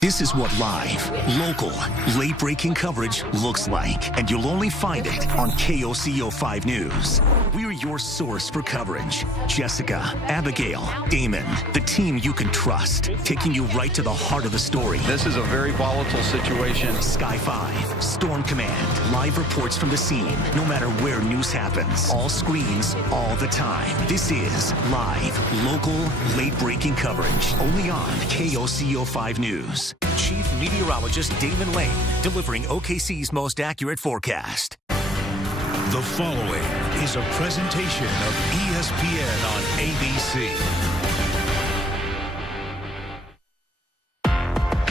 This is what live, local, late-breaking coverage looks like, and you'll only find it on KOCO 5 News. We're your source for coverage. Jessica, Abigail, Damon, the team you can trust, taking you right to the heart of the story. This is a very volatile situation. Sky 5, Storm Command, live reports from the scene, no matter where news happens. All screens, all the time. This is live, local, late-breaking coverage, only on KOCO 5 News. Chief Meteorologist Damon Lane, delivering OKC's most accurate forecast. The following is a presentation of ESPN on ABC.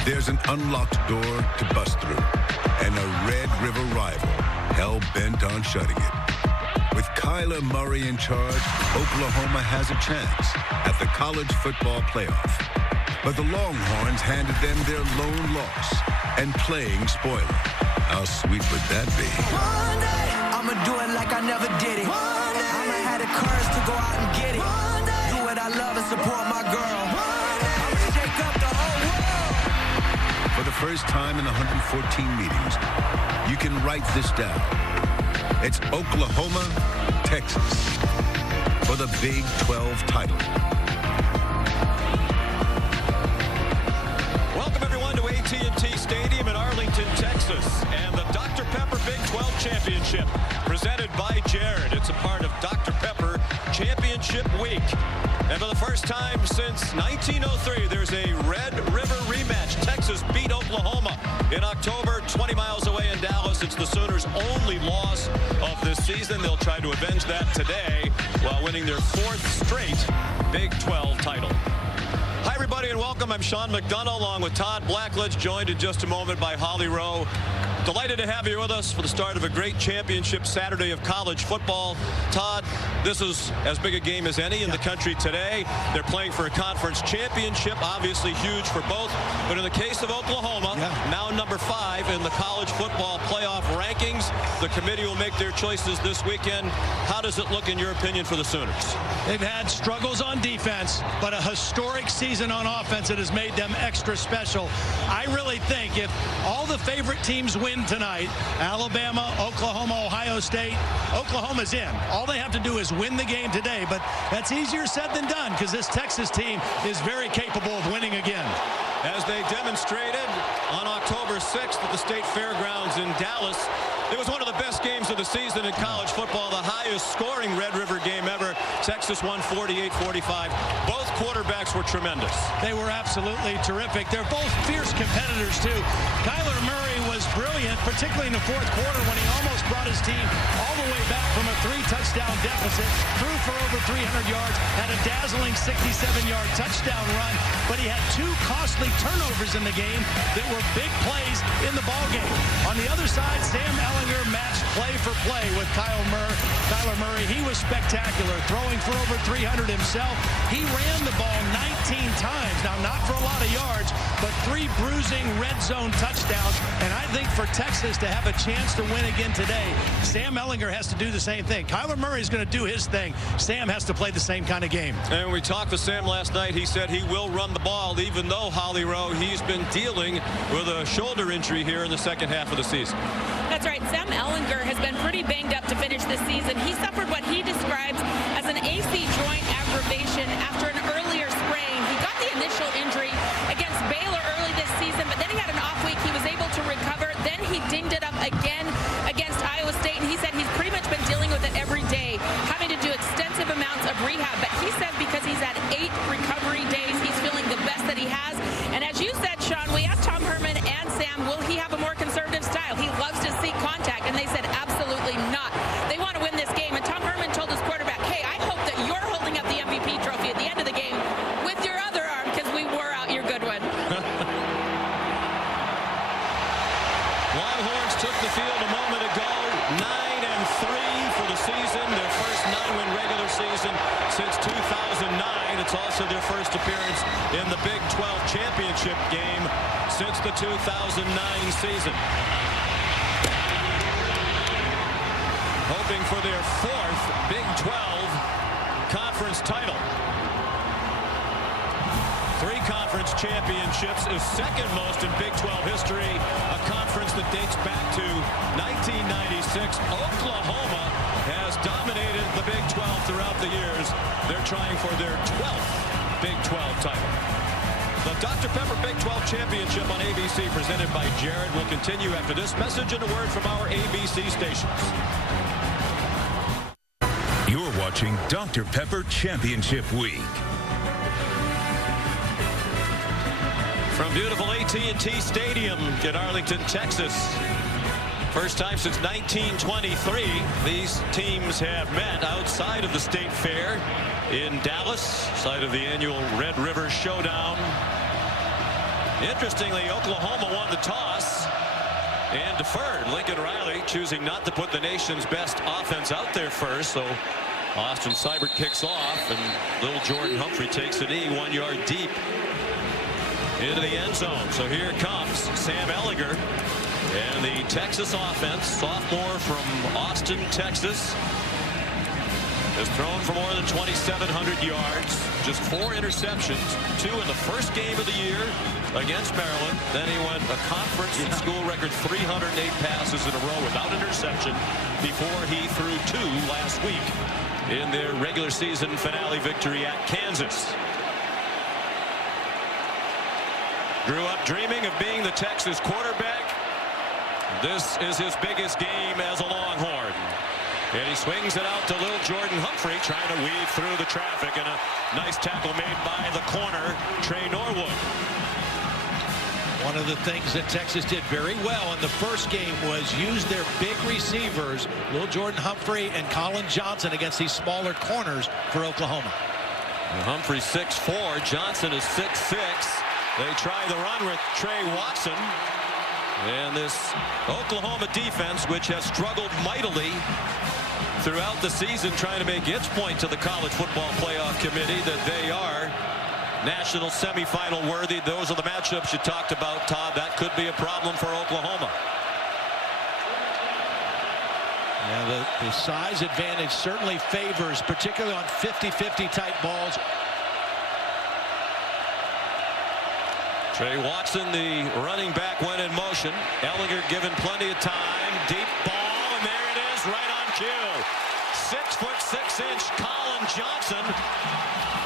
There's an unlocked door to bust through, and a Red River rival hell-bent on shutting it. With Kyler Murray in charge, Oklahoma has a chance at the college football playoff. But the Longhorns handed them their lone loss and playing spoiler. How sweet would that be? One day, I'ma do it like I never did it. One day, I'ma have the courage to go out and get it. One day, do what I love and support my girl. One day, I'ma shake up the whole world. For the first time in 114 meetings, you can write this down. It's Oklahoma, Texas for the Big 12 title. Welcome, everyone, to AT&T Stadium in Arlington, Texas, and the Dr. Pepper Big 12 Championship, presented by Jared. It's a part of Dr. Pepper Championship Week. And for the first time since 1903, there's a Red River rematch. Texas beat Oklahoma in October, 20 miles away in Dallas. It's the Sooners' only loss of this season. They'll try to avenge that today while winning their fourth straight Big 12 title. Hi, everybody, and welcome. I'm Sean McDonough, along with Todd Blackledge, joined in just a moment by Holly Rowe. Delighted to have you with us for the start of a great championship Saturday of college football. Todd, this is as big a game as any in the country today. They're playing for a conference championship, obviously huge for both. But in the case of Oklahoma, now number 5 in the college football playoff rankings, the committee will make their choices this weekend. How does it look, in your opinion, for the Sooners? They've had struggles on defense, but a historic season on offense that has made them extra special. I really think if all the favorite teams win tonight, Alabama, Oklahoma, Ohio State, Oklahoma's in. All they have to do is win the game today, but that's easier said than done because this Texas team is very capable of winning again. As they demonstrated on October 6th at the State Fairgrounds in Dallas, it was one of the best games of the season in college football, the highest scoring Red River game ever. Texas won 48-45. Both quarterbacks were tremendous. They were absolutely terrific. They're both fierce competitors, too. Kyler Murray was brilliant, particularly in the fourth quarter when he almost brought his team all the way back from a 3-touchdown deficit, threw for over 300 yards, had a dazzling 67-yard touchdown run, but he had 2 costly turnovers in the game that were big plays in the ballgame. On the other side, Sam Ellinger matched play for play with Kyler Murray. He was spectacular, throwing for over 300 himself. He ran the ball 19 times. Now, not for a lot of yards, but 3 bruising red zone touchdowns. And I think for Texas to have a chance to win again today, Sam Ellinger has to do the same thing. Kyler Murray is going to do his thing. Sam has to play the same kind of game. And when we talked with Sam last night, he said he will run the ball, even though, Holly Rowe, he's been dealing with a shoulder injury here in the second half of the season. That's right. Sam Ellinger has been pretty banged up to finish this season. He suffered what he describes as an AC joint aggravation after an earlier sprain. He got the initial injury against Baylor early this season, but then he had an off week. He was able to recover. Then he dinged it up again against Iowa State, and he said he's pretty much been dealing with it every day, having to do extensive amounts of rehab. But he said because he's had 8 recovery days, he's feeling the best that he has. And as you said, Sean, we asked Tom Herman and Sam, will he have a more conservative style? He loves to seek contact, and they said absolutely not. They want to win this game, and Tom Herman told his quarterback, hey, I hope that you're holding up the MVP trophy at the end of the game with your other arm because we wore out your good one. Longhorns took the field a moment ago, 9-3 for the season, their first 9-win regular season since 2009. It's also their first appearance in the Big 12 championship game since the 2009 season. Hoping for their 4th Big 12 conference title. 3 conference championships, is second most in Big 12 history, a conference that dates back to 1996. Oklahoma has dominated the Big 12 throughout the years. They're trying for their 12th Big 12 title. The Dr. Pepper Big 12 Championship on ABC, presented by Jared, will continue after this message and a word from our ABC stations. You're watching Dr. Pepper Championship Week. From beautiful AT&T Stadium in Arlington, Texas. First time since 1923 these teams have met outside of the State Fair in Dallas, site of the annual Red River Showdown. Interestingly, Oklahoma won the toss and deferred. Lincoln Riley choosing not to put the nation's best offense out there first, so Austin Seibert kicks off, and little Jordan Humphrey takes a knee 1 yard deep into the end zone. So here comes Sam Ehlinger and the Texas offense, sophomore from Austin, Texas, has thrown for more than 2,700 yards, just 4 interceptions, 2 in the first game of the year against Maryland. Then he went a conference and school record 308 passes in a row without interception before he threw 2 last week in their regular season finale victory at Kansas. Grew up dreaming of being the Texas quarterback. This is his biggest game as a Longhorn. And he swings it out to little Jordan Humphrey, trying to weave through the traffic, and a nice tackle made by the corner, Trey Norwood. One of the things that Texas did very well in the first game was use their big receivers, little Jordan Humphrey and Colin Johnson, against these smaller corners for Oklahoma. Humphrey 6'4", Johnson is 6'6". They try the run with Trey Watson. And this Oklahoma defense, which has struggled mightily throughout the season, trying to make its point to the College Football Playoff Committee that they are national semifinal worthy. Those are the matchups you talked about, Todd. That could be a problem for Oklahoma. Yeah, the size advantage certainly favors, particularly on 50-50 type balls. Trey Watson, the running back, went in motion. Ehlinger given plenty of time. Deep ball, and there it is, right on cue. 6'6" Colin Johnson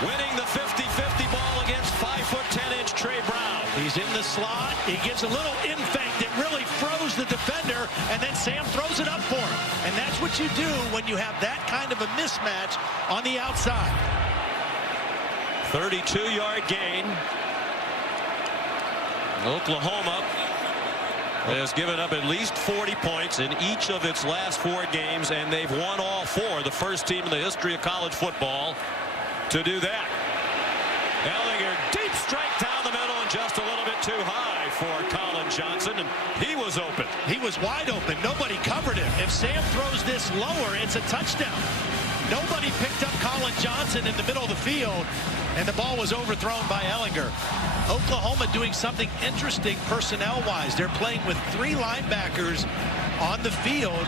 winning the 50-50 ball against 5'10" Trey Brown. He's in the slot. He gives a little in-fake that really froze the defender, and then Sam throws it up for him. And that's what you do when you have that kind of a mismatch on the outside. 32-yard gain. Oklahoma has given up at least 40 points in each of its last 4 games, and they've won all 4. The first team in the history of college football to do that. Ehlinger, deep strike down the middle, and just a little bit too high for Colin Johnson, and he was open. He was wide open. Nobody covered him. If Sam throws this lower, it's a touchdown. Nobody picked up Colin Johnson in the middle of the field, and the ball was overthrown by Ehlinger. Oklahoma doing something interesting personnel-wise. They're playing with 3 linebackers on the field,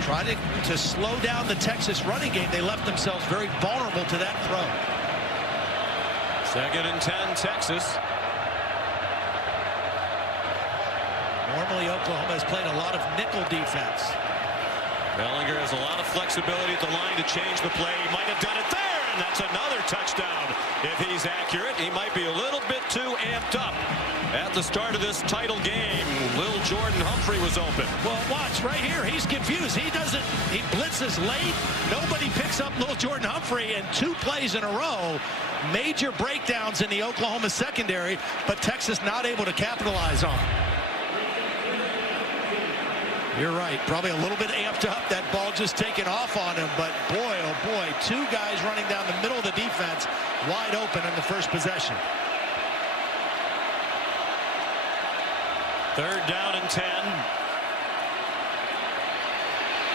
trying to slow down the Texas running game. They left themselves very vulnerable to that throw. 2nd and 10, Texas. Normally, Oklahoma has played a lot of nickel defense. Ehlinger has a lot of flexibility at the line to change the play. He might have done it there, and that's another touchdown. If he's accurate, he might be a little bit too amped up. At the start of this title game, little Jordan Humphrey was open. Well, watch right here. He's confused. He blitzes late. Nobody picks up little Jordan Humphrey, and 2 plays in a row. Major breakdowns in the Oklahoma secondary, but Texas not able to capitalize on. You're right. Probably a little bit amped up. That ball just taken off on him. But boy, oh boy, 2 guys running down the middle of the defense, wide open in the first possession. 3rd down and 10.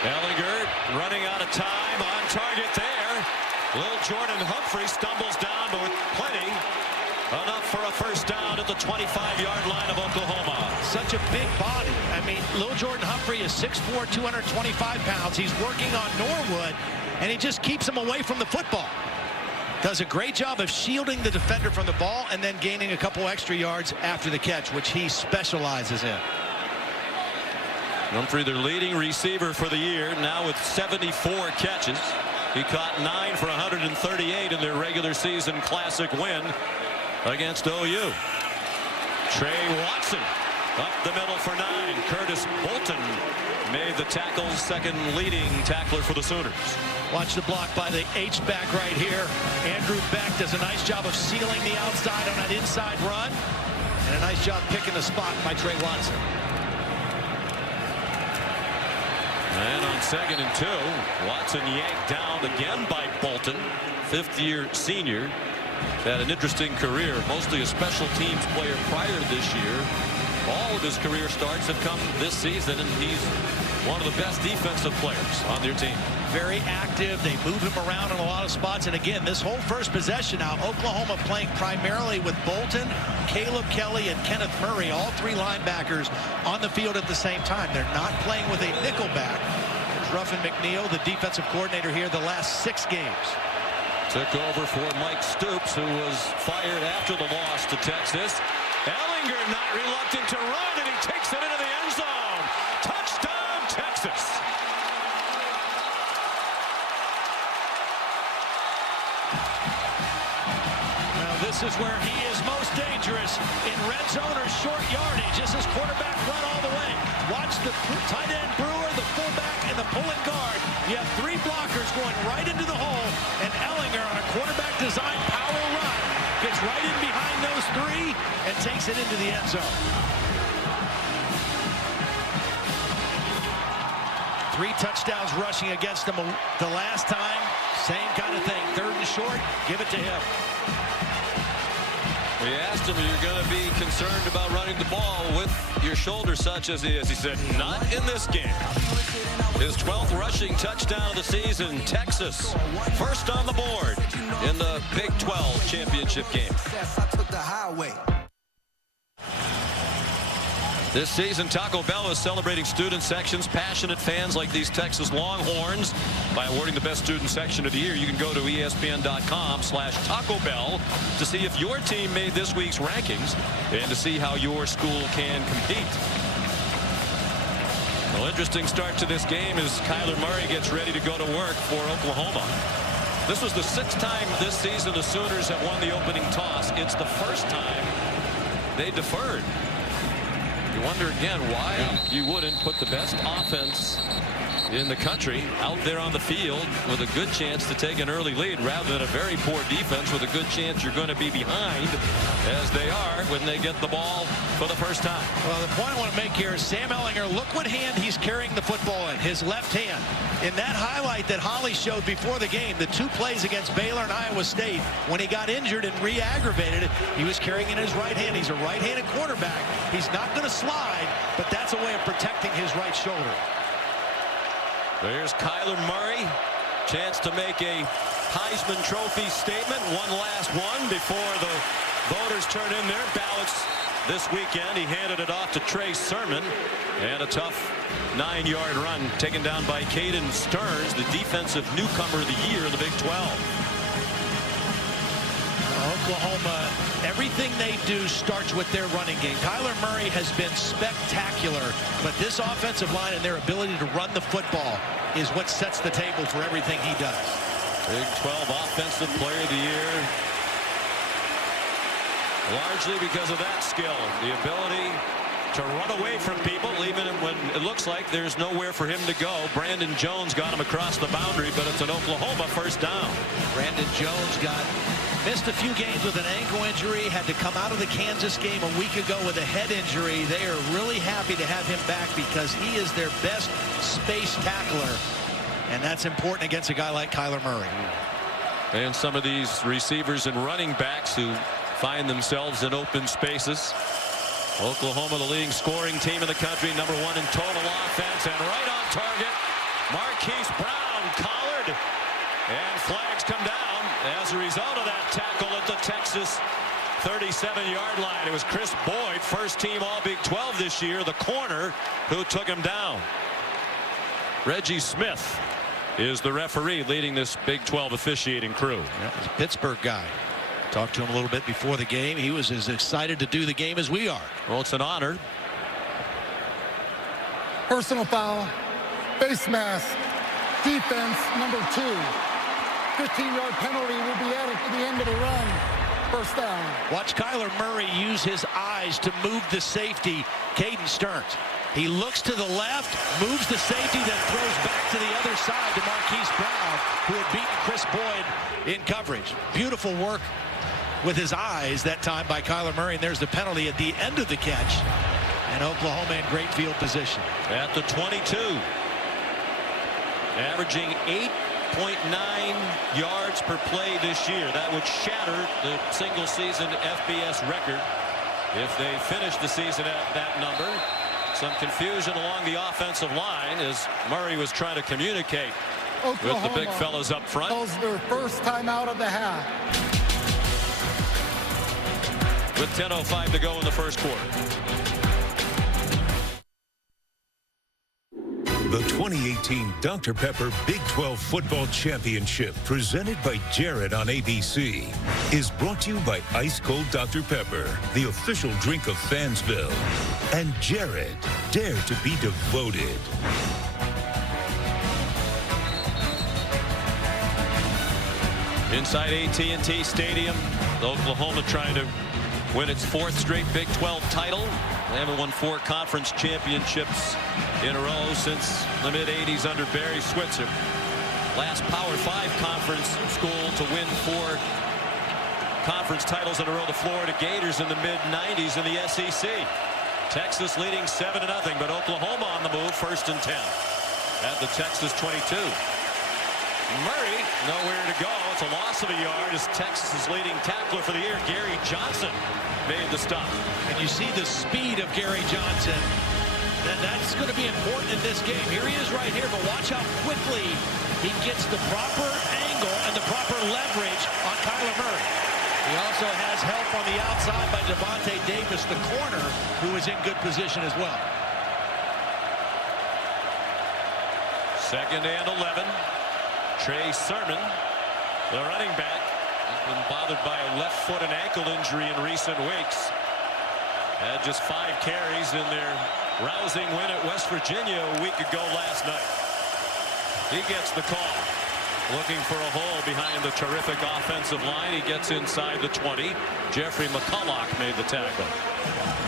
Ehlinger running out of time, on target there. Little Jordan Humphrey stumbles down, but with plenty. Enough for a first down at the 25-yard line of Oklahoma. Such a big body. I mean, little Jordan Humphrey is 6'4", 225 pounds. He's working on Norwood, and he just keeps him away from the football. Does a great job of shielding the defender from the ball and then gaining a couple extra yards after the catch, which he specializes in. Humphrey, their leading receiver for the year, now with 74 catches. He caught 9 for 138 in their regular season classic win against OU. Trey Watson up the middle for 9. Curtis Bolton made the tackle, second leading tackler for the Sooners. Watch the block by the H-back right here. Andrew Beck does a nice job of sealing the outside on that inside run. And a nice job picking the spot by Trey Watson. And on 2nd and 2, Watson yanked down again by Bolton, fifth-year senior. Had an interesting career, mostly a special teams player prior to this year. All of his career starts have come this season, and he's one of the best defensive players on their team. Very active. They move him around in a lot of spots. And again, this whole first possession now, Oklahoma playing primarily with Bolton, Caleb Kelly, and Kenneth Murray, all three linebackers on the field at the same time. They're not playing with a nickelback. There's Ruffin McNeil, the defensive coordinator here the last 6 games. Took over for Mike Stoops, who was fired after the loss to Texas. Ellinger not reluctant to run, and he takes it into the end zone. Touchdown, Texas. Now this is where he is most dangerous, in red zone or short yardage. This is quarterback run all the way. Watch the tight end Brewer, the fullback, and the pulling guard. You have 3 blockers going right into the hole, and Ellinger on a quarterback design power run gets right in behind those 3 and takes it into the end zone. 3 touchdowns rushing against them the last time. Same kind of thing. 3rd and short, give it to him. We asked him, are you going to be concerned about running the ball with your shoulder such as he is? He said, not in this game. His 12th rushing touchdown of the season. Texas first on the board in the Big 12 championship game. This season, Taco Bell is celebrating student sections, passionate fans like these Texas Longhorns by awarding the best student section of the year. You can go to ESPN.com/Taco Bell to see if your team made this week's rankings and to see how your school can compete. Well, interesting start to this game as Kyler Murray gets ready to go to work for Oklahoma. This was the 6th time this season the Sooners have won the opening toss. It's the first time they deferred. You wonder again why you wouldn't put the best offense in the country out there on the field with a good chance to take an early lead rather than a very poor defense with a good chance you're going to be behind, as they are when they get the ball for the first time. Well, the point I want to make here is Sam Ellinger, look what hand he's carrying the football in, his left hand. In that highlight that Holly showed before the game, the 2 plays against Baylor and Iowa State, when he got injured and re-aggravated it, he was carrying in his right hand. He's a right-handed quarterback. He's not going to slide, but that's a way of protecting his right shoulder. There's Kyler Murray. Chance to make a Heisman Trophy statement. One last one before the voters turn in their ballots this weekend. He handed it off to Trey Sermon. And a tough 9-yard run taken down by Caden Stearns, the defensive newcomer of the year in the Big 12. Oklahoma, everything they do starts with their running game. Kyler Murray has been spectacular, but this offensive line and their ability to run the football is what sets the table for everything he does. Big 12 Offensive Player of the Year. Largely because of that skill, the ability to run away from people, even when it looks like there's nowhere for him to go. Brandon Jones got him across the boundary, but it's an Oklahoma first down. Brandon Jones missed a few games with an ankle injury, had to come out of the Kansas game a week ago with a head injury. They are really happy to have him back because he is their best space tackler, and that's important against a guy like Kyler Murray. And some of these receivers and running backs who find themselves in open spaces. Oklahoma, the leading scoring team in the country, #1 in total offense, and right on target, Marquise Brown collared, and flags come down as a result of that tackle at the Texas 37-yard line. It was Chris Boyd, first team All Big 12 this year, the corner, who took him down. Reggie Smith is the referee leading this Big 12 officiating crew. Yeah, he's a Pittsburgh guy. Talked to him a little bit before the game. He was as excited to do the game as we are. Well, it's an honor. Personal foul, face mask, defense, number 2. 15-yard penalty will be added to the end of the run. First down. Watch Kyler Murray use his eyes to move the safety, Caden Stearns. He looks to the left, moves the safety, then throws back to the other side to Marquise Brown, who had beaten Chris Boyd in coverage. Beautiful work with his eyes that time by Kyler Murray, and there's the penalty at the end of the catch. And Oklahoma in great field position. At the 22. Averaging 8.9 yards per play this year. That would shatter the single-season FBS record if they finish the season at that number. Some confusion along the offensive line as Murray was trying to communicate with the big fellas up front. Calls their first time out of the half. With 10:05 to go in the first quarter. The 2018 Dr. Pepper Big 12 Football Championship, presented by Jared on ABC, is brought to you by Ice Cold Dr. Pepper, the official drink of Fansville, and Jared, dare to be devoted. Inside AT&T Stadium, Oklahoma trying to win its 4th straight Big 12 title. They haven't won 4 conference championships in a row since the mid-'80s under Barry Switzer. Last Power 5 conference school to win 4 conference titles in a row, the Florida Gators in the mid-'90s in the SEC. Texas leading 7-0, but Oklahoma on the move, 1st and 10 at the Texas 22. Murray nowhere to go. It's a loss of a yard as Texas's leading tackler for the year, Gary Johnson, made the stop. And you see the speed of Gary Johnson. That's going to be important in this game. Here he is right here, but watch how quickly he gets the proper angle and the proper leverage on Kyler Murray. He also has help on the outside by Devontae Davis, the corner, who is in good position as well. 2nd and 11. Trey Sermon, the running back, has been bothered by a left foot and ankle injury in recent weeks. Had just 5 carries in their rousing win at West Virginia a week ago last night. He gets the call. Looking for a hole behind the terrific offensive line. He gets inside the 20. Jeffrey McCulloch made the tackle.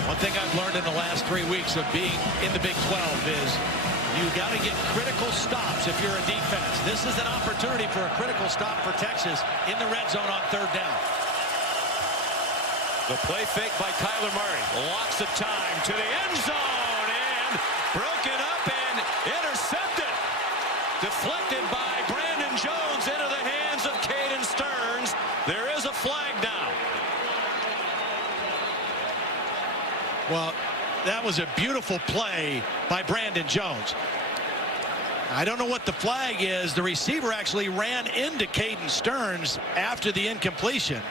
One thing I've learned in the last 3 weeks of being in the Big 12 is you got to get critical stops if you're a defense. This is an opportunity for a critical stop for Texas in the red zone on 3rd down. The play fake by Kyler Murray. Lots of time to the end zone and broken up and intercepted. Deflected by Brandon Jones into the hands of Caden Stearns. There is a flag down. Well, that was a beautiful play by Brandon Jones. I don't know what the flag is. The receiver actually ran into Caden Stearns after the incompletion.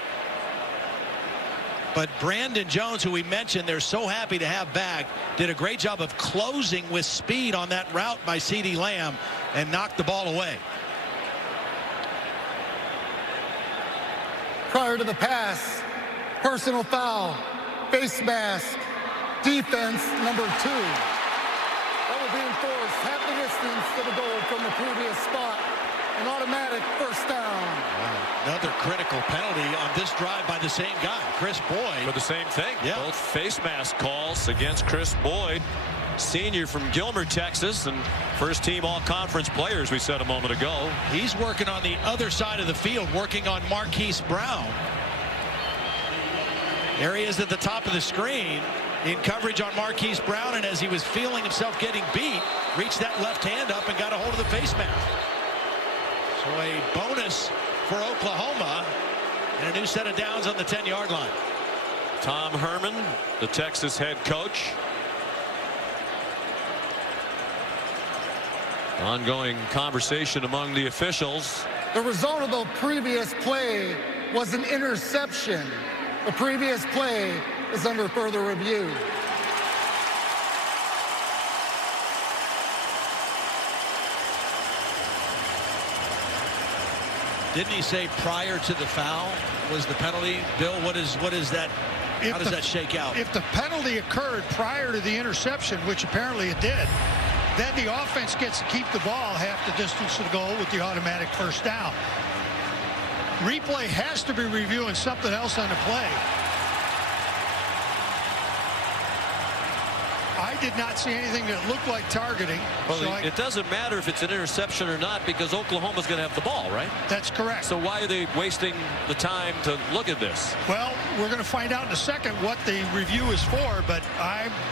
But Brandon Jones, who we mentioned they're so happy to have back, did a great job of closing with speed on that route by CeeDee Lamb and knocked the ball away. Prior to the pass, personal foul, face mask, defense, number 2. That will be enforced half the distance to the goal from the previous spot. An automatic first down. Wow. Another critical penalty on this drive by the same guy, Chris Boyd. For the same thing. Yeah. Both face mask calls against Chris Boyd, senior from Gilmer, Texas, and first-team all-conference players, we said a moment ago. He's working on the other side of the field, working on Marquise Brown. There he is at the top of the screen in coverage on Marquise Brown, and as he was feeling himself getting beat, reached that left hand up and got a hold of the face mask. So a bonus for Oklahoma and a new set of downs on the 10-yard line. Tom Herman, the Texas head coach. Ongoing conversation among the officials. The result of the previous play was an interception. The previous play is under further review. Didn't he say prior to the foul was the penalty? Bill, what is that? How does that shake out? If the penalty occurred prior to the interception, which apparently it did, then the offense gets to keep the ball half the distance to the goal with the automatic first down. Replay has to be reviewing something else on the play. I did not see anything that looked like targeting. Well, so it doesn't matter if it's an interception or not because Oklahoma's going to have the ball, right? That's correct. So why are they wasting the time to look at this? Well, we're going to find out in a second what the review is for, but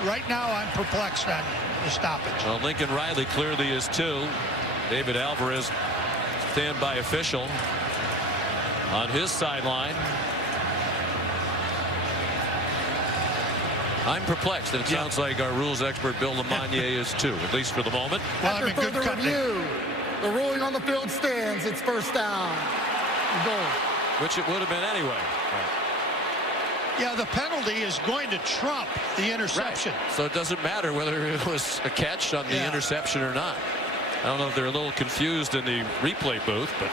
right now I'm perplexed on the stoppage. Well, Lincoln Riley clearly is too. David Alvarez, standby official, on his sideline. I'm perplexed, and it sounds like our rules expert Bill Lamagna is too, at least for the moment. Well, After further review, the ruling on the field stands. It's first down. Goal. Which it would have been anyway. Yeah, the penalty is going to trump the interception. Right. So it doesn't matter whether it was a catch on the interception or not. I don't know if they're a little confused in the replay booth, but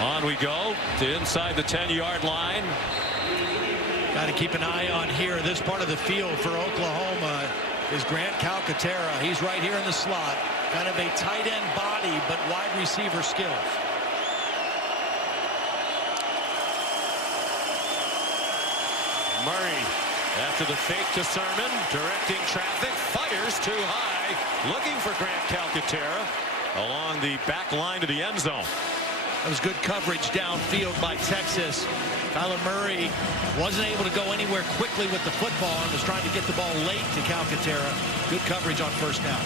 on we go to inside the 10-yard line. Got to keep an eye on here. This part of the field for Oklahoma is Grant Calcaterra. He's right here in the slot. Kind of a tight end body, but wide receiver skills. Murray, after the fake to Sermon, directing traffic, fires too high, looking for Grant Calcaterra along the back line to the end zone. That was good coverage downfield by Texas. Kyler Murray wasn't able to go anywhere quickly with the football and was trying to get the ball late to Calcaterra. Good coverage on first down.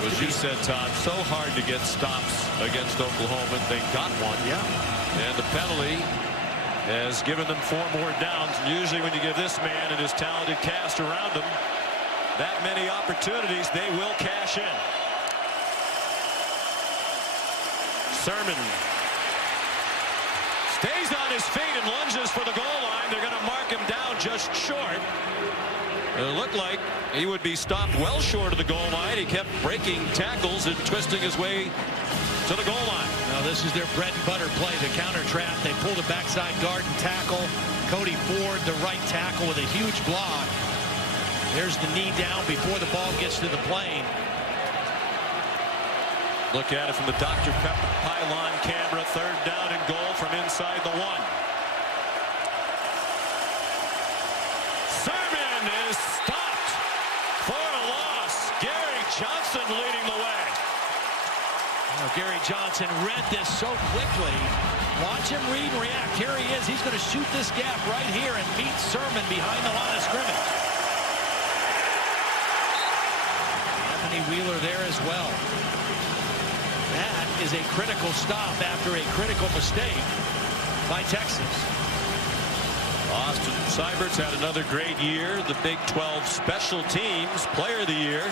As you said, Todd, so hard to get stops against Oklahoma. They got one. Yeah. And the penalty has given them 4 more downs. And usually when you give this man and his talented cast around him that many opportunities, they will cash in. Sermon stays on his feet and lunges for the goal line. They're going to mark him down just short. It looked like he would be stopped well short of the goal line. He kept breaking tackles and twisting his way to the goal line. Now this is their bread and butter play, the counter trap. They pull the backside guard and tackle. Cody Ford, the right tackle, with a huge block. There's the knee down before the ball gets to the plane. Look at it from the Dr. Pepper pylon camera. 3rd down and goal from inside the 1. Sermon is stopped for a loss. Gary Johnson leading the way. Gary Johnson read this so quickly. Watch him read and react. Here he is. He's going to shoot this gap right here and meet Sermon behind the line of scrimmage. Anthony Wheeler there as well. That is a critical stop after a critical mistake by Texas. Austin Seibert's had another great year. The Big 12 Special Teams Player of the Year.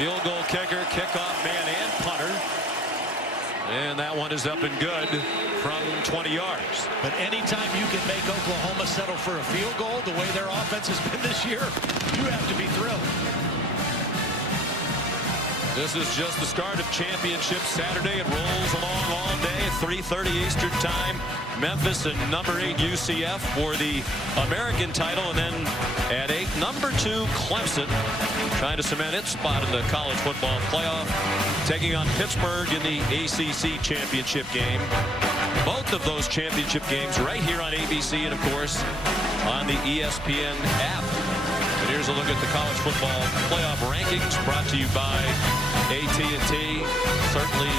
Field goal kicker, kickoff man, and punter. And that one is up and good from 20 yards. But anytime you can make Oklahoma settle for a field goal the way their offense has been this year, you have to be thrilled. This is just the start of Championship Saturday. It rolls along all day at 3:30 Eastern Time. Memphis and number 8 UCF for the American title. And then at 8, number 2 Clemson, trying to cement its spot in the college football playoff, taking on Pittsburgh in the ACC championship game. Both of those championship games right here on ABC and, of course, on the ESPN app. And here's a look at the college football playoff rankings brought to you by AT&T. Certainly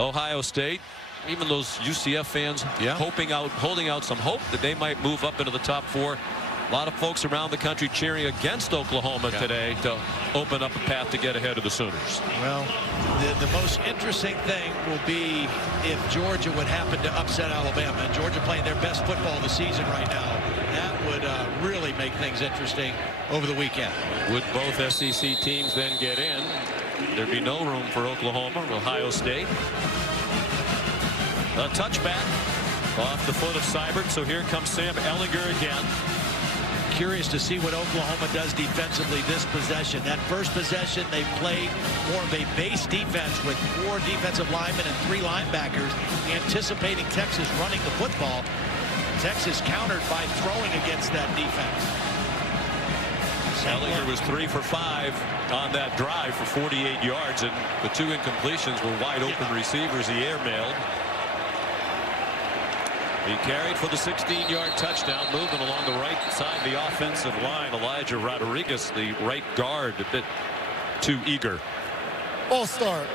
Ohio State. Even those UCF fans holding out some hope that they might move up into the top 4. A lot of folks around the country cheering against Oklahoma today to open up a path to get ahead of the Sooners. Well, the most interesting thing will be if Georgia would happen to upset Alabama. And Georgia playing their best football of the season right now. That would really make things interesting over the weekend. Would both SEC teams then get in? There'd be no room for Oklahoma or Ohio State. A touchback off the foot of Seibert. So here comes Sam Ehlinger again. curious to see what Oklahoma does defensively this possession. That first possession, they played more of a base defense with 4 defensive linemen and 3 linebackers, anticipating Texas running the football. Texas countered by throwing against that defense. Ellinger was 3 for 5 on that drive for 48 yards, and the 2 incompletions were wide open receivers he airmailed. He carried for the 16-yard touchdown, moving along the right side of the offensive line. Elijah Rodriguez, the right guard, a bit too eager. Ball start.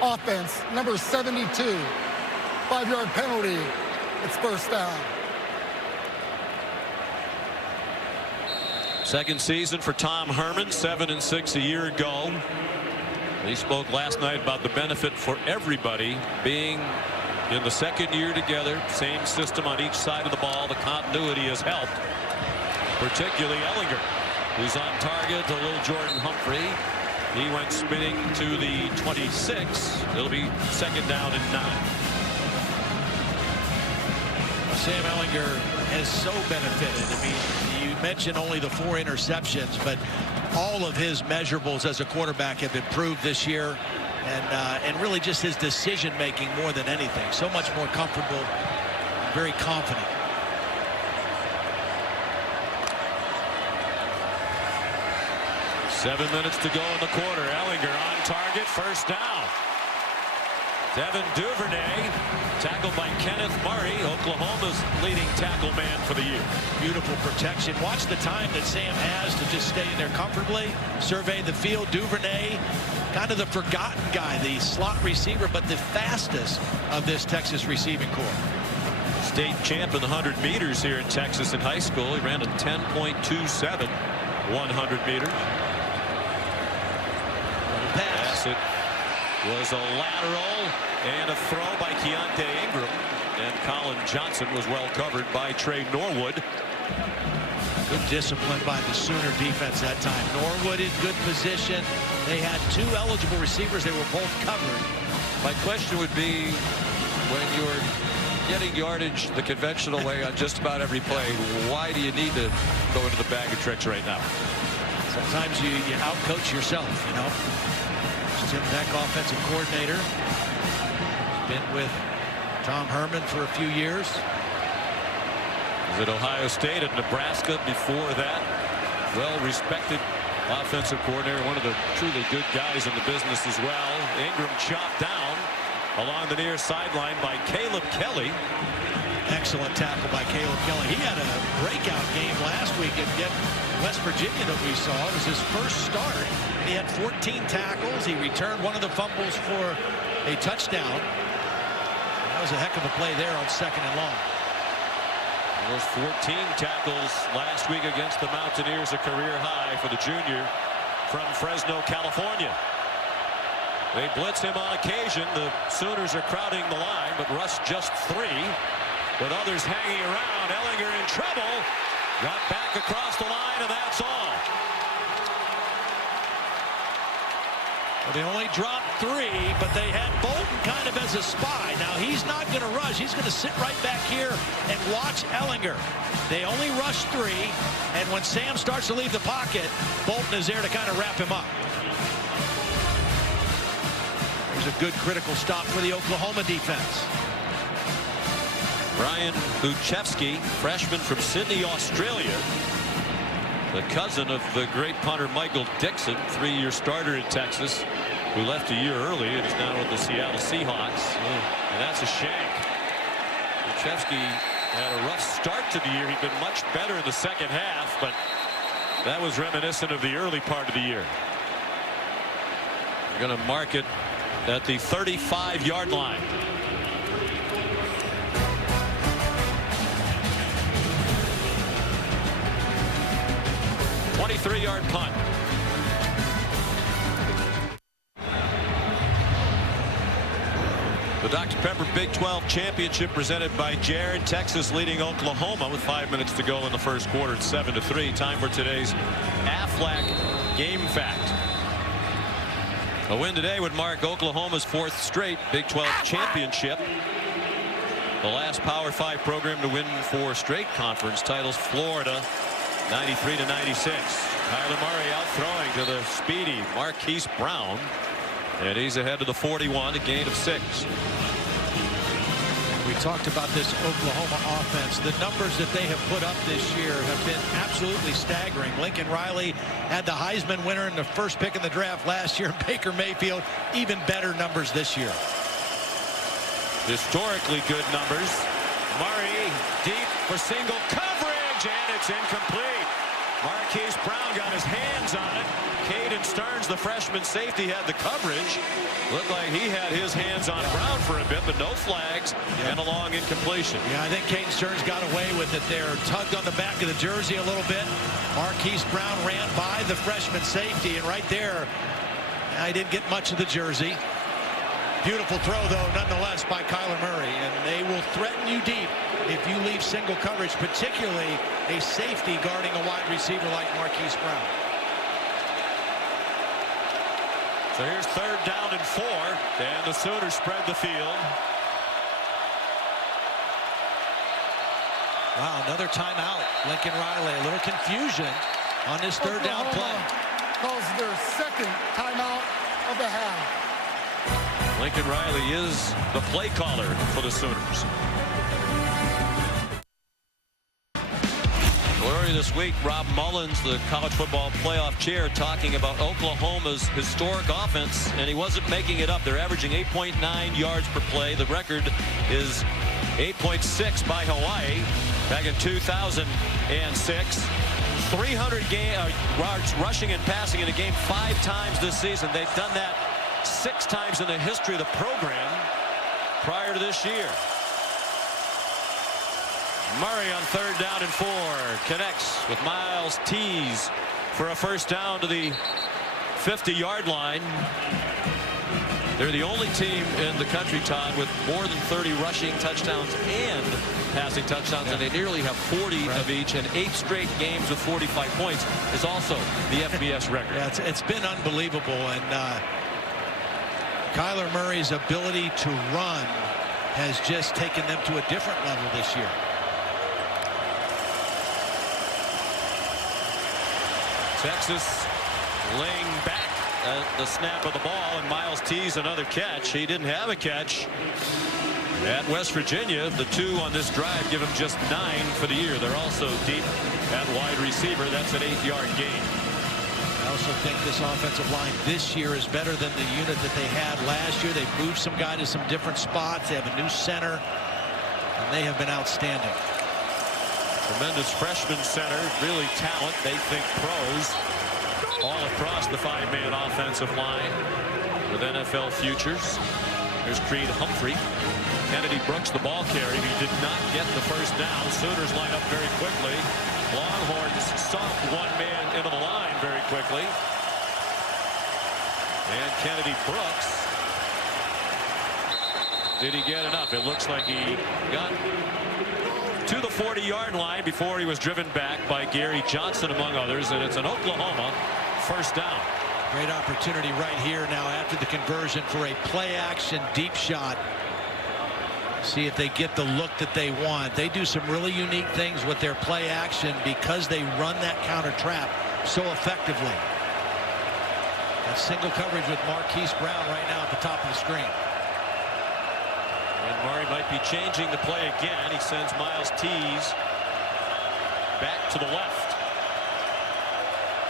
Offense, number 72. 5-yard penalty. It's first down. Second season for Tom Herman, 7-6 a year ago. He spoke last night about the benefit for everybody being in the second year together. Same system on each side of the ball. The continuity has helped, particularly Ellinger, who's on target. A little Jordan Humphrey. He went spinning to the 26. It'll be second down and 9. Sam Ellinger has so benefited. I mean, you mentioned only the 4 interceptions, but all of his measurables as a quarterback have improved this year, and really just his decision making more than anything. So much more comfortable, very confident. Seven minutes to go in the quarter. Ellinger on target, first down. Devin Duvernay, tackled by Kenneth Murray, Oklahoma's leading tackle man for the year. Beautiful protection. Watch the time that Sam has to just stay in there comfortably, survey the field. Duvernay, kind of the forgotten guy, the slot receiver, but the fastest of this Texas receiving corps. State champ in the 100 meters here in Texas in high school. He ran a 10.27 100 meters. Pass. It was a lateral and a throw by Keontae Ingram, and Colin Johnson was well covered by Trey Norwood. Good discipline by the Sooner defense that time. Norwood in good position. They had 2 eligible receivers. They were both covered. My question would be, when you're getting yardage the conventional way on just about every play, why do you need to go into the bag of tricks right now? Sometimes you outcoach yourself, you know. Tim Beck, offensive coordinator. Been with Tom Herman for a few years. Was at Ohio State and Nebraska before that. Well-respected offensive coordinator, one of the truly good guys in the business as well. Ingram chopped down along the near sideline by Caleb Kelly. Excellent tackle by Caleb Kelly. He had a breakout game last week at West Virginia that we saw. It was his first start. He had 14 tackles. He returned one of the fumbles for a touchdown. That was a heck of a play there on 2nd and long. Those 14 tackles last week against the Mountaineers, a career high for the junior from Fresno, California. They blitz him on occasion. The Sooners are crowding the line, but Russ just 3. With others hanging around. Ellinger in trouble. Got back across the line, and that's all. Well, they only dropped 3, but they had Bolton kind of as a spy. Now, he's not going to rush. He's going to sit right back here and watch Ellinger. They only rush 3, and when Sam starts to leave the pocket, Bolton is there to kind of wrap him up. There's a good critical stop for the Oklahoma defense. Brian Buchevsky, freshman from Sydney, Australia. The cousin of the great punter Michael Dixon, 3-year starter in Texas, who left a year early and is now with the Seattle Seahawks. And that's a shank. Buchevsky had a rough start to the year. He'd been much better in the second half, but that was reminiscent of the early part of the year. We're going to mark it at the 35-yard line. 23-yard punt. The Dr. Pepper Big 12 Championship presented by Jared. Texas leading Oklahoma with 5 minutes to go in the first quarter. It's 7-3. Time for today's Aflac Game Fact. A win today would mark Oklahoma's 4th straight Big 12 championship. The last Power 5 program to win 4 straight conference titles. Florida 93-96. Kyler Murray out throwing to the speedy Marquise Brown. And he's ahead of the 41, a gain of 6. We talked about this Oklahoma offense. The numbers that they have put up this year have been absolutely staggering. Lincoln Riley had the Heisman winner in the first pick in the draft last year. Baker Mayfield, even better numbers this year. Historically good numbers. Murray deep for single coverage, and it's incomplete. Marquise Brown got his hands on it. Caden Stearns, the freshman safety, had the coverage. Looked like he had his hands on Brown for a bit, but no flags and a long incompletion. Yeah, I think Caden Stearns got away with it there. Tugged on the back of the jersey a little bit. Marquise Brown ran by the freshman safety, and right there, I didn't get much of the jersey. Beautiful throw, though, nonetheless, by Kyler Murray. And they will threaten you deep if you leave single coverage, particularly a safety guarding a wide receiver like Marquise Brown. So here's 3rd down and 4, and the Sooners spread the field. Wow, another timeout. Lincoln Riley, a little confusion on this 3rd down play. Calls their 2nd timeout of the half. Lincoln Riley is the play caller for the Sooners. Earlier this week, Rob Mullins, the college football playoff chair, talking about Oklahoma's historic offense, and he wasn't making it up. They're averaging 8.9 yards per play. The record is 8.6 by Hawaii back in 2006. 300 yards rushing and passing in a game 5 times this season. They've done that 6 times in the history of the program prior to this year. Murray on 3rd down and 4 connects with Miles Tees for a first down to the 50-yard line. They're the only team in the country, Todd, with more than 30 rushing touchdowns and passing touchdowns, and they nearly have 40 of each, and 8 straight games with 45 points is also the FBS record. Yeah, it's been unbelievable, and Kyler Murray's ability to run has just taken them to a different level this year. Texas laying back at the snap of the ball, and Miles Tees another catch. He didn't have a catch at West Virginia. The 2 on this drive give him just 9 for the year. They're also deep at wide receiver. That's an 8-yard gain. I also think this offensive line this year is better than the unit that they had last year. They've moved some guys to some different spots. They have a new center, and they have been outstanding. Tremendous freshman center, really talent. They think pros all across the 5-man offensive line with NFL futures. There's Creed Humphrey. Kennedy Brooks, the ball carrier. He did not get the first down. Sooners line up very quickly. Longhorns sunk 1 man into the line very quickly. And Kennedy Brooks. Did he get enough? It looks like he got to the 40-yard line before he was driven back by Gary Johnson, among others, and it's an Oklahoma first down. Great opportunity right here now after the conversion for a play-action deep shot. See if they get the look that they want. They do some really unique things with their play action because they run that counter trap so effectively. That single coverage with Marquise Brown right now at the top of the screen. And Murray might be changing the play again. He sends Miles Tees back to the left.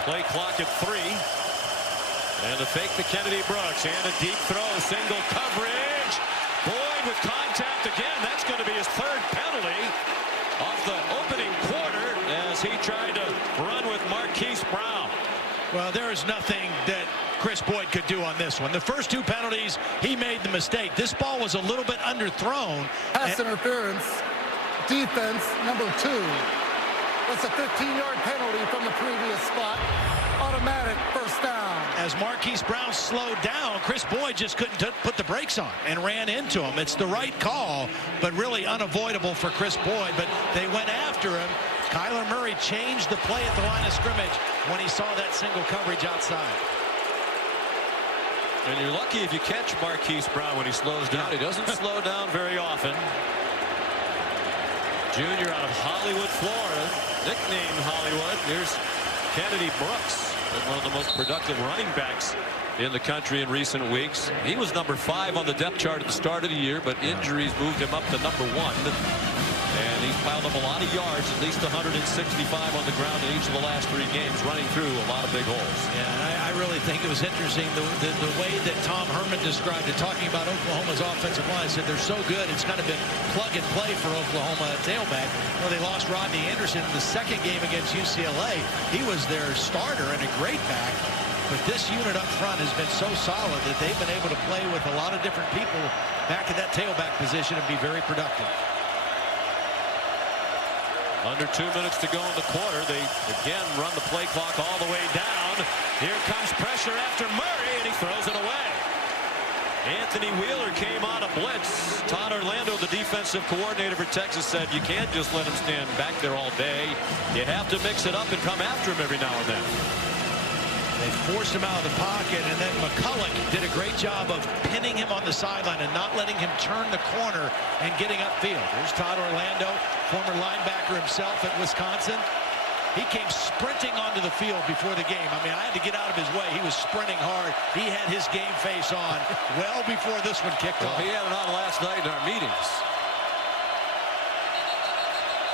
Play clock at 3. And to fake to Kennedy Brooks. And a deep throw. Single coverage. Boyd with contact again. That's going to be his 3rd penalty of the opening quarter as he tried to run with Marquise Brown. Well, there is nothing that Chris Boyd could do on this one. The first 2 penalties, he made the mistake. This ball was a little bit underthrown. Pass interference, defense, number 2. That's a 15-yard penalty from the previous spot. Automatic first down. As Marquise Brown slowed down, Chris Boyd just couldn't put the brakes on and ran into him. It's the right call, but really unavoidable for Chris Boyd. But they went after him. Kyler Murray changed the play at the line of scrimmage when he saw that single coverage outside. And you're lucky if you catch Marquise Brown when he slows down. He doesn't slow down very often. junior out of Hollywood, Florida, nicknamed Hollywood. Here's Kennedy Brooks, one of the most productive running backs in the country in recent weeks. He was number 5 on the depth chart at the start of the year, but injuries moved him up to number 1. And he's piled up a lot of yards, at least 165 on the ground in each of the last 3 games, running through a lot of big holes. Yeah, and I really think it was interesting the way that Tom Herman described it, talking about Oklahoma's offensive line. Said they're so good, it's kind of been plug and play for Oklahoma at tailback. Well, they lost Rodney Anderson in the second game against UCLA. He was their starter and a great back. But this unit up front has been so solid that they've been able to play with a lot of different people back in that tailback position and be very productive. Under 2 minutes to go in the quarter. They again run the play clock all the way down. Here comes pressure after Murray, and he throws it away. Anthony Wheeler came on a blitz. Todd Orlando, the defensive coordinator for Texas, said you can't just let him stand back there all day. You have to mix it up and come after him every now and then. They forced him out of the pocket, and then McCulloch did a great job of pinning him on the sideline and not letting him turn the corner and getting upfield. There's Todd Orlando, former linebacker himself at Wisconsin. He came sprinting onto the field before the game. I mean, I had to get out of his way. He was sprinting hard. He had his game face on well before this one kicked off. He had it on last night in our meetings.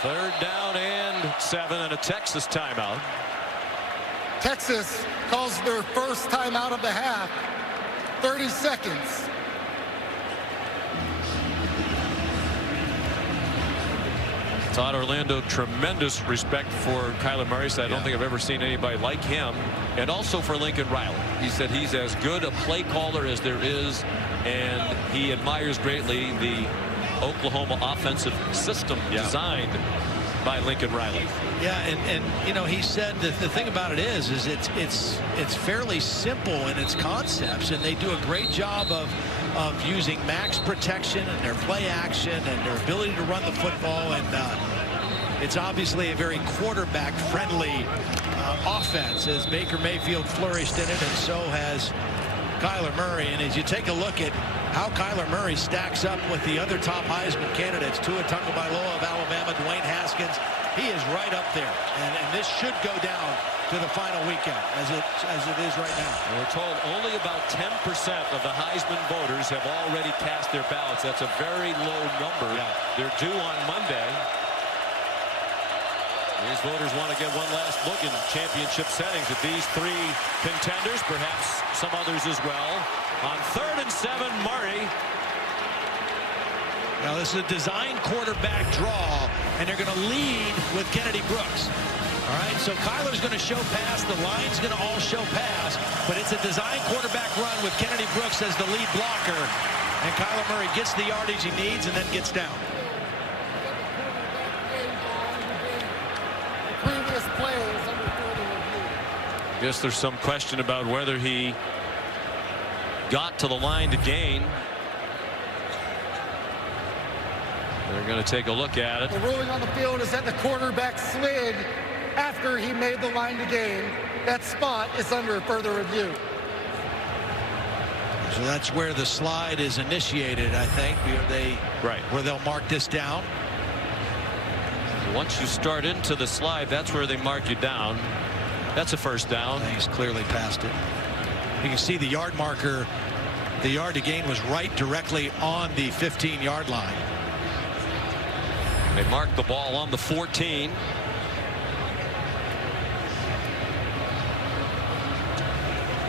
3rd down and 7 and a Texas timeout. Texas calls their first timeout of the half. 30 seconds. Todd Orlando, tremendous respect for Kyler Murray. Said, I don't think I've ever seen anybody like him. And also for Lincoln Riley. He said he's as good a play caller as there is, and he admires greatly the Oklahoma offensive system designed by Lincoln Riley. Yeah, and you know, he said that the thing about it is it's fairly simple in its concepts, and they do a great job of using max protection and their play action and their ability to run the football, and it's obviously a very quarterback friendly offense, as Baker Mayfield flourished in it, and so has Kyler Murray. And as you take a look at how Kyler Murray stacks up with the other top Heisman candidates, Tua Tagovailoa of Alabama, Dwayne Haskins, he is right up there, and this should go down to the final weekend as it is right now. And we're told only about 10% of the Heisman voters have already cast their ballots. That's a very low number. They're due on Monday. These voters want to get one last look in championship settings at these 3 contenders, perhaps some others as well. On 3rd and 7, Murray. Now this is a design quarterback draw, and they're going to lead with Kennedy Brooks. All right, so Kyler's going to show pass. The line's going to all show pass, but it's a design quarterback run with Kennedy Brooks as the lead blocker. And Kyler Murray gets the yardage he needs and then gets down. Previous players under further review. Guess there's some question about whether he got to the line to gain. They're going to take a look at it. The ruling on the field is that the quarterback slid after he made the line to gain. That spot is under further review. So that's where the slide is initiated, I think. Where they'll mark this down. Once you start into the slide, that's where they mark you down. That's a first down. He's clearly past it. You can see the yard marker. The yard to gain was right directly on the 15-yard line. They marked the ball on the 14.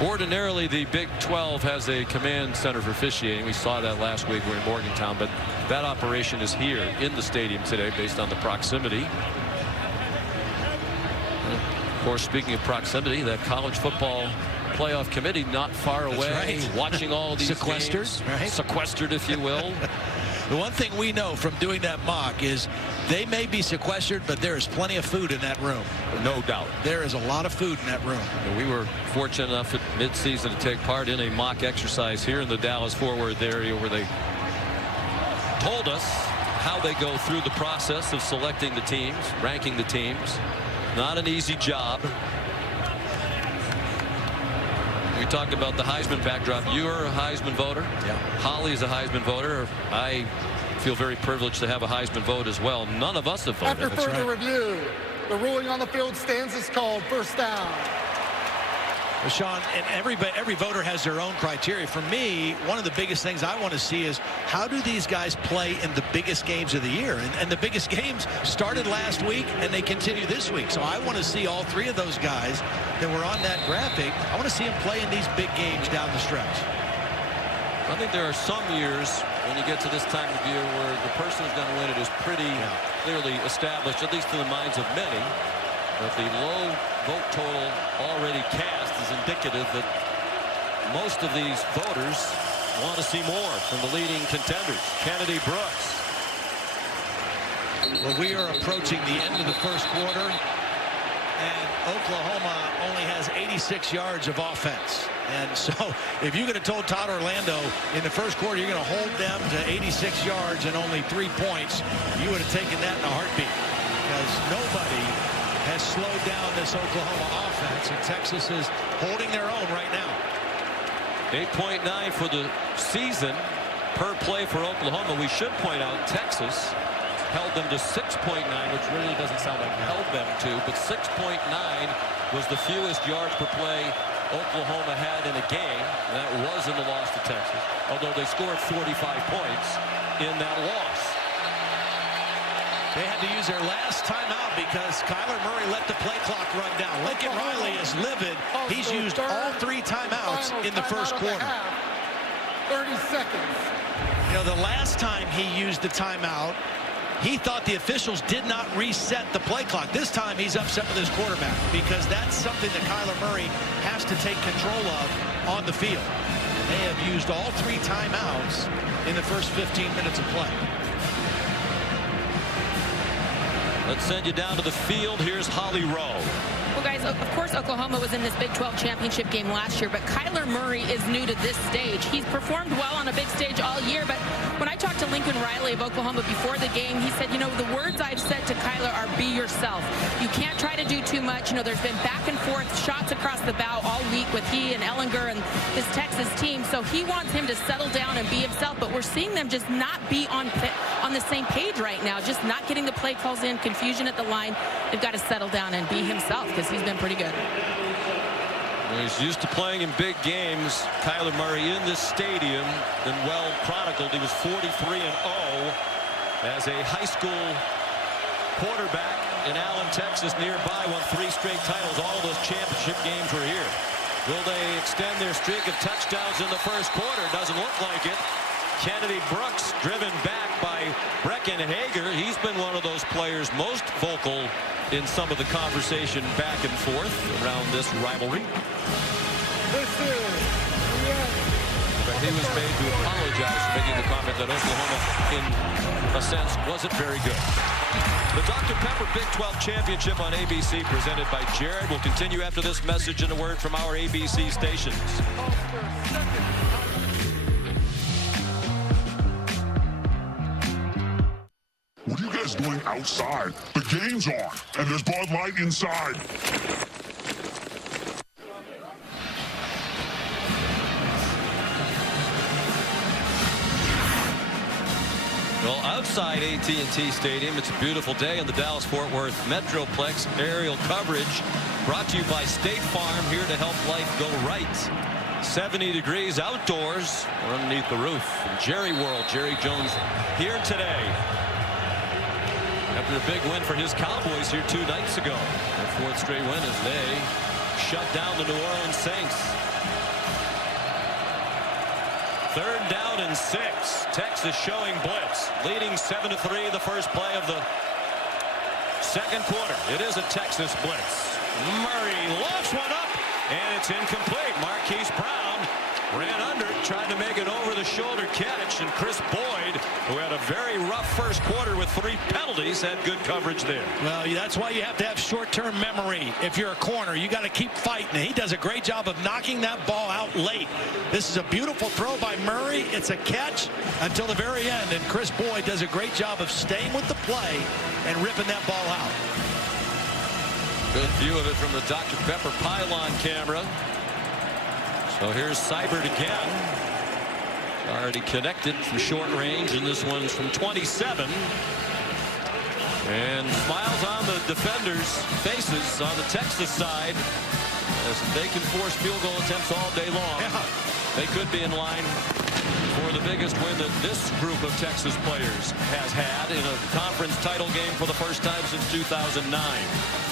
Ordinarily, the Big 12 has a command center for officiating. We saw that last week. We're in Morgantown, but that operation is here in the stadium today based on the proximity. Of course, speaking of proximity, that college football playoff committee not far away, watching all these sequestered, games, sequestered, if you will. The one thing we know from doing that mock is they may be sequestered, but there is plenty of food in that room. No doubt. There is a lot of food in that room. And we were fortunate enough at midseason to take part in a mock exercise here in the Dallas-Fort Worth area where they told us how they go through the process of selecting the teams, ranking the teams. Not an easy job. We talked about the Heisman backdrop. You're a Heisman voter. Yeah. Holly's a Heisman voter. I feel very privileged to have a Heisman vote as well. None of us have voted. After further review, the ruling on the field stands as called. First down. Well, Sean, and every voter has their own criteria. For me, one of the biggest things I want to see is how do these guys play in the biggest games of the year? And the biggest games started last week, and they continue this week. So I want to see all three of those guys that were on that graphic. I want to see them play in these big games down the stretch. I think there are some years when you get to this time of year where the person who's going to win it is pretty clearly established, at least in the minds of many. But the low vote total already cast is indicative that most of these voters want to see more from the leading contenders. Kennedy Brooks. Well, we are approaching the end of the first quarter, and Oklahoma only has 86 yards of offense. And so if you could have told Todd Orlando in the first quarter you're going to hold them to 86 yards and only 3 points, you would have taken that in a heartbeat, because nobody has slowed down this Oklahoma offense, and Texas is holding their own right now. 8.9 for the season per play for Oklahoma. We should point out Texas held them to 6.9, which really doesn't sound like held them to, but 6.9 was the fewest yards per play Oklahoma had in a game. And that was in the loss to Texas, although they scored 45 points in that loss. They had to use their last timeout because Kyler Murray let the play clock run down. Lincoln Riley is livid. He's used all 3 timeouts in the first quarter. 30 seconds. You know, the last time he used the timeout, he thought the officials did not reset the play clock. This time he's upset with his quarterback because that's something that Kyler Murray has to take control of on the field. They have used all 3 timeouts in the first 15 minutes of play. Let's send you down to the field. Here's Holly Rowe. Well, guys, of course, Oklahoma was in this Big 12 championship game last year, but Kyler Murray is new to this stage. He's performed well on a big stage all year, but when I talked to Lincoln Riley of Oklahoma before the game, he said, you know, the words I've said to Kyler are be yourself. You can't try to do too much. You know, there's been back and forth shots across the bow all week with he and Ellinger and this Texas team, so he wants him to settle down and be himself, but we're seeing them just not be on the same page right now, just not getting the play calls in, confusion at the line. They've got to settle down and be himself because he's been pretty good. Well, he's used to playing in big games. Kyler Murray in this stadium, been well chronicled. He was 43-0 as a high school quarterback in Allen, Texas, nearby. Won 3 straight titles. All those championship games were here. Will they extend their streak of touchdowns in the first quarter? Doesn't look like it. Kennedy Brooks driven back by Brecken Hager. He's been one of those players most vocal in some of the conversation back and forth around this rivalry. But he was made to apologize for making the comment that Oklahoma, in a sense, wasn't very good. The Dr. Pepper Big 12 Championship on ABC, presented by Jared, will continue after this message and a word from our ABC stations. What are you guys doing outside? The game's on, and there's Bud Light inside. Well, outside AT&T Stadium, it's a beautiful day in the Dallas-Fort Worth Metroplex. Aerial coverage brought to you by State Farm, here to help life go right. 70 degrees outdoors or underneath the roof. In Jerry World, Jerry Jones here today. After a big win for his Cowboys here 2 nights ago. Their 4th straight win as they shut down the New Orleans Saints. 3rd down and 6. Texas showing blitz. Leading 7-3 the first play of the second quarter. It is a Texas blitz. Murray lofts one up, and it's incomplete. Marquise Brown ran under it, tried to make an over-the-shoulder catch, and Chris Boyd, who had a very rough first quarter with 3 penalties, had good coverage there. Well, that's why you have to have short-term memory. If you're a corner, you got to keep fighting. And he does a great job of knocking that ball out late. This is a beautiful throw by Murray. It's a catch until the very end, and Chris Boyd does a great job of staying with the play and ripping that ball out. Good view of it from the Dr. Pepper pylon camera. So here's Seibert again. Already connected from short range, and this one's from 27. And smiles on the defenders' faces on the Texas side as they can force field goal attempts all day long. Yeah. They could be in line for the biggest win that this group of Texas players has had in a conference title game for the first time since 2009.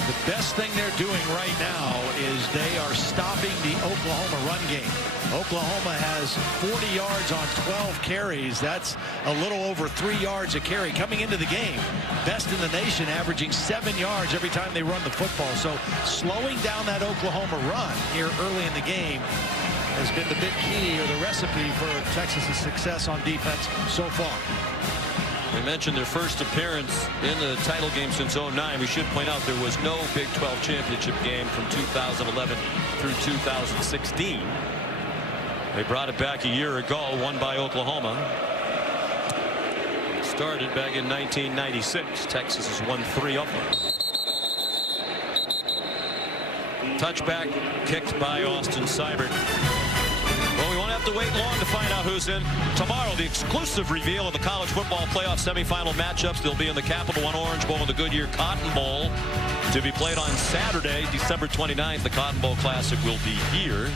The best thing they're doing right now is they are stopping the Oklahoma run game. Oklahoma has 40 yards on 12 carries. That's a little over 3 yards a carry coming into the game. Best in the nation, averaging 7 yards every time they run the football. So slowing down that Oklahoma run here early in the game has been the big key or the recipe for Texas's success on defense so far. We mentioned their first appearance in the title game since 2009. We should point out there was no Big 12 championship game from 2011 through 2016. They brought it back a year ago, won by Oklahoma. It started back in 1996. Texas has won 3 of them. Touchback kicked by Austin Seibert. Well, we won't have to wait long to find out who's in tomorrow. The exclusive reveal of the college football playoff semifinal matchups. They'll be in the Capital One Orange Bowl and the Goodyear Cotton Bowl to be played on Saturday, December 29th. The Cotton Bowl Classic will be here.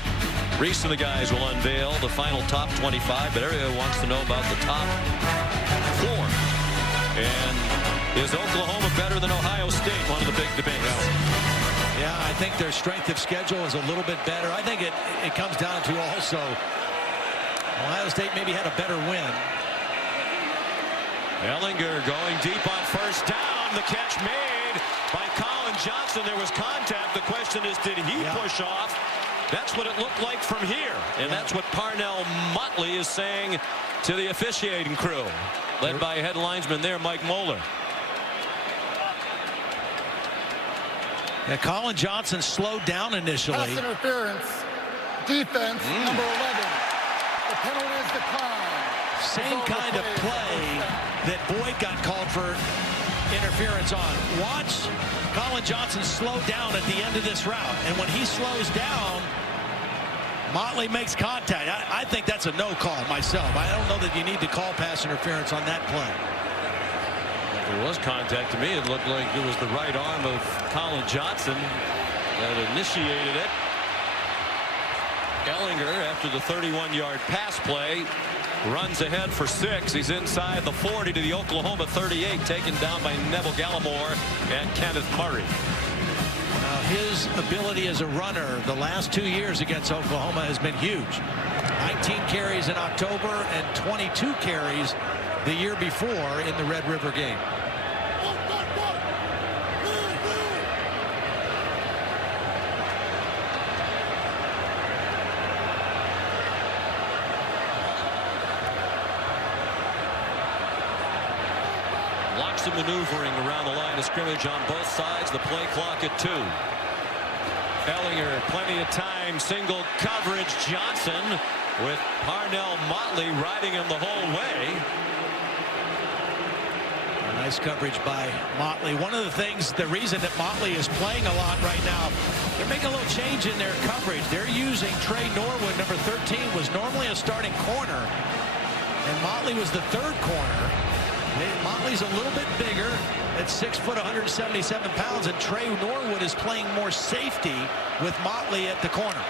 Reese and the guys will unveil the final top 25, but everybody wants to know about the top 4. And is Oklahoma better than Ohio State? One of the big debates. Yeah, I think their strength of schedule is a little bit better. I think it comes down to also Ohio State maybe had a better win. Ellinger going deep on first down. The catch made by Colin Johnson. There was contact. The question is, did he push off? That's what it looked like from here. And that's what Parnell Motley is saying to the officiating crew, led by head linesman there, Mike Moeller. Yeah, Colin Johnson slowed down initially. Pass interference. Defense, number 11. The penalty is declined. Same kind of play that Boyd got called for interference on. Watch Colin Johnson slow down at the end of this route. And when he slows down, Motley makes contact. I think that's a no call myself. I don't know that you need to call pass interference on that play. There was contact. To me, it looked like it was the right arm of Colin Johnson that initiated it. Ellinger, after the 31-yard pass play, runs ahead for 6. He's inside the 40 to the Oklahoma 38, taken down by Neville Gallimore and Kenneth Murray. Now, his ability as a runner the last 2 years against Oklahoma has been huge. 19 carries in October and 22 carries the year before in the Red River game. Lots of maneuvering around the line of scrimmage on both sides. The play clock at 2. Ellinger, plenty of time, single coverage. Johnson with Parnell Motley riding him the whole way. Nice coverage by Motley. One of the things, the reason that Motley is playing a lot right now, they're making a little change in their coverage. They're using Trey Norwood, number 13, was normally a starting corner, and Motley was the 3rd corner. Motley's a little bit bigger at 6 foot, 177 pounds, and Trey Norwood is playing more safety with Motley at the corner.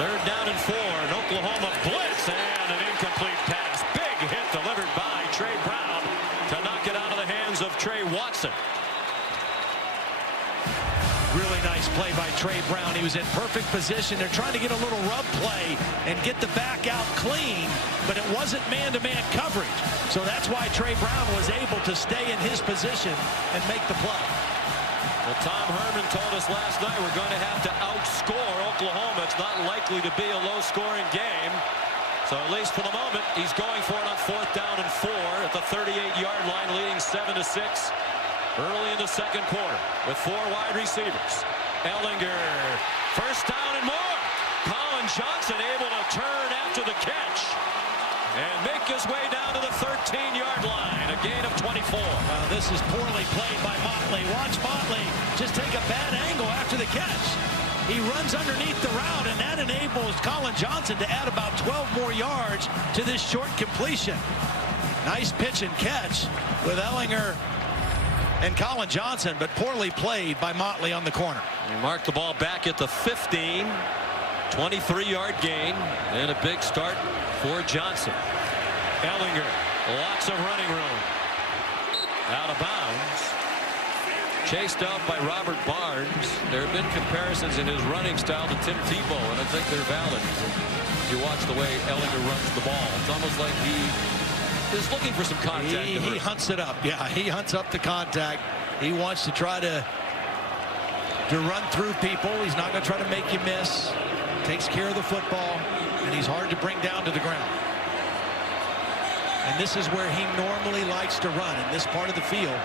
3rd down and 4, and Oklahoma blitz, and an incomplete pass. Big hit delivered by Trey Brown to knock it out of the hands of Trey Watson. Really nice play by Trey Brown. He was in perfect position. They're trying to get a little rub play and get the back out clean, but it wasn't man-to-man coverage. So that's why Trey Brown was able to stay in his position and make the play. Well, Tom Herman told us last night we're going to have to outscore Oklahoma. It's not likely to be a low-scoring game. So at least for the moment, he's going for it on 4th down and 4 at the 38-yard line, leading 7-6 early in the 2nd quarter with 4 wide receivers. Ellinger, first down and more. Colin Johnson able to turn after the catch and make his way down to the 13-yard line, a gain of 24. This is poorly played by Motley. Watch Motley just take a bad angle after the catch. He runs underneath the route, and that enables Colin Johnson to add about 12 more yards to this short completion. Nice pitch and catch with Ellinger and Colin Johnson, but poorly played by Motley on the corner. He marked the ball back at the 15. 23-yard gain and a big start for Johnson. Ellinger, lots of running room. Out of bounds. Chased out by Robert Barnes. There have been comparisons in his running style to Tim Tebow, and I think they're valid. If you watch the way Ellinger runs the ball, it's almost like he is looking for some contact. He hunts it up. Yeah, he hunts up the contact. He wants to try to run through people. He's not going to try to make you miss. Takes care of the football, and he's hard to bring down to the ground. And this is where he normally likes to run, in this part of the field,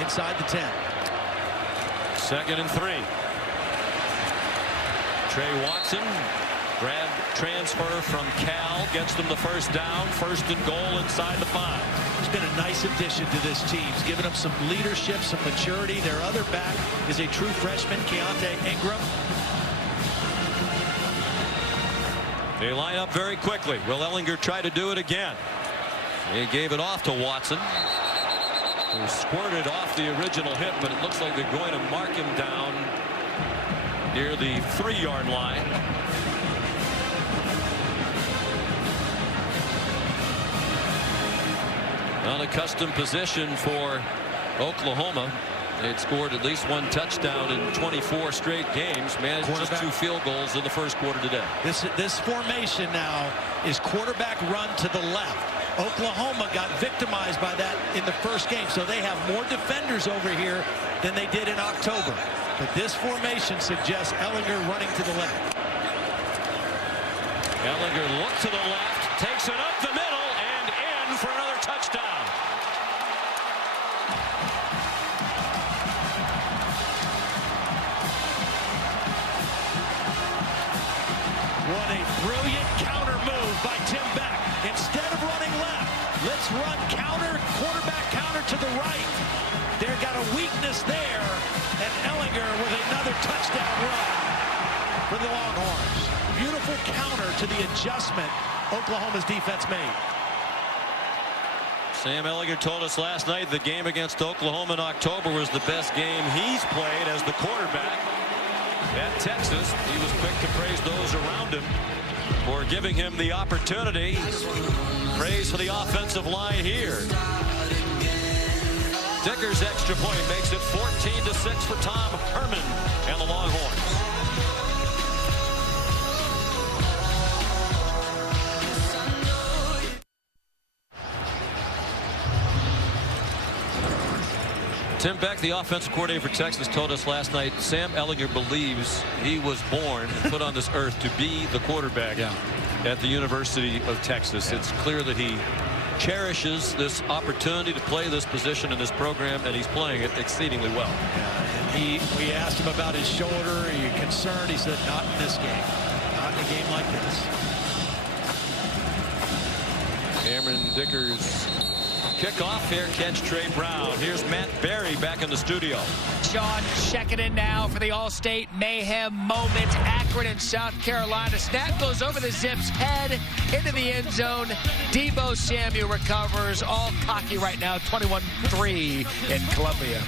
inside the 10. 2nd and 3. Trey Watson, grad transfer from Cal, gets them the first down, 1st and goal inside the 5. He's been a nice addition to this team. He's given them some leadership, some maturity. Their other back is a true freshman, Keontae Ingram. They line up very quickly. Will Ellinger try to do it again? He gave it off to Watson, who squirted off the original hit, but it looks like they're going to mark him down near the 3-yard line. Unaccustomed position for Oklahoma. They'd scored at least 1 touchdown in 24 straight games. Managed just 2 field goals in the first quarter today. This formation now is quarterback run to the left. Oklahoma got victimized by that in the first game, so they have more defenders over here than they did in October. But this formation suggests Ellinger running to the left. Ellinger looked to the left, takes it up the middle, and in for another touchdown. What a brilliant counter move by Tim Beck. Instead of running left, let's run counter, quarterback counter to the right. They've got a weakness there, and Ellinger with another touchdown run for the Longhorns. Beautiful counter to the adjustment Oklahoma's defense made. Sam Ellinger told us last night the game against Oklahoma in October was the best game he's played as the quarterback at Texas. He was quick to praise those around him for giving him the opportunity. Praise for the offensive line here. Dicker's extra point makes it 14-6 for Tom Herman and the Longhorns. Tim Beck, the offensive coordinator for Texas, told us last night Sam Ellinger believes he was born and put on this earth to be the quarterback at the University of Texas. It's clear that he cherishes this opportunity to play this position in this program, and he's playing it exceedingly well. And we asked him about his shoulder. Are you concerned? He said, not in this game. Not in a game like this. Cameron Dicker's kickoff here, catch Trey Brown. Here's Matt Berry back in the studio. Sean checking in now for the All-State Mayhem moment. Akron in South Carolina. Snap goes over the Zips' head into the end zone. Deebo Samuel recovers. All cocky right now. 21-3 in Columbia.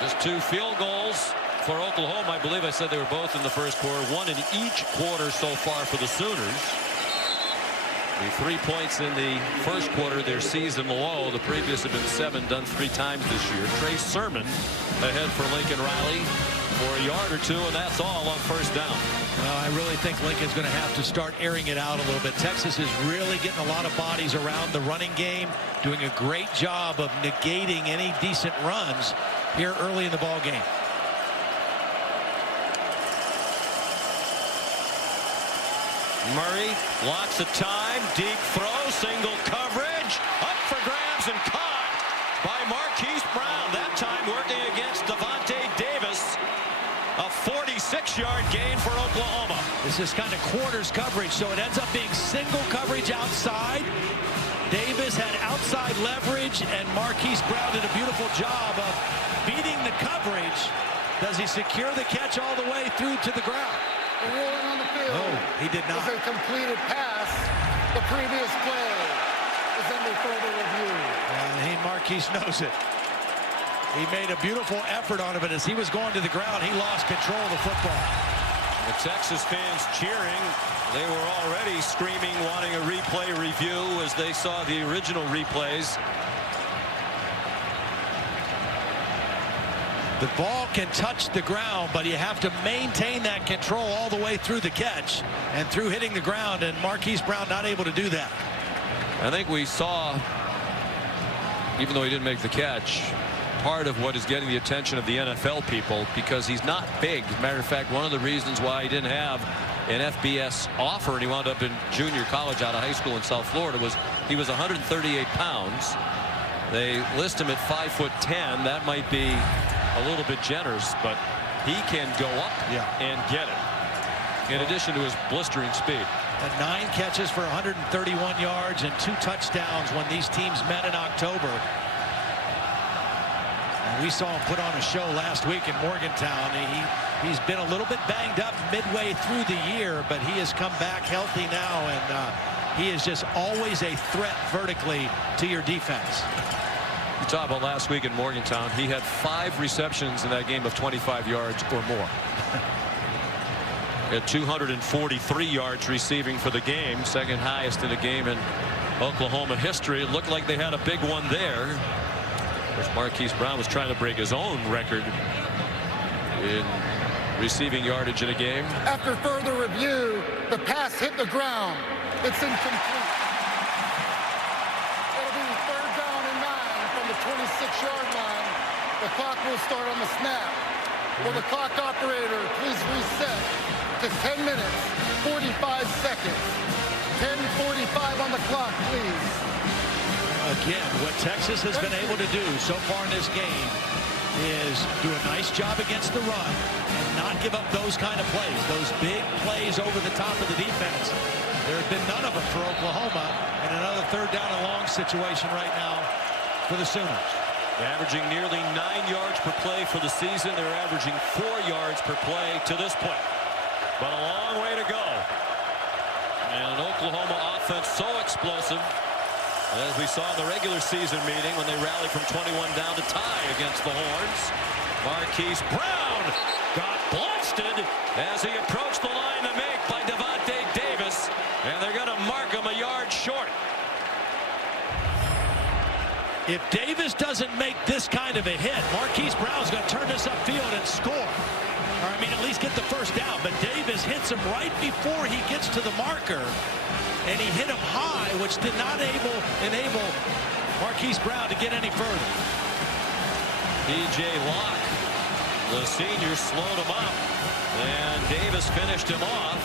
Just 2 field goals for Oklahoma. I believe I said they were both in the first quarter. 1 in each quarter so far for the Sooners. The 3 points in the first quarter, their season low. The previous have been 7, done 3 times this year. Trey Sermon ahead for Lincoln Riley for a yard or 2, and that's all on first down. Well, I really think Lincoln's going to have to start airing it out a little bit. Texas is really getting a lot of bodies around the running game, doing a great job of negating any decent runs here early in the ball game. Murray, lots of time, deep throw, single coverage, up for grabs and caught by Marquise Brown. That time working against Devontae Davis. A 46-yard gain for Oklahoma. This is kind of quarters coverage, so it ends up being single coverage outside. Davis had outside leverage, and Marquise Brown did a beautiful job of beating the coverage. Does he secure the catch all the way through to the ground? The ruling on the field. Oh, he did not. Is a completed pass. The previous play is under further review. And Marquise knows it. He made a beautiful effort on it, but as he was going to the ground, he lost control of the football. The Texas fans cheering. They were already screaming, wanting a replay review as they saw the original replays. The ball can touch the ground, but you have to maintain that control all the way through the catch and through hitting the ground, and Marquise Brown not able to do that. I think we saw, even though he didn't make the catch, part of what is getting the attention of the NFL people, because he's not big. As a matter of fact, one of the reasons why he didn't have an FBS offer and he wound up in junior college out of high school in South Florida was he was 138 pounds. They list him at 5'10". That might be a little bit generous, but he can go up and get it, in addition to his blistering speed. 9 catches for 131 yards and 2 touchdowns when these teams met in October. And we saw him put on a show last week in Morgantown. He's been a little bit banged up midway through the year, but he has come back healthy now, and he is just always a threat vertically to your defense. You talk about last week in Morgantown, he had 5 receptions in that game of 25 yards or more. At 243 yards receiving for the game, second highest in a game in Oklahoma history. It looked like they had a big one there. Of course, Marquise Brown was trying to break his own record in receiving yardage in a game. After further review, the pass hit the ground. It's incomplete. It'll be 3rd down and 9 from the 26-yard line. The clock will start on the snap. Will the clock operator please reset to 10 minutes, 45 seconds. 10:45 on the clock, please. Again, what Texas has been able to do so far in this game is do a nice job against the run and not give up those kind of plays, those big plays over the top of the defense. There have been none of them for Oklahoma, and another 3rd down and long situation right now for the Sooners. Averaging nearly 9 yards per play for the season. They're averaging 4 yards per play to this point. But a long way to go. And an Oklahoma offense so explosive, as we saw in the regular season meeting when they rallied from 21 down to tie against the Horns. Marquise Brown got blasted as he approached the line to make by Devontae Davis. And they're going to mark him a yard short. If Davis doesn't make this kind of a hit, Marquise Brown's going to turn this upfield and score. Or, I mean, at least get the 1st down. But Davis hits him right before he gets to the marker. And he hit him high, which did not enable Marquise Brown to get any further. DJ Locke, the senior, slowed him up. And Davis finished him off.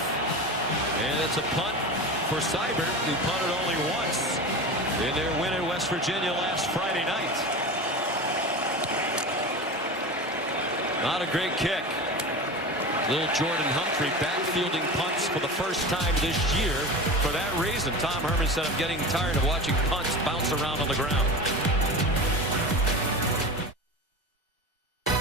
And it's a punt for Seibert, who punted only once in their win in West Virginia last Friday night. Not a great kick. Little Jordan Humphrey backfielding punts for the first time this year. For that reason, Tom Herman said, I'm getting tired of watching punts bounce around on the ground.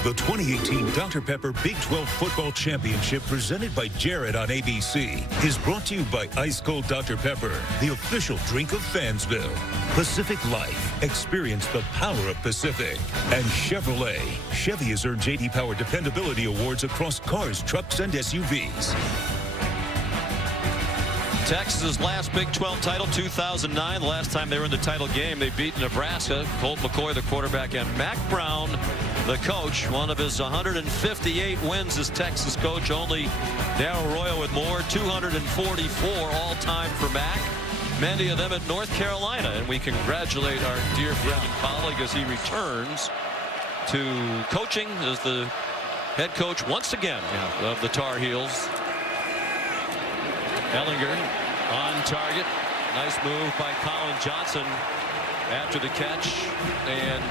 The 2018 Dr. Pepper Big 12 Football Championship, presented by Jared on ABC, is brought to you by Ice Cold Dr. Pepper, the official drink of Fansville. Pacific Life. Experience the power of Pacific. And Chevrolet. Chevy has earned J.D. Power Dependability Awards across cars, trucks, and SUVs. Texas's last Big 12 title, 2009. The last time they were in the title game, they beat Nebraska. Colt McCoy, the quarterback, and Mack Brown, the coach. One of his 158 wins as Texas coach. Only Darrell Royal with more. 244 all-time for Mack. Many of them at North Carolina. And we congratulate our dear friend and colleague as he returns to coaching as the head coach once again of the Tar Heels. Ellinger on target. Nice move by Colin Johnson after the catch. And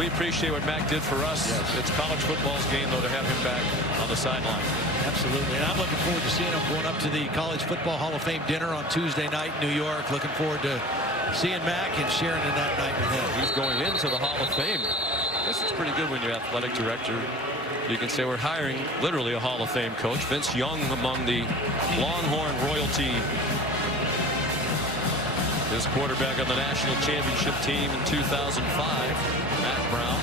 We appreciate what Mac did for us. Yes. It's college football's game, though, to have him back on the sideline. Absolutely. And I'm looking forward to seeing him going up to the College Football Hall of Fame dinner on Tuesday night in New York. Looking forward to seeing Mac and sharing in that night with him. He's going into the Hall of Fame. I guess it's pretty good when you're athletic director. You can say we're hiring literally a Hall of Fame coach. Vince Young among the Longhorn royalty. His quarterback on the national championship team in 2005, Matt Brown.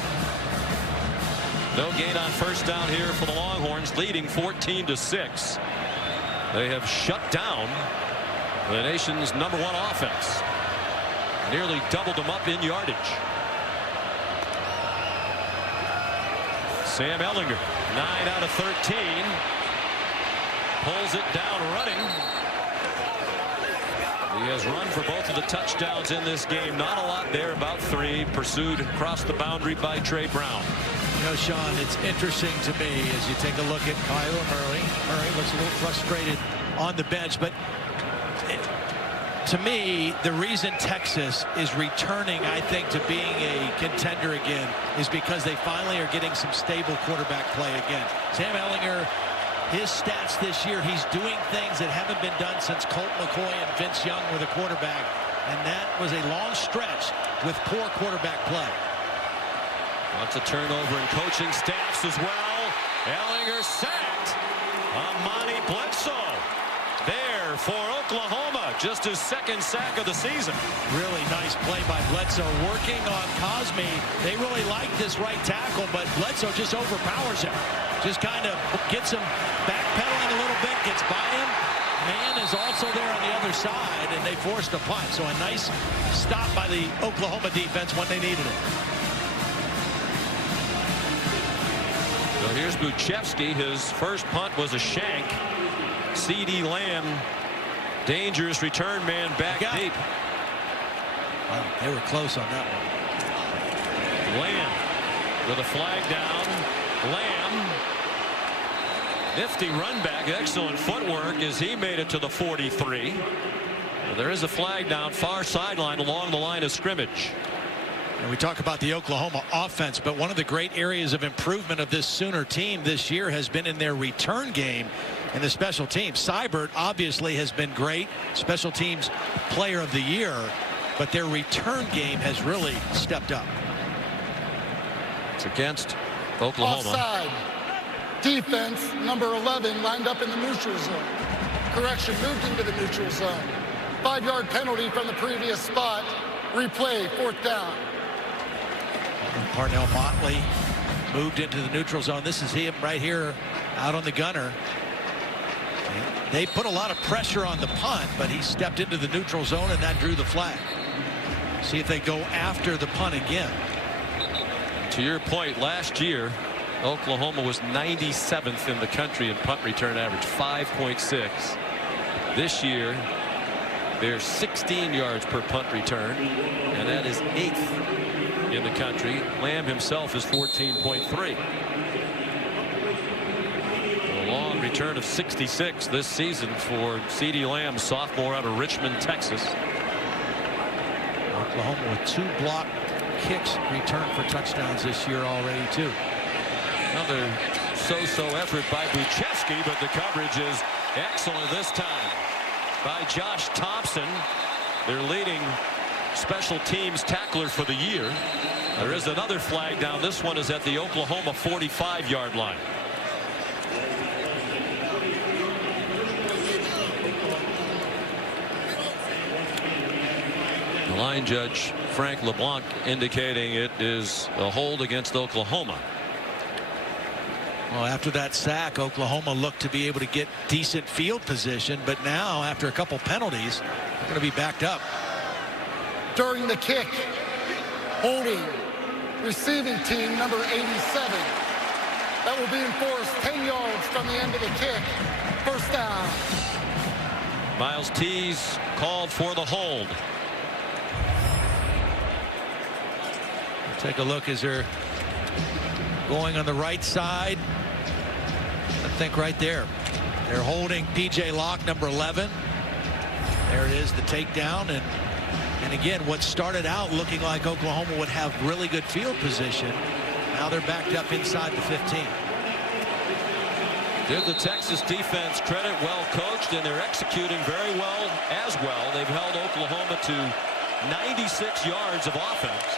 No gain on first down here for the Longhorns, leading 14-6. They have shut down the nation's #1 offense. Nearly doubled them up in yardage. Sam Ehlinger, 9 out of 13. Pulls it down running. He has run for both of the touchdowns in this game. Not a lot there, about 3. Pursued across the boundary by Trey Brown. You know, Sean, it's interesting to me as you take a look at Kyler Murray. Murray looks a little frustrated on the bench, but to me, the reason Texas is returning, I think, to being a contender again is because they finally are getting some stable quarterback play again. Sam Ehlinger, his stats this year, he's doing things that haven't been done since Colt McCoy and Vince Young were the quarterback, and that was a long stretch with poor quarterback play. Lots of turnover in coaching staffs as well. Ehlinger sacked. Amani Bledsoe there for Oklahoma. Just his 2nd sack of the season. Really nice play by Bledsoe. Working on Cosme. They really like this right tackle, but Bledsoe just overpowers him. Just kind of gets him backpedaling a little bit, gets by him. Man is also there on the other side, and they forced a punt. So a nice stop by the Oklahoma defense when they needed it. So here's Buchevsky. His first punt was a shank. CeeDee Lamb, dangerous return man back deep. Wow, they were close on that one. Lamb with a flag down. Lamb, nifty run back, excellent footwork as he made it to the 43. Well, there is a flag down, far sideline along the line of scrimmage. And we talk about the Oklahoma offense, but one of the great areas of improvement of this Sooner team this year has been in their return game and the special teams. Seibert obviously has been great, special teams player of the year, but their return game has really stepped up. It's against Oklahoma. Offside. Defense, number 11, lined up in the neutral zone. Correction, moved into the neutral zone. 5-yard penalty from the previous spot. Replay, 4th down. Parnell Motley moved into the neutral zone. This is him right here out on the gunner. They put a lot of pressure on the punt, but he stepped into the neutral zone, and that drew the flag. See if they go after the punt again. To your point, last year, Oklahoma was 97th in the country in punt return average, 5.6. This year, they're 16 yards per punt return, and that is 8th in the country. Lamb himself is 14.3. A long return of 66 this season for CeeDee Lamb, sophomore out of Richmond, Texas. Oklahoma with 2 block kicks returned for touchdowns this year already, too. Another so-so effort by Buchevsky, but the coverage is excellent this time by Josh Thompson, their leading special teams tackler for the year. There is another flag down. This one is at the Oklahoma 45-yard line. The line judge, Frank LeBlanc, indicating it is a hold against Oklahoma. Well, after that sack, Oklahoma looked to be able to get decent field position, but now after a couple penalties, they're going to be backed up. During the kick, holding receiving team number 87. That will be enforced 10 yards from the end of the kick. 1st down. Miles Tees called for the hold. Take a look as they're going on the right side. I think right there. They're holding P.J. Locke, number 11. There it is, the takedown, and And again, what started out looking like Oklahoma would have really good field position, now they're backed up inside the 15. Give the Texas defense credit, well coached, and they're executing very well as well. They've held Oklahoma to 96 yards of offense.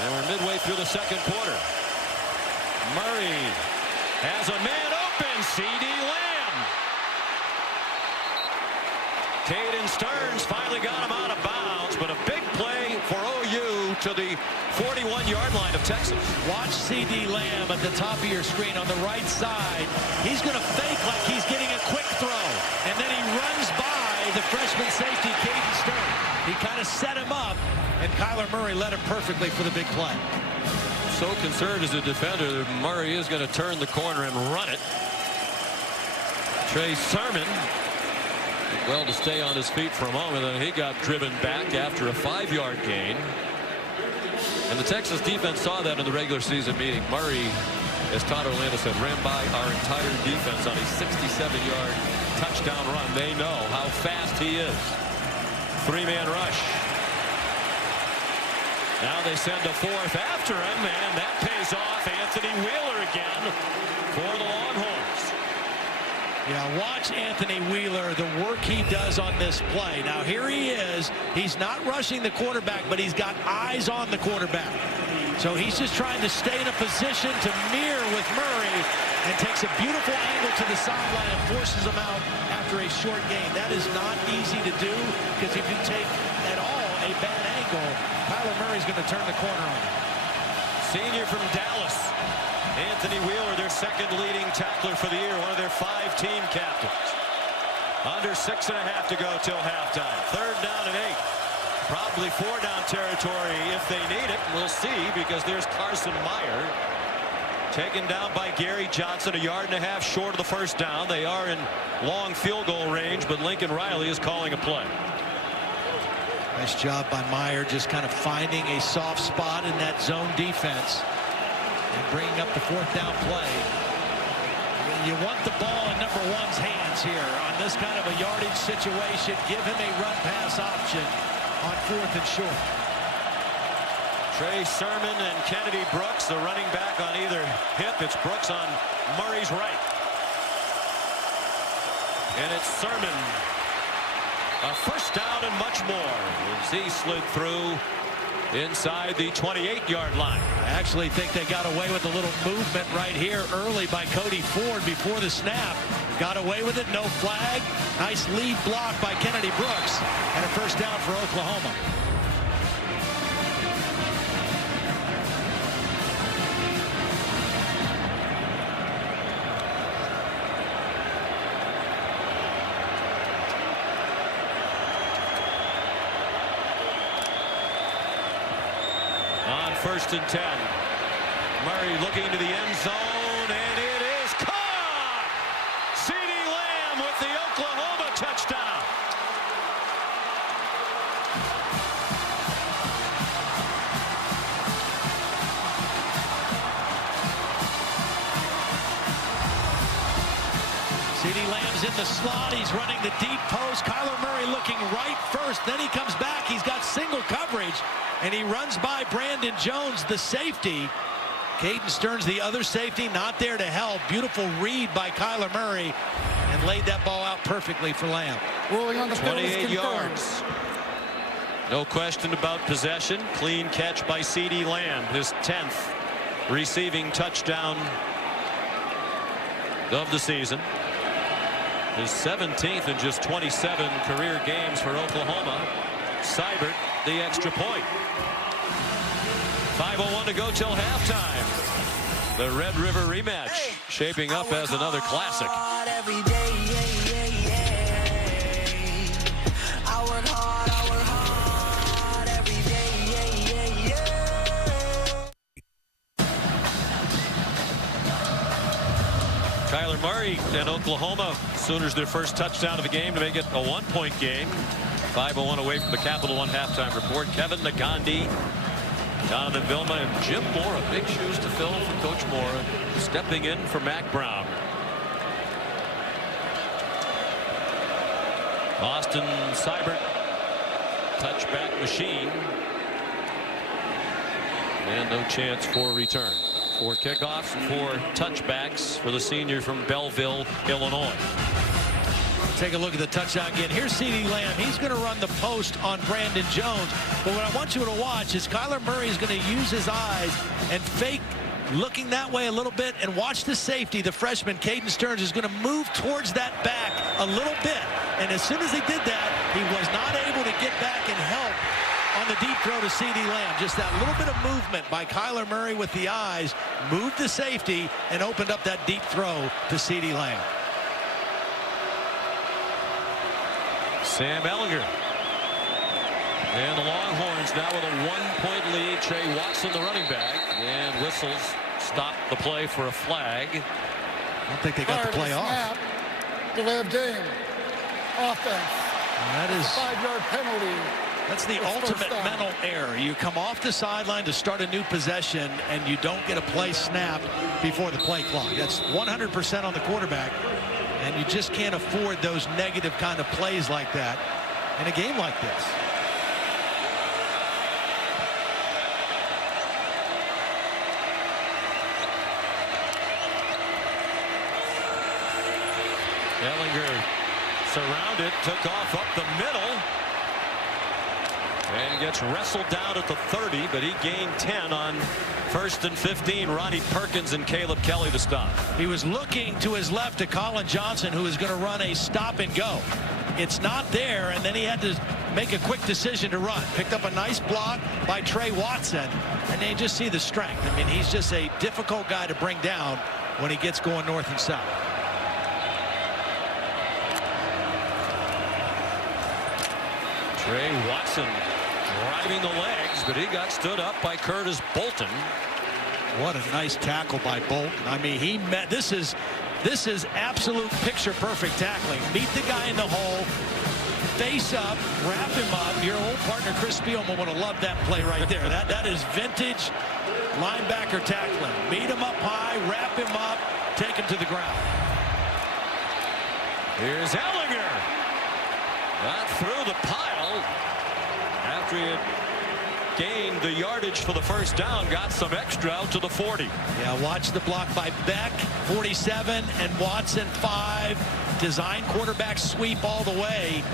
And we're midway through the second quarter. Murray has a man open. C.D. Lamb. Caden Stearns finally got him out of bounds, but a big play for OU to the 41-yard line of Texas. Watch C.D. Lamb at the top of your screen on the right side. He's going to fake like he's getting a quick throw, and then he runs by the freshman safety, Caden Stearns. He kind of set him up, and Kyler Murray led him perfectly for the big play. So concerned as a defender that Murray is going to turn the corner and run it. Trey Sermon did well to stay on his feet for a moment, and he got driven back after a 5-yard gain. And the Texas defense saw that in the regular season meeting. Murray, as Todd Orlando said, ran by our entire defense on a 67-yard touchdown run. They know how fast he is. 3-man rush. Now they send a fourth after him, and that pays off. Anthony Wheeler again for the Longhorns. Yeah, watch Anthony Wheeler, the work he does on this play. Now here he is. He's not rushing the quarterback, but he's got eyes on the quarterback. So he's just trying to stay in a position to mirror with Murray and takes a beautiful angle to the sideline and forces him out after a short gain. That is not easy to do, because if you take at all a bad angle, Kyler Murray's going to turn the corner on him. Senior from Dallas, Anthony Wheeler, their second leading tackler for the year, one of their 5-team captains. Under 6.5 to go till halftime. 3rd down and 8. Probably 4-down territory if they need it. We'll see, because there's Carson Meyer. Taken down by Gary Johnson, 1.5 yards short of the first down. They are in long field goal range, but Lincoln Riley is calling a play. Nice job by Meyer, just kind of finding a soft spot in that zone defense and bringing up the 4th down play. You want the ball in number 1's hands here on this kind of a yardage situation. Give him a run pass option on 4th and short. Trey Sermon and Kennedy Brooks, the running back on either hip. It's Brooks on Murray's right. And it's Sermon. A first down and much more as he slid through inside the 28-yard line. I actually think they got away with a little movement right here early by Cody Ford before the snap. Got away with it, no flag. Nice lead block by Kennedy Brooks, and a first down for Oklahoma. On 1st and 10. Murray looking to the end zone, and it is caught! C.D. Lamb with the Oklahoma touchdown. C.D. Lamb's in the slot. He's running the deep post. Kyler Murray looking right first. Then he comes back. He's got single coverage, and he runs by Brandon Jones, the safety. Caden Stearns, the other safety, not there to help. Beautiful read by Kyler Murray, and laid that ball out perfectly for Lamb. Ruling on the 28 yards. No question about possession. Clean catch by C.D. Lamb, his 10th receiving touchdown of the season. His 17th in just 27 career games for Oklahoma. Seibert, the extra point. 5:01 to go till halftime. The Red River rematch shaping up as another classic. Every day, I work hard every day, Kyler Murray and Oklahoma Sooners their first touchdown of the game to make it a 1-point game. 5:01 away from the Capital One halftime report. Kevin Nagandi, Jonathan Vilma, and Jim Mora. Big shoes to fill for Coach Mora, stepping in for Mack Brown. Austin Seibert touchback machine. And no chance for a return. 4 kickoffs and 4 touchbacks for the senior from Belleville, Illinois. Take a look at the touchdown again. Here's CeeDee Lamb. He's going to run the post on Brandon Jones. But what I want you to watch is Kyler Murray is going to use his eyes and fake looking that way a little bit, and watch the safety. The freshman, Caden Stearns, is going to move towards that back a little bit. And as soon as he did that, he was not able to get back and help on the deep throw to CeeDee Lamb. Just that little bit of movement by Kyler Murray with the eyes, moved the safety, and opened up that deep throw to CeeDee Lamb. Sam Ehlinger. And the Longhorns now with a 1-point lead. Trey Watson, the running back, and whistles stop the play for a flag. I don't think they got the play off. Delay of game. Offense. And that is 5-yard penalty. That's the ultimate mental error. You come off the sideline to start a new possession, and you don't get a play snapped before the play clock. That's 100% on the quarterback, and you just can't afford those negative kind of plays like that in a game like this. Ehlinger surrounded, took off up the middle, and gets wrestled down at the 30, but he gained 10 on 1st and 15. Ronnie Perkins and Caleb Kelly to stop. He was looking to his left to Colin Johnson, who was going to run a stop and go. It's not there, and then he had to make a quick decision to run. Picked up a nice block by Trey Watson, and then you just see the strength. I mean, he's just a difficult guy to bring down when he gets going north and south. Trey Watson driving the legs, but he got stood up by Curtis Bolton. What a nice tackle by Bolton. I mean, he met. This is absolute picture perfect tackling. Meet the guy in the hole, face up, wrap him up. Your old partner Chris Spielman would have loved that play right there. That is vintage linebacker tackling. Meet him up high, wrap him up, take him to the ground. Here's Ehlinger. Got through the pile after he had gained the yardage for the first down, got some extra out to the 40. Yeah, watch the block by Beck, 47, and Watson, 5. Design quarterback sweep all the way.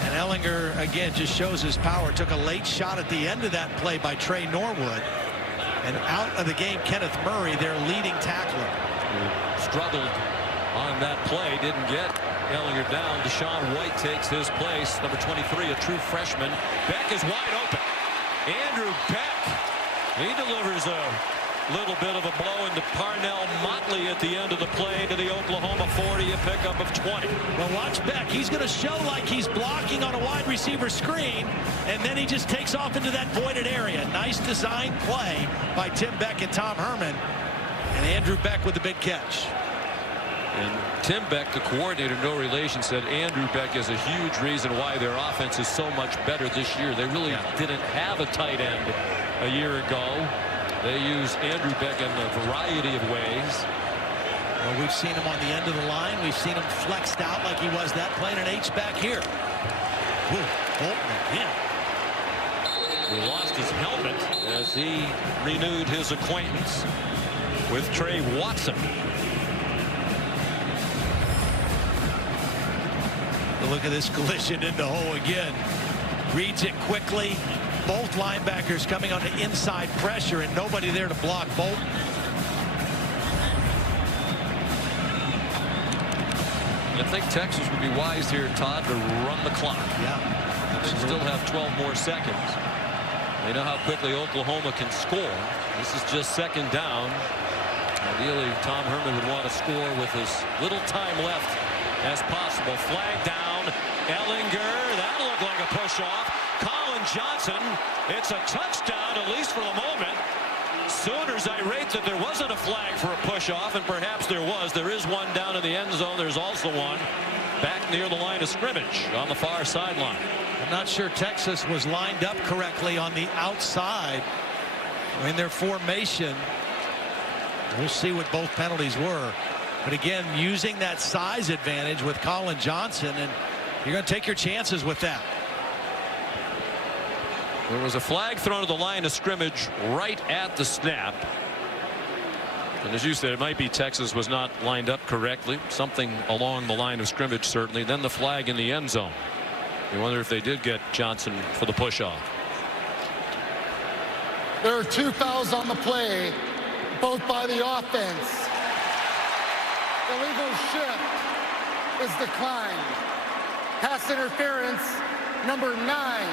And Ehlinger, again, just shows his power. Took a late shot at the end of that play by Trey Norwood. And out of the game, Kenneth Murray, their leading tackler. Struggled on that play, didn't get Ehlinger down. Deshaun White takes his place. Number 23, a true freshman. Beck is wide open. Andrew Beck, he delivers a little bit of a blow into Parnell Motley at the end of the play to the Oklahoma 40, a pickup of 20. Well, watch Beck. He's going to show like he's blocking on a wide receiver screen, and then he just takes off into that voided area. Nice design play by Tim Beck and Tom Herman. And Andrew Beck with the big catch. And Tim Beck, the coordinator, no relation, said Andrew Beck is a huge reason why their offense is so much better this year. They really didn't have a tight end a year ago. They use Andrew Beck in a variety of ways. Well, we've seen him on the end of the line. We've seen him flexed out like he was that play in an H-back here. Ooh, Bolton again. He lost his helmet as he renewed his acquaintance with Trey Watson. Look at this collision in the hole again. Reads it quickly. Both linebackers coming on the inside pressure and nobody there to block Bolton. I think Texas would be wise here, Todd, to run the clock. Yeah. They still have 12 more seconds. They know how quickly Oklahoma can score. This is just second down. Ideally, Tom Herman would want to score with as little time left as possible. Flag down. Ehlinger, that looked like a push off. Colin Johnson, it's a touchdown, at least for the moment. Sooners irate that there wasn't a flag for a push off, and perhaps there was. There is one down in the end zone. There's also one back near the line of scrimmage on the far sideline. I'm not sure Texas was lined up correctly on the outside in their formation. We'll see what both penalties were. But again, using that size advantage with Colin Johnson, and you're going to take your chances with that. There was a flag thrown to the line of scrimmage right at the snap. And as you said, it might be Texas was not lined up correctly. Something along the line of scrimmage, certainly. Then the flag in the end zone. You wonder if they did get Johnson for the push-off. There are 2 fouls on the play, both by the offense. Illegal shift is declined. Pass interference, number 9,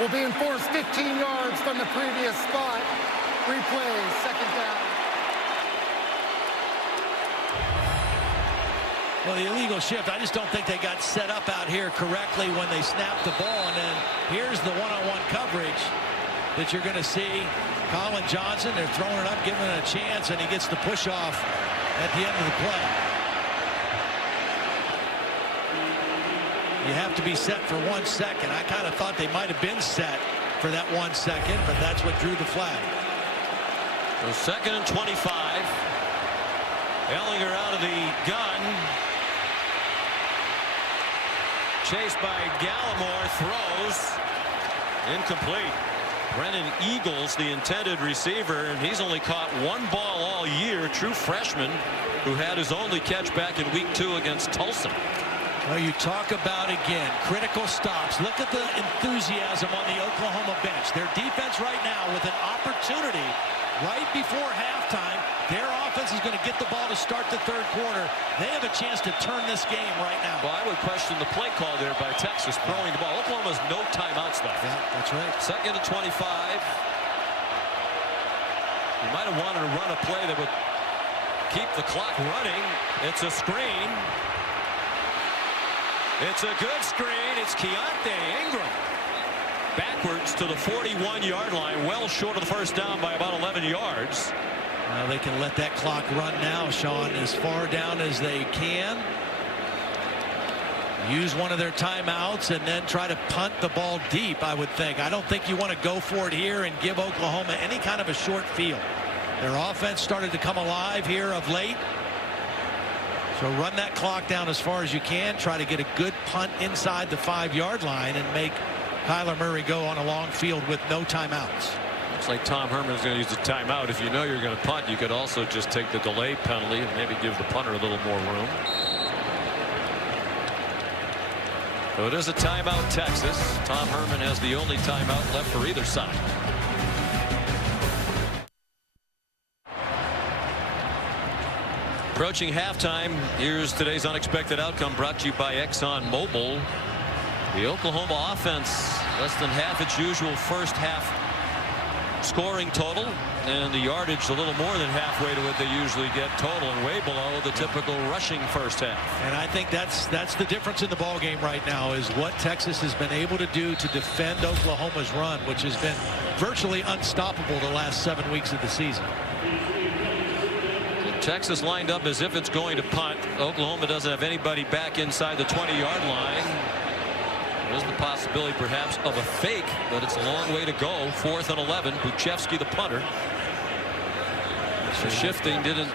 will be enforced 15 yards from the previous spot. Replay, second down. Well, the illegal shift, I just don't think they got set up out here correctly when they snapped the ball. And then here's the one-on-one coverage that you're going to see. Colin Johnson, they're throwing it up, giving it a chance, and he gets the push-off at the end of the play. You have to be set for 1 second. I kind of thought they might have been set for that 1 second, but that's what drew the flag. So 2nd and 25. Ellinger out of the gun. Chased by Gallimore, throws. Incomplete. Brennan Eagles, the intended receiver, and he's only caught 1 ball all year. True freshman who had his only catch back in week 2 against Tulsa. Well, you talk about, again, critical stops. Look at the enthusiasm on the Oklahoma bench. Their defense right now with an opportunity right before halftime. Their offense is going to get the ball to start the 3rd quarter. They have a chance to turn this game right now. Well, I would question the play call there by Texas throwing the ball. Oklahoma has no timeouts left. Yeah, that's right. 2nd and 25. You might have wanted to run a play that would keep the clock running. It's a screen. It's a good screen. It's Keontae Ingram. Backwards to the 41-yard line, well short of the first down by about 11 yards. Well, they can let that clock run now, Sean, as far down as they can. Use one of their timeouts and then try to punt the ball deep, I would think. I don't think you want to go for it here and give Oklahoma any kind of a short field. Their offense started to come alive here of late. So run that clock down as far as you can. Try to get a good punt inside the 5-yard line and make Kyler Murray go on a long field with no timeouts. Looks like Tom Herman's going to use the timeout. If you know you're going to punt, you could also just take the delay penalty and maybe give the punter a little more room. So it is a timeout, Texas. Tom Herman has the only timeout left for either side. Approaching halftime, here's today's unexpected outcome brought to you by ExxonMobil. The Oklahoma offense less than half its usual first half scoring total, and the yardage a little more than halfway to what they usually get total, and way below the typical rushing first half. And I think that's the difference in the ball game right now, is what Texas has been able to do to defend Oklahoma's run, which has been virtually unstoppable the last 7 weeks of the season. Texas lined up as if it's going to punt. Oklahoma doesn't have anybody back inside the 20-yard line. There's the possibility perhaps of a fake, but it's a long way to go. 4th and 11. Buchevsky the punter. So shifting didn't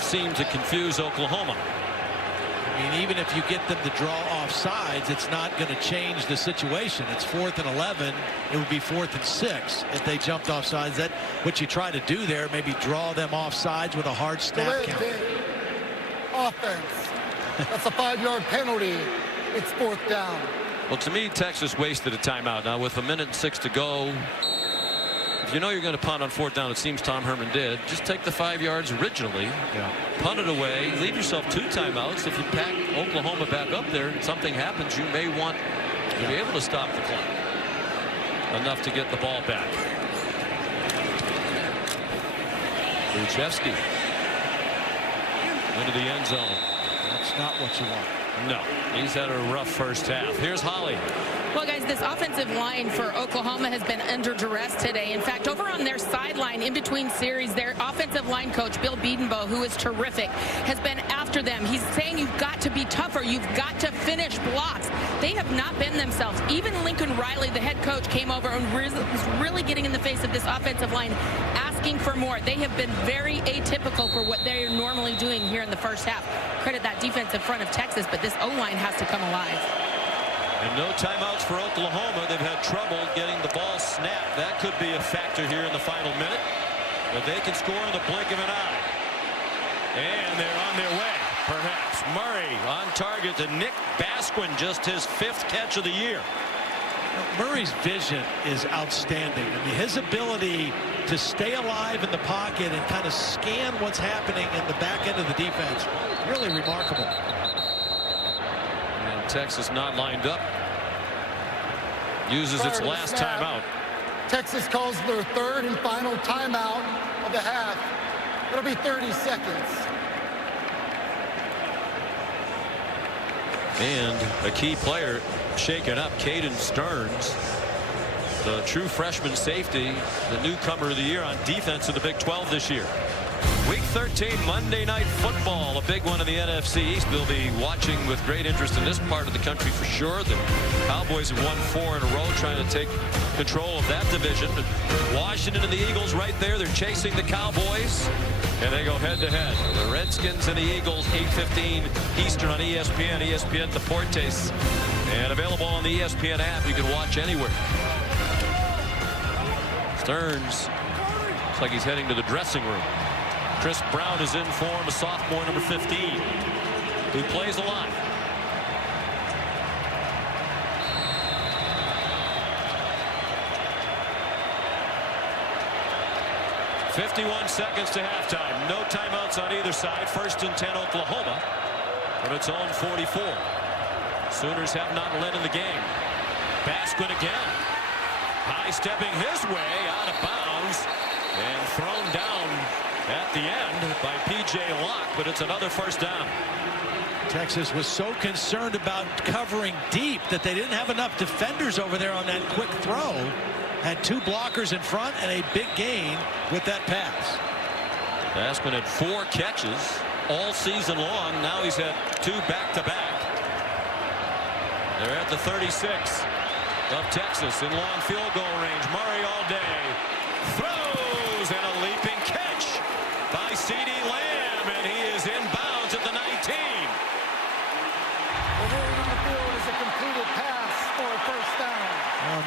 seem to confuse Oklahoma. I mean, even if you get them to draw off sides, it's not going to change the situation. It's 4th and 11. It would be 4th and 6 if they jumped off sides. That's what you try to do there, maybe draw them off sides with a hard snap count. Offense. That's a 5-yard penalty. It's 4th down. Well, to me, Texas wasted a timeout. Now, with 1:06 to go, if you know you're going to punt on 4th down, it seems Tom Herman did, just take the 5 yards originally, punt it away, leave yourself 2 timeouts. If you pack Oklahoma back up there and something happens, you may want to be able to stop the clock enough to get the ball back. Buchevsky into the end zone. That's not what you want. No, he's had a rough first half. Here's Holly. Well, guys, this offensive line for Oklahoma has been under duress today. In fact, over on their sideline, in between series, their offensive line coach, Bill Bedenbaugh, who is terrific, has been after them. He's saying you've got to be tougher. You've got to finish blocks. They have not been themselves. Even Lincoln Riley, the head coach, came over and was really getting in the face of this offensive line, asking for more. They have been very atypical for what they're normally doing here in the first half. Credit that defense in front of Texas, but this O-line has to come alive. And no timeouts for Oklahoma. They've had trouble getting the ball snapped. That could be a factor here in the final minute. But they can score in the blink of an eye. And they're on their way, perhaps. Murray on target to Nick Basquin, just his 5th catch of the year. Murray's vision is outstanding. I mean, his ability to stay alive in the pocket and kind of scan what's happening in the back end of the defense, really remarkable. And Texas not lined up. Uses its last timeout. Texas calls their 3rd and final timeout of the half. It'll be 30 seconds. And a key player shaken up, Caden Stearns, the true freshman safety, the newcomer of the year on defense in the Big 12 this year. Week 13 Monday Night Football, a big one in the NFC East. We'll be watching with great interest in this part of the country for sure. The Cowboys have won 4 in a row, trying to take control of that division. But Washington and the Eagles right there. They're chasing the Cowboys, and they go head-to-head. The Redskins and the Eagles, 8:15 Eastern on ESPN, ESPN Deportes, and available on the ESPN app. You can watch anywhere. Stearns looks like he's heading to the dressing room. Chris Brown is in for him, a sophomore, number 15, who plays a lot. .51 seconds to halftime. No timeouts on either side. 1st and 10 Oklahoma from its own 44. Sooners have not led in the game. Basquin again. High stepping his way out of bounds and thrown down at the end by P.J. Locke, but it's another 1st down. Texas was so concerned about covering deep that they didn't have enough defenders over there on that quick throw. Had 2 blockers in front and a big gain with that pass. Basquin had 4 catches all season long. Now he's had 2 back-to-back. They're at the 36 of Texas in long field goal range. Murray all day throws, and a leaping catch by CeeDee Lamb, and he is inbounds at the 19. The ruling on the field is a completed pass for a 1st down.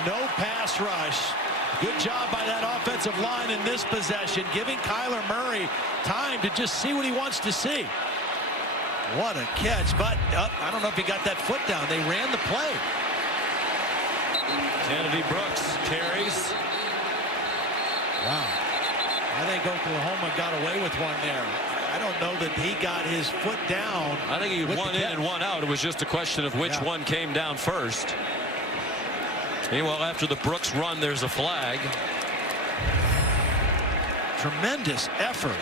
No pass rush. Good job by that offensive line in this possession, giving Kyler Murray time to just see what he wants to see. What a catch, but I don't know if he got that foot down. They ran the play. Kennedy Brooks carries. Wow. I think Oklahoma got away with one there. I don't know that he got his foot down. I think he one in and one out. It was just a question of which one came down first. Meanwhile, after the Brooks run, there's a flag. Tremendous effort.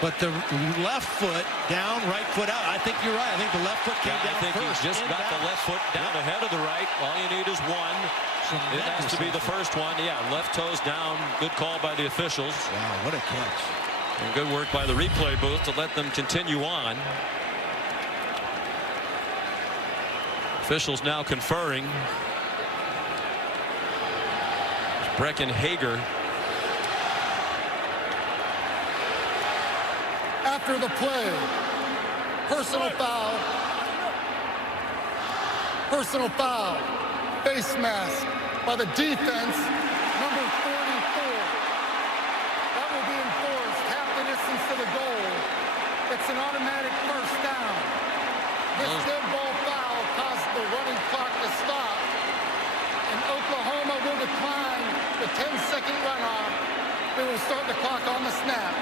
But the left foot down, right foot out. I think you're right. I think the left foot came down first. I think he just got the left foot down ahead of the right. All you need is one. It has to be the first one. Yeah, left toes down. Good call by the officials. Wow, what a catch. And good work by the replay booth to let them continue on. Officials now conferring. Brecken Hager. After the play, personal foul, face mask by the defense, number 44. That will be enforced, half the distance to the goal. It's an automatic 1st down. This dead ball foul caused the running clock to stop, and Oklahoma will decline the 10-second runoff. They will start the clock on the snap.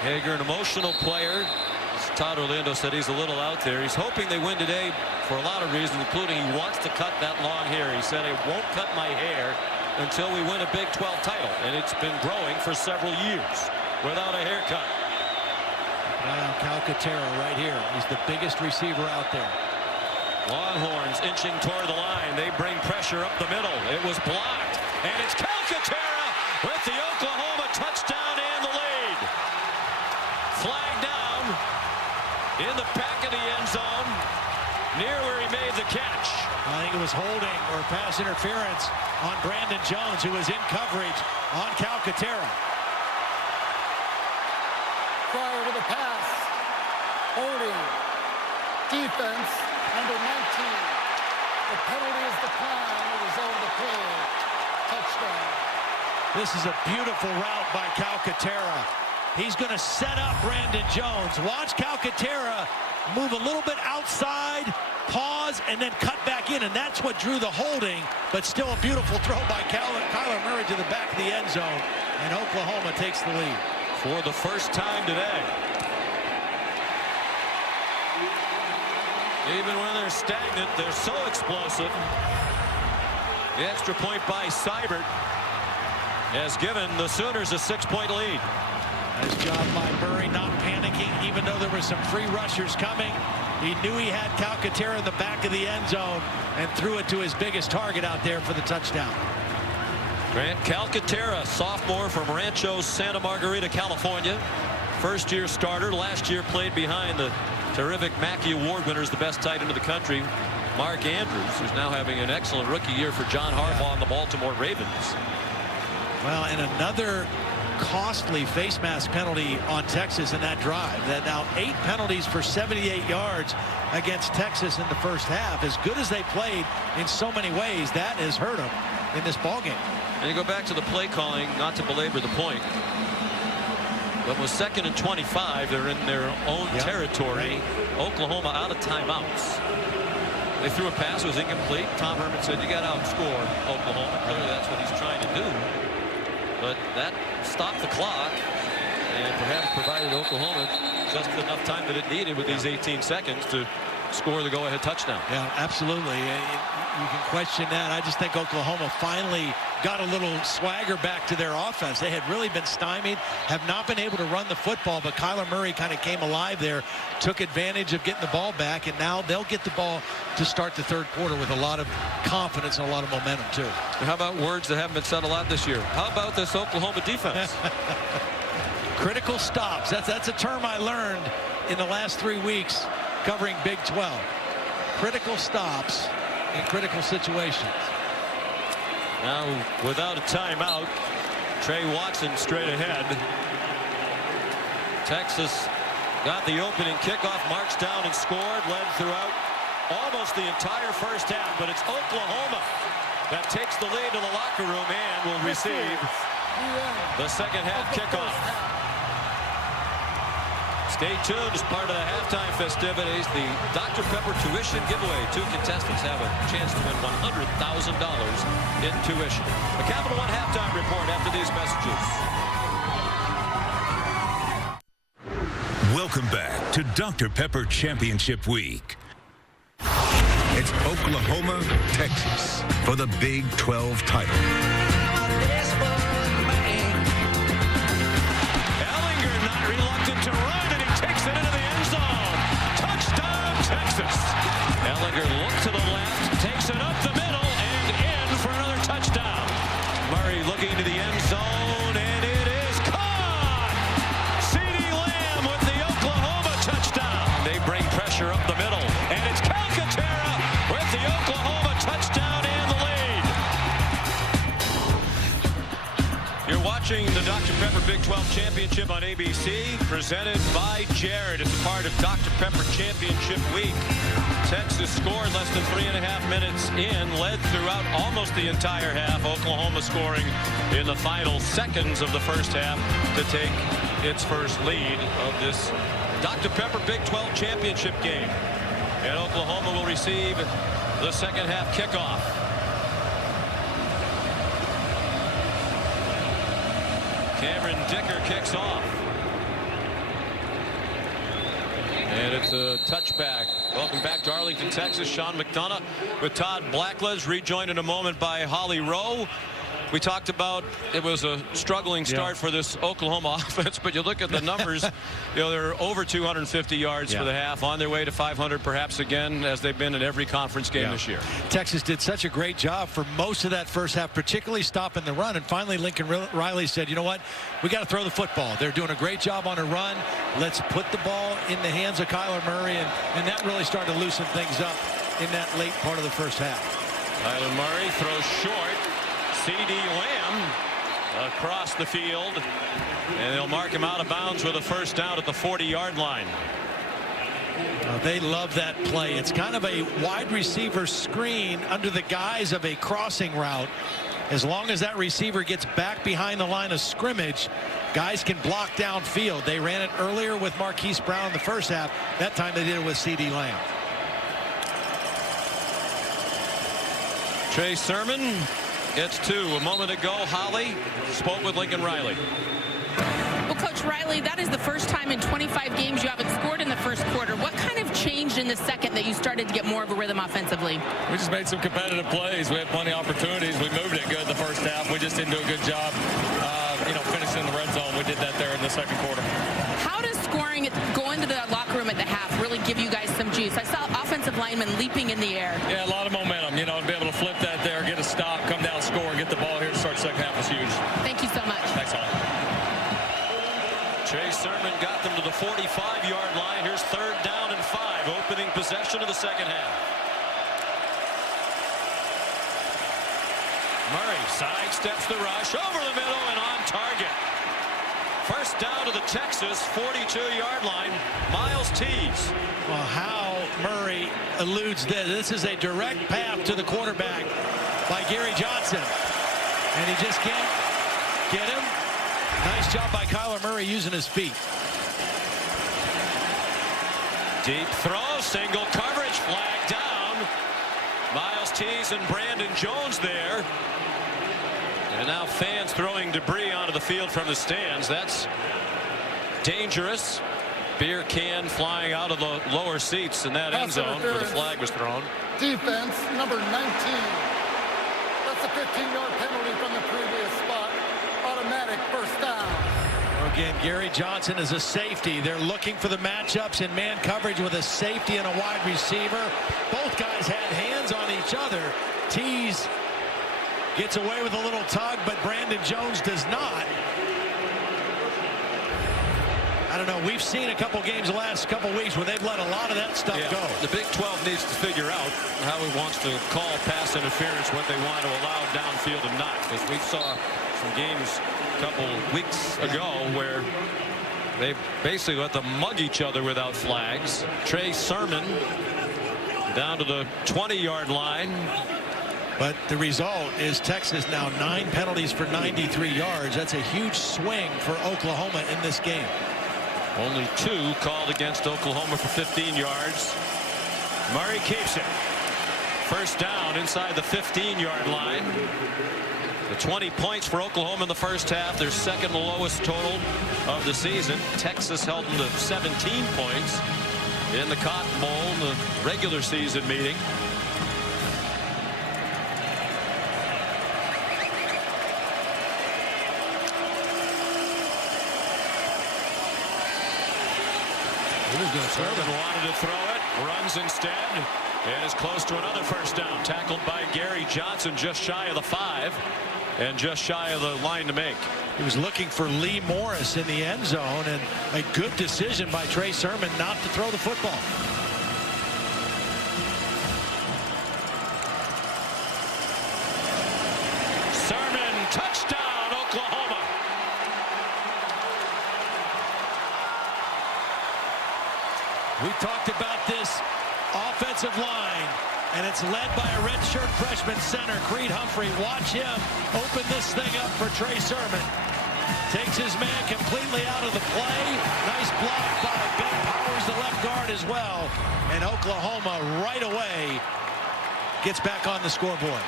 Hager, an emotional player. As Todd Orlando said, he's a little out there. He's hoping they win today for a lot of reasons, including he wants to cut that long hair. He said, I won't cut my hair until we win a Big 12 title. And it's been growing for several years without a haircut. Eye on Calcaterra right here. He's the biggest receiver out there. Longhorns inching toward the line. They bring pressure up the middle. It was blocked. And it's Calcaterra with the Oklahoma touchdown and the lead. Flag down in the back of the end zone near where he made the catch. I think it was holding or pass interference on Brandon Jones, who was in coverage on Calcaterra. Prior to the pass, holding, defense, number 19. The penalty is declined. It is on the play. Touchdown. This is a beautiful route by Calcaterra. He's going to set up Brandon Jones. Watch Calcaterra move a little bit outside, pause, and then cut back in, and that's what drew the holding, but still a beautiful throw by Kyler Murray to the back of the end zone, and Oklahoma takes the lead. For the first time today. Even when they're stagnant, they're so explosive. The extra point by Seibert has given the Sooners a 6-point lead. Nice job by Murray, not panicking, even though there were some free rushers coming. He knew he had Calcaterra in the back of the end zone and threw it to his biggest target out there for the touchdown. Grant Calcaterra, sophomore from Rancho Santa Margarita, California. First-year starter. Last year played behind the terrific Mackey Award winners, the best tight end of the country, Mark Andrews, who's now having an excellent rookie year for John Harbaugh and the Baltimore Ravens. Well, and another costly face mask penalty on Texas in that drive. That now 8 penalties for 78 yards against Texas in the first half. As good as they played in so many ways, that has hurt them in this ballgame. And you go back to the play calling, not to belabor the point, but with 2nd and 25, they're in their own territory. Oklahoma out of timeouts. They threw a pass, it was incomplete. Tom Herman said, you got to outscore Oklahoma. Clearly that's what he's trying to do. But that stopped the clock and perhaps provided Oklahoma just enough time that it needed with these 18 seconds to score the go-ahead touchdown. Yeah, absolutely. You can question that. I just think Oklahoma finally got a little swagger back to their offense. They had really been stymied, have not been able to run the football, but Kyler Murray kind of came alive there, took advantage of getting the ball back, and now they'll get the ball to start the third quarter with a lot of confidence and a lot of momentum, too. How about words that haven't been said a lot this year? How about this Oklahoma defense? Critical stops. That's a term I learned in the last 3 weeks covering Big 12. Critical stops in critical situations. Now, without a timeout, Trey Watson straight ahead. Texas got the opening kickoff, marched down and scored, led throughout almost the entire first half, but it's Oklahoma that takes the lead to the locker room and will receive the second half kickoff. Stay tuned as part of the halftime festivities. The Dr. Pepper tuition giveaway. 2 contestants have a chance to win $100,000 in tuition. The Capital One halftime report after these messages. Welcome back to Dr. Pepper Championship Week. It's Oklahoma, Texas for the Big 12 title. Ellinger not reluctant to run, and he takes it into the end zone. Touchdown, Texas. Ellinger looks to the left, takes it up the middle, and in for another touchdown. Murray looking to the end zone, and it is caught. CeeDee Lamb with the Oklahoma touchdown. They bring pressure up the middle, and it's Calcaterra with the Oklahoma touchdown and the lead. You're watching the Dr. Pepper Big 12 Championship on ABC, presented by Jared. It's a part of Dr. Pepper Championship Week. Texas scored less than 3.5 minutes in, led throughout almost the entire half. Oklahoma scoring in the final seconds of the first half to take its first lead of this Dr. Pepper Big 12 Championship game. And Oklahoma will receive the second half kickoff. Cameron Dicker kicks off. And it's a touchback. Welcome back to Arlington, Texas. Sean McDonough with Todd Blackledge, rejoined in a moment by Holly Rowe. We talked about it was a struggling start for this Oklahoma offense, but you look at the numbers, they're over 250 yards for the half, on their way to 500 perhaps again, as they've been in every conference game this year. Texas did such a great job for most of that first half, particularly stopping the run, and finally Lincoln Riley said, you know what, we got to throw the football. They're doing a great job on a run. Let's put the ball in the hands of Kyler Murray, and that really started to loosen things up in that late part of the first half. Kyler Murray throws short. CeeDee Lamb across the field, and they'll mark him out of bounds with a first down at the 40-yard line. They love that play. It's kind of a wide receiver screen under the guise of a crossing route. As long as that receiver gets back behind the line of scrimmage, guys can block downfield. They ran it earlier with Marquise Brown in the first half. That time they did it with C.D. Lamb. Trey Sermon gets 2. A moment ago, Holly spoke with Lincoln Riley. Well, Coach Riley, that is the first time in 25 games you haven't scored in the first quarter. What kind of changed in the second that you started to get more of a rhythm offensively? We just made some competitive plays. We had plenty of opportunities. We moved it good the first half. We just didn't do a good job, finishing in the red zone. We did that there in the second quarter. How does scoring, going to the locker room at the half, really give you guys some juice? I saw offensive linemen leaping in the air. Yeah, a lot of momentum. To be able to flip that there, get a stop, come down, score, get the ball here to start the second half was huge. Thank you so much. Thanks, Holly. Trey Sermon got them to the 45-yard line. Here's 3rd down and 5, opening possession of the second half. Murray sidesteps the rush over the middle and on target. First down to the Texas 42-yard line. Miles Tees. Well, how Murray eludes this. This is a direct path to the quarterback by Gary Johnson. And he just can't get him. Nice job by Kyler Murray using his feet. Deep throw, single coverage, flag down. Miles Tees and Brandon Jones there. And now fans throwing debris onto the field from the stands. That's dangerous. Beer can flying out of the lower seats in that end zone where the flag was thrown. Defense, number 19. That's a 15-yard penalty from the previous spot. Automatic first down. Again, Gary Johnson is a safety. They're looking for the matchups in man coverage with a safety and a wide receiver. Both guys had hands on each other. Tees gets away with a little tug, but Brandon Jones does not. I don't know. We've seen a couple games the last couple weeks where they've let a lot of that stuff go. The Big 12 needs to figure out how he wants to call pass interference, what they want to allow downfield and not. Because we saw some games a couple weeks ago where they basically let them mug each other without flags. Trey Sermon down to the 20-yard line. But the result is Texas now 9 penalties for 93 yards. That's a huge swing for Oklahoma in this game. Only 2 called against Oklahoma for 15 yards. Murray keeps it. First down inside the 15-yard line. The 20 points for Oklahoma in the first half. Their second lowest total of the season. Texas held them to 17 points in the Cotton Bowl in the regular season meeting. Sermon wanted to throw it, runs instead, and is close to another first down. Tackled by Gary Johnson just shy of the 5 and just shy of the line to make. He was looking for Lee Morris in the end zone, and a good decision by Trey Sermon not to throw the football. Sermon, touchdown, Oklahoma. We talked about this offensive line, and it's led by a redshirt freshman center, Creed Humphrey. Watch him open this thing up for Trey Sermon. Takes his man completely out of the play. Nice block by Ben Powers, the left guard as well. And Oklahoma right away gets back on the scoreboard.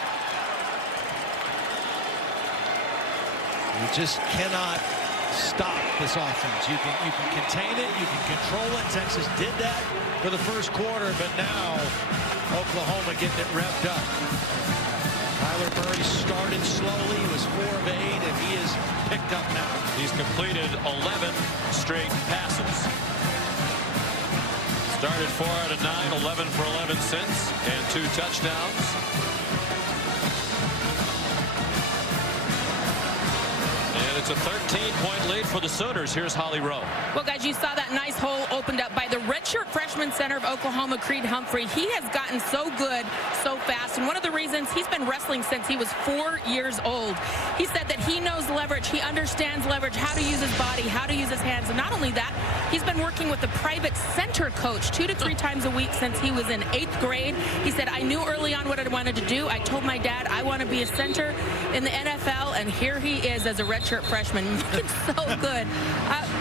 You just cannot stop this offense. You can contain it, you can control it. Texas did that for the first quarter, but now Oklahoma getting it revved up. Kyler Murray started slowly, he was 4 of 8, and he is picked up now. He's completed 11 straight passes. Started 4 out of 9, 11 for 11 since, and 2 touchdowns. It's a 13-point lead for the Sooners. Here's Holly Rowe. Well, guys, you saw that nice hole opened up by the redshirt freshman center of Oklahoma, Creed Humphrey. He has gotten so good so fast, and one of the reasons He's been wrestling since he was 4 years old. He said that he knows leverage. He understands leverage, how to use his body, how to use his hands. And not only that, he's been working with a private center coach 2 to 3 times a week since he was in 8th grade. He said, I knew early on what I wanted to do. I told my dad I want to be a center in the NFL, and here he is as a redshirt freshman. He's so good.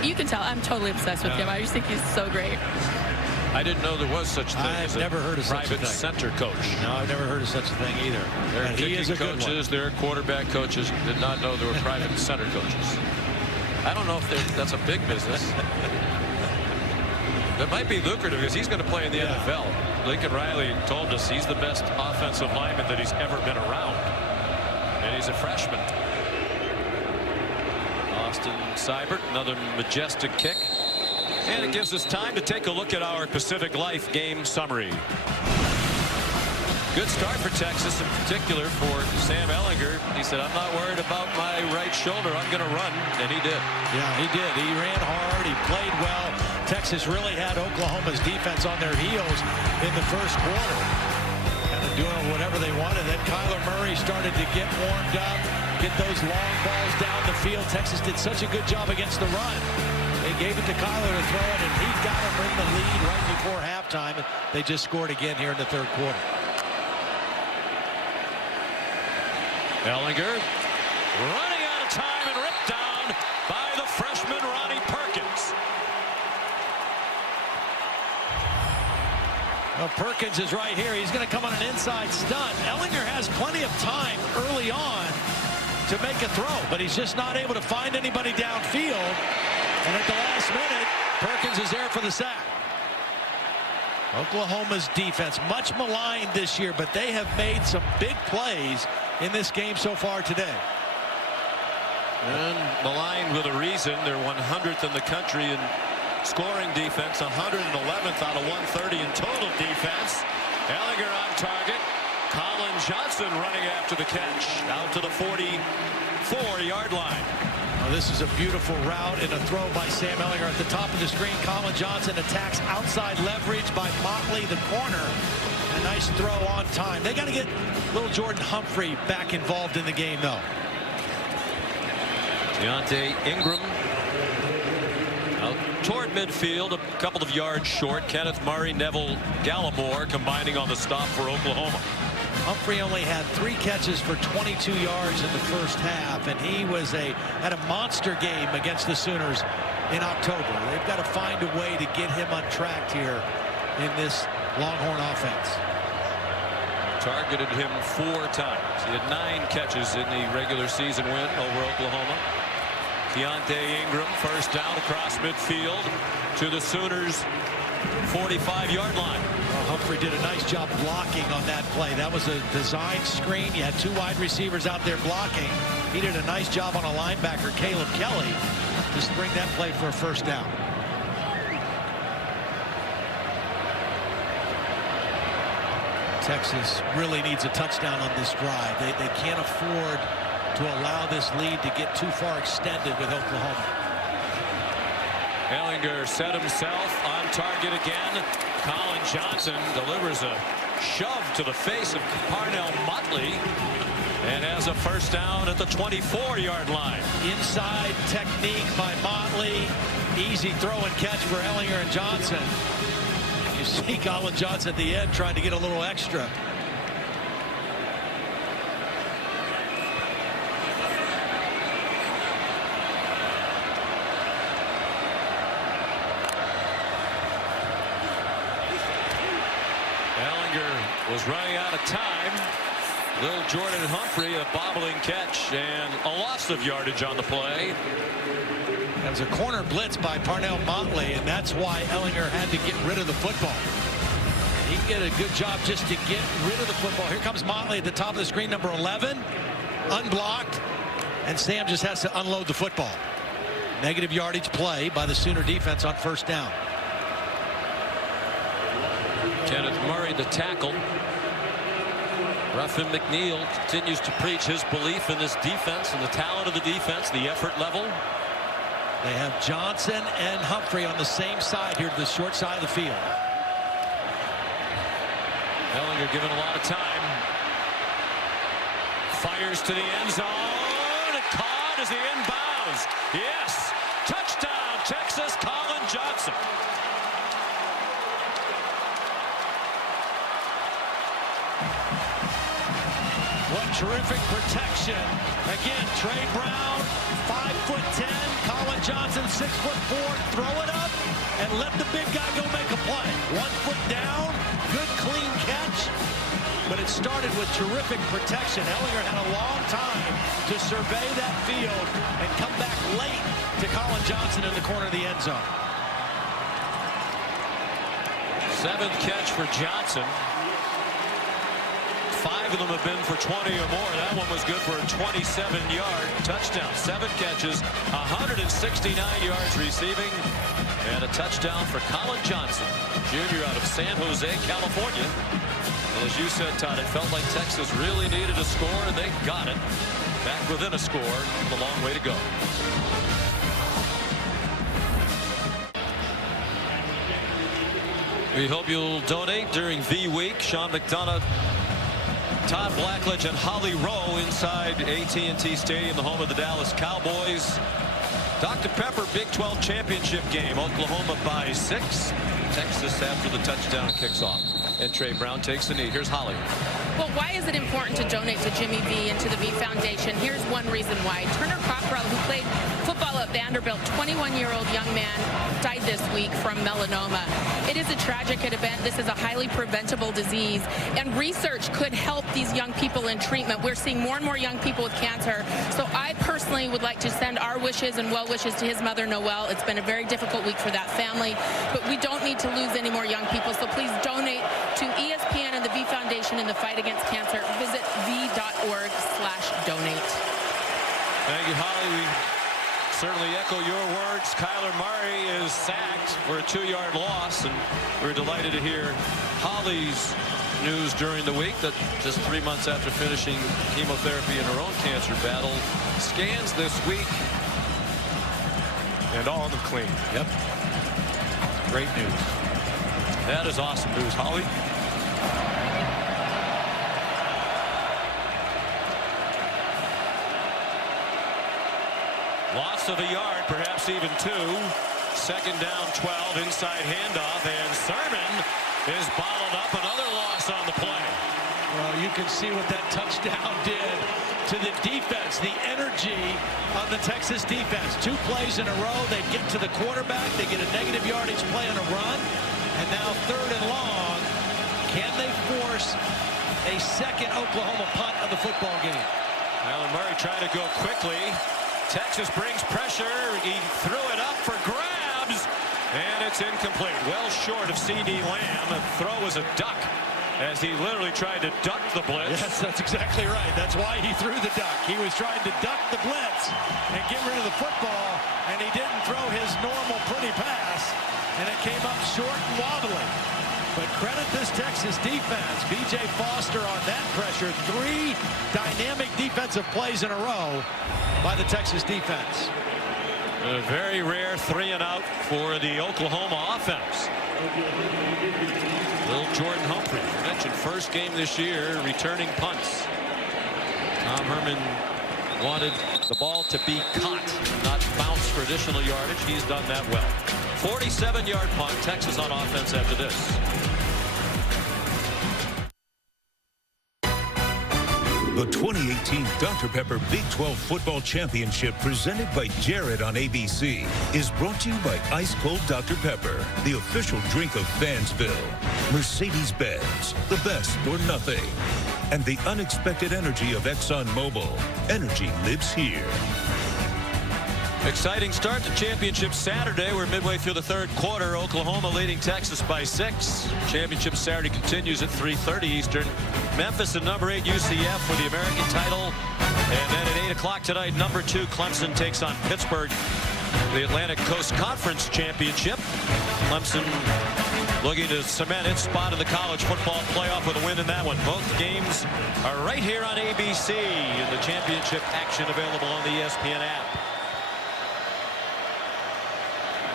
You can tell I'm totally obsessed with him. I just think he's so great. I didn't know there was such a thing I've as never heard of such a private thing. center coach. No, I've never heard of such a thing either. There are And he is kicking a good one. coaches, there are quarterback coaches. Did not know there were private center coaches. I don't know if that's a big business. That might be lucrative because he's going to play in the NFL. Lincoln Riley told us he's the best offensive lineman that he's ever been around. And he's a freshman. Austin Seibert, another majestic kick. And it gives us time to take a look at our Pacific Life game summary. Good start for Texas, in particular for Sam Ehlinger. He said, I'm not worried about my right shoulder. I'm going to run. And he did. Yeah, he did. He ran hard. He played well. Texas really had Oklahoma's defense on their heels in the first quarter. Kind of doing whatever they wanted. Then Kyler Murray started to get warmed up, get those long balls down the field. Texas did such a good job against the run. They gave it to Kyler to throw it, and he got them in the lead right before halftime. And they just scored again here in the third quarter. Ehlinger running out of time and ripped down by the freshman Ronnie Perkins. Well, Perkins is right here. He's going to come on an inside stunt. Ehlinger has plenty of time early on to make a throw, but he's just not able to find anybody downfield. And at the last minute, Perkins is there for the sack. Oklahoma's defense, much maligned this year, but they have made some big plays in this game so far today. And maligned with a reason. They're 100th in the country in scoring defense, 111th out of 130 in total defense. Ehlinger on target. Colin Johnson running after the catch out to the 44-yard line. Well, this is a beautiful route and a throw by Sam Ehlinger at the top of the screen. Colin Johnson attacks outside leverage by Motley, the corner. And a nice throw on time. They got to get little Jordan Humphrey back involved in the game, though. Deontay Ingram out toward midfield, a couple of yards short. Kenneth Murray, Neville Gallimore combining on the stop for Oklahoma. Humphrey only had 3 catches for 22 yards in the first half, and he had a monster game against the Sooners in October. They've got to find a way to get him on track here in this Longhorn offense. Targeted him 4 times. He had 9 catches in the regular season win over Oklahoma. Deontay Ingram, first down across midfield to the Sooners' 45-yard line. Well, Humphrey did a nice job blocking on that play. That was a design screen. You had 2 wide receivers out there blocking. He did a nice job on a linebacker, Caleb Kelly, to spring that play for a first down. Texas really needs a touchdown on this drive. They can't afford to allow this lead to get too far extended with Oklahoma. Ehlinger set himself on target again. Colin Johnson delivers a shove to the face of Parnell Motley and has a first down at the 24-yard line. Inside technique by Motley. Easy throw and catch for Ehlinger and Johnson. You see Colin Johnson at the end trying to get a little extra. Ehlinger was running out of time. Little Jordan Humphrey, a bobbling catch and a loss of yardage on the play. That was a corner blitz by Parnell Motley, and that's why Ehlinger had to get rid of the football. He did a good job just to get rid of the football. Here comes Motley at the top of the screen, number 11, unblocked, and Sam just has to unload the football. Negative yardage play by the Sooner defense on first down. Kenneth Murray, the tackle. Ruffin McNeil continues to preach his belief in this defense and the talent of the defense, the effort level. They have Johnson and Humphrey on the same side here to the short side of the field. Ehlinger given a lot of time. Fires to the end zone. And caught as he inbounds. Yes. Touchdown, Texas. Colin Johnson. What terrific protection. Again, Trey Brown, 5'10". Colin Johnson, 6'4". Throw it up and let the big guy go make a play. 1 foot down, good clean catch. But it started with terrific protection. Ellinger had a long time to survey that field and come back late to Colin Johnson in the corner of the end zone. 7th catch for Johnson. 5 of them have been for 20 or more. That one was good for a 27-yard touchdown. 7 catches, 169 yards receiving, and a touchdown for Colin Johnson, junior out of San Jose, California. And as you said, Todd, it felt like Texas really needed a score, and they got it. Back within a score, with a long way to go. We hope you'll donate during V Week. Sean McDonough, Todd Blackledge, and Holly Rowe inside AT&T Stadium, the home of the Dallas Cowboys. Dr. Pepper Big 12 championship game. Oklahoma by 6. Texas after the touchdown kicks off. And Trey Brown takes the knee. Here's Holly. Well, why is it important to donate to Jimmy V and to the V Foundation? Here's one reason why. Turner Cockrell, who played football at Vanderbilt, 21-year-old young man, died this week from melanoma. It is a tragic event. This is a highly preventable disease, and research could help these young people in treatment. We're seeing more and more young people with cancer. So I personally would like to send our wishes and well wishes to his mother, Noelle. It's been a very difficult week for that family, but we don't need to lose any more young people. So please donate to ESPN and the V Foundation in the fight against cancer. Visit v.org/donate. Thank you, Holly. We certainly echo your words. Kyler Murray is sacked for a 2-yard loss, and we're delighted to hear Holly's news during the week that just 3 months after finishing chemotherapy in her own cancer battle, scans this week, and all in the clean. Yep. Great news. That is awesome news, Holly. Loss of a yard, perhaps even 2. 2nd down, 12, inside handoff, and Sermon is bottled up. Another loss on the play. Well, you can see what that touchdown did to the defense, the energy on the Texas defense. 2 plays in a row, they get to the quarterback, they get a negative yardage play on a run, and now 3rd and long. Can they force a second Oklahoma punt of the football game? Alan Murray trying to go quickly. Texas brings pressure. He threw it up for grabs, and it's incomplete. Well short of C.D. Lamb. The throw was a duck, as he literally tried to duck the blitz. Yes, that's exactly right. That's why he threw the duck. He was trying to duck the blitz and get rid of the football, and he didn't throw his normal pretty pass, and it came up short and wobbly. But credit this Texas defense. B.J. Foster on that pressure. 3 dynamic defensive plays in a row by the Texas defense. A very rare 3-and-out for the Oklahoma offense. Little Jordan Humphrey, mentioned first game this year, returning punts. Tom Herman wanted the ball to be caught, not bounce for additional yardage. He's done that well. 47-yard punt, Texas on offense after this. The 2018 Dr. Pepper Big 12 Football Championship, presented by Jared on ABC, is brought to you by Ice Cold Dr. Pepper, the official drink of Fansville, Mercedes-Benz, the best or nothing, and the unexpected energy of ExxonMobil. Energy lives here. Exciting start to championship Saturday. We're midway through the 3rd quarter. Oklahoma leading Texas by 6. Championship Saturday continues at 3:30 Eastern. Memphis and number 8 UCF for the American title. And then at 8 o'clock tonight, number 2 Clemson takes on Pittsburgh, the Atlantic Coast Conference Championship. Clemson looking to cement its spot in the college football playoff with a win in that one. Both games are right here on ABC, and the championship action available on the ESPN app.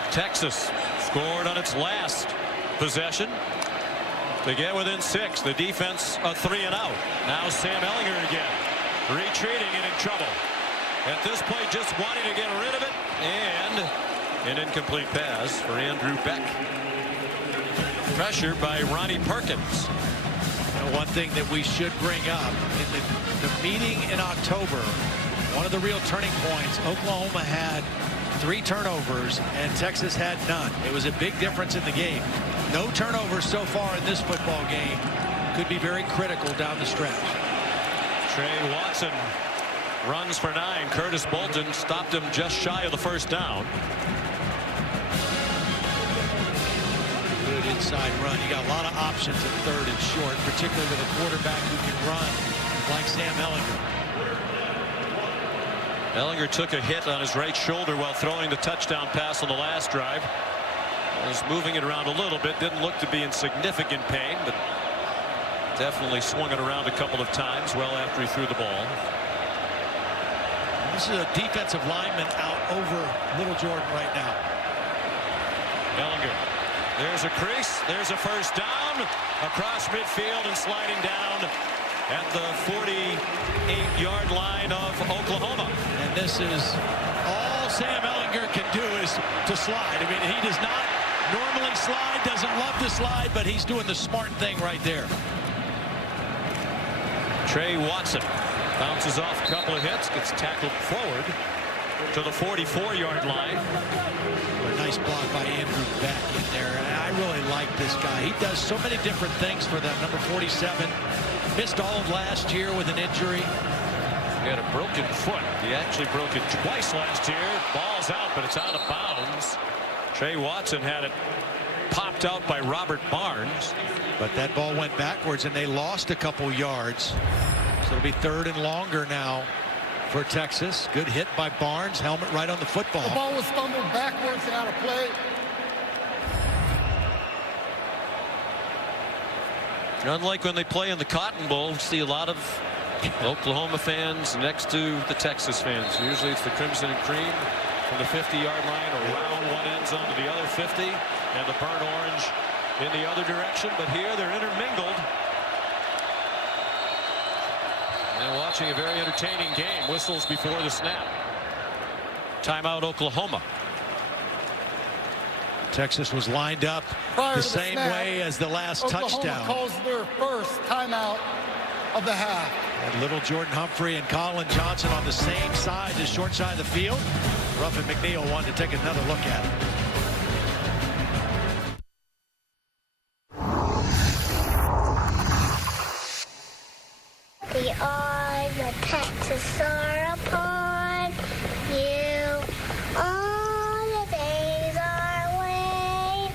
Texas scored on its last possession to get within 6. The defense a 3-and-out. Now Sam Ellinger again. retreating and in trouble. At this point, just wanting to get rid of it, and an incomplete pass for Andrew Beck. Pressure by Ronnie Perkins. One thing that we should bring up in the meeting in October, one of the real turning points, Oklahoma had 3 turnovers and Texas had none. It was a big difference in the game. No turnovers so far in this football game. Could be very critical down the stretch. Trey Watson runs for 9. Curtis Bolton stopped him just shy of the first down. Good inside run. You got a lot of options at 3rd and short, particularly with a quarterback who can run like Sam Ehlinger. Ehlinger took a hit on his right shoulder while throwing the touchdown pass on the last drive. Was moving it around a little bit. Didn't look to be in significant pain, but definitely swung it around a couple of times well after he threw the ball. This is a defensive lineman out over Little Jordan right now. Ehlinger. There's a crease. There's a first down across midfield and sliding down at the 48-yard line of Oklahoma. And this is all Sam Ehlinger can do is to slide. I mean, he does not normally slide, doesn't love to slide, but he's doing the smart thing right there. Trey Watson bounces off a couple of hits, gets tackled forward to the 44-yard line. A nice block by Andrew Beck in there. I really like this guy. He does so many different things for them. Number 47 missed all of last year with an injury. He had a broken foot. He actually broke it twice last year. Ball's out, but it's out of bounds. Trey Watson had it popped out by Robert Barnes. But that ball went backwards and they lost a couple yards. So it'll be 3rd and longer now for Texas. Good hit by Barnes. Helmet right on the football. The ball was fumbled backwards and out of play. Unlike when they play in the Cotton Bowl, we see a lot of Oklahoma fans next to the Texas fans. Usually it's the Crimson and Cream from the 50-yard line around one end zone to the other 50, and the burnt orange in the other direction. But here they're intermingled. And watching a very entertaining game. Whistles before the snap. Timeout, Oklahoma. Texas was lined up the same way as the last Oklahoma touchdown. Calls their first timeout of the half. And little Jordan Humphrey and Colin Johnson on the same side, the short side of the field. Ruffin McNeil wanted to take another look at it. The eyes of Texas are upon you. All the days are away.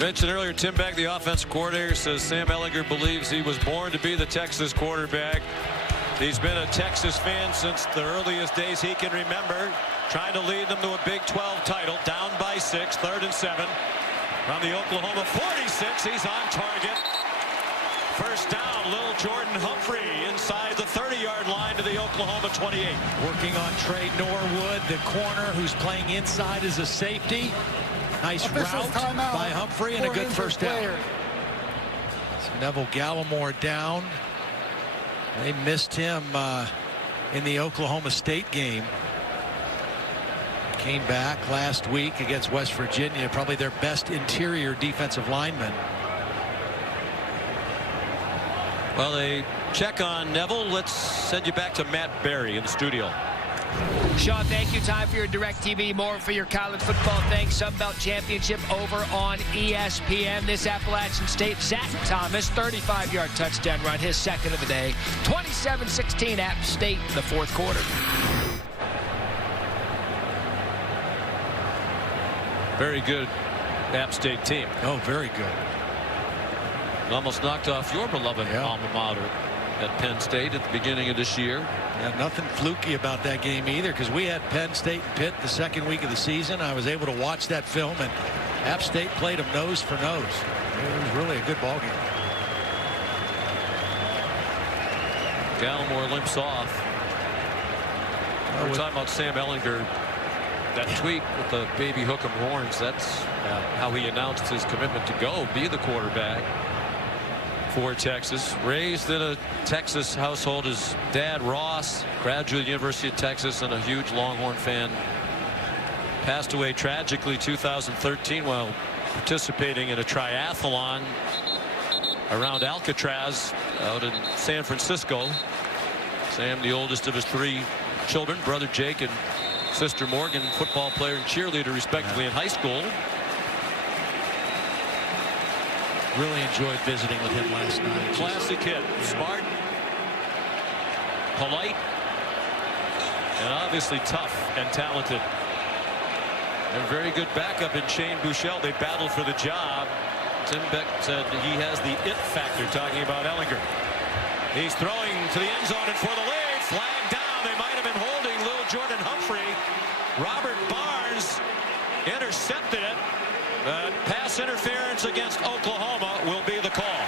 Mentioned earlier, Tim Beck, the offensive coordinator, says Sam Ehlinger believes he was born to be the Texas quarterback. He's been a Texas fan since the earliest days he can remember, trying to lead them to a Big 12 title, down by 6, 3rd and 7. From the Oklahoma 46, he's on target. First down, little Jordan Humphrey inside the 30-yard line to the Oklahoma 28. Working on Trey Norwood, the corner who's playing inside as a safety. Nice route by Humphrey and a good first down. So Neville Gallimore down. They missed him in the Oklahoma State game. Came back last week against West Virginia, probably their best interior defensive lineman. Well, they check on Neville. Let's send you back to Matt Berry in the studio. Sean, thank you. Time for your DirecTV. More for your college football thing. Sunbelt Championship over on ESPN. This Appalachian State, Zach Thomas, 35-yard touchdown run, his second of the day. 27-16 App State in the 4th quarter. Very good App State team. Oh, very good. Almost knocked off your beloved alma mater at Penn State at the beginning of this year. Yeah, nothing fluky about that game either, because we had Penn State and Pitt the 2nd week of the season. I was able to watch that film, and App State played them nose for nose. It was really a good ball game. Gallimore limps off. We're talking about Sam Ehlinger. That tweet with the baby hook 'em horns, that's how he announced his commitment to be the quarterback. for Texas. Raised in a Texas household. His dad, Ross, graduate of the University of Texas and a huge Longhorn fan. Passed away tragically 2013 while participating in a triathlon around Alcatraz out in San Francisco. Sam, the oldest of his 3 children, brother Jake and sister Morgan, football player and cheerleader respectively in high school. Really enjoyed visiting with him last night. Classy kid, smart, polite, and obviously tough and talented. And a very good backup in Shane Buechele. They battled for the job. Tim Beck said he has the it factor, talking about Ellinger. He's throwing to the end zone and for the lead. Flag down. They might have been holding Lil Jordan Humphrey. Robert Barnes intercepted it. But pass interference against Oklahoma will be the call.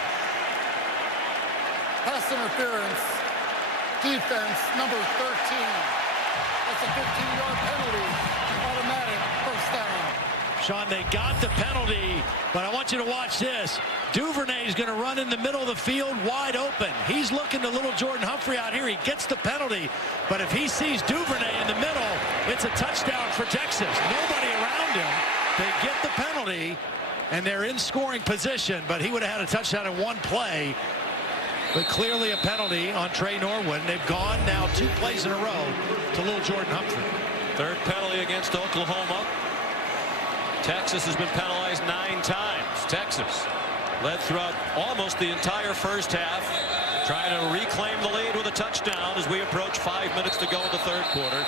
Pass interference. Defense number 13. That's a 15-yard penalty. Automatic first down. Sean, they got the penalty, but I want you to watch this. Duvernay is going to run in the middle of the field wide open. He's looking to little Jordan Humphrey out here. He gets the penalty, but if he sees Duvernay in the middle, it's a touchdown for Texas. Nobody around him. They get the penalty, and they're in scoring position, but he would have had a touchdown in one play. But clearly a penalty on Trey Norwood. They've gone now 2 plays in a row to little Jordan Humphrey. 3rd penalty against Oklahoma. Texas has been penalized 9 times. Texas led throughout almost the entire first half, trying to reclaim the lead with a touchdown as we approach 5 minutes to go in the 3rd quarter.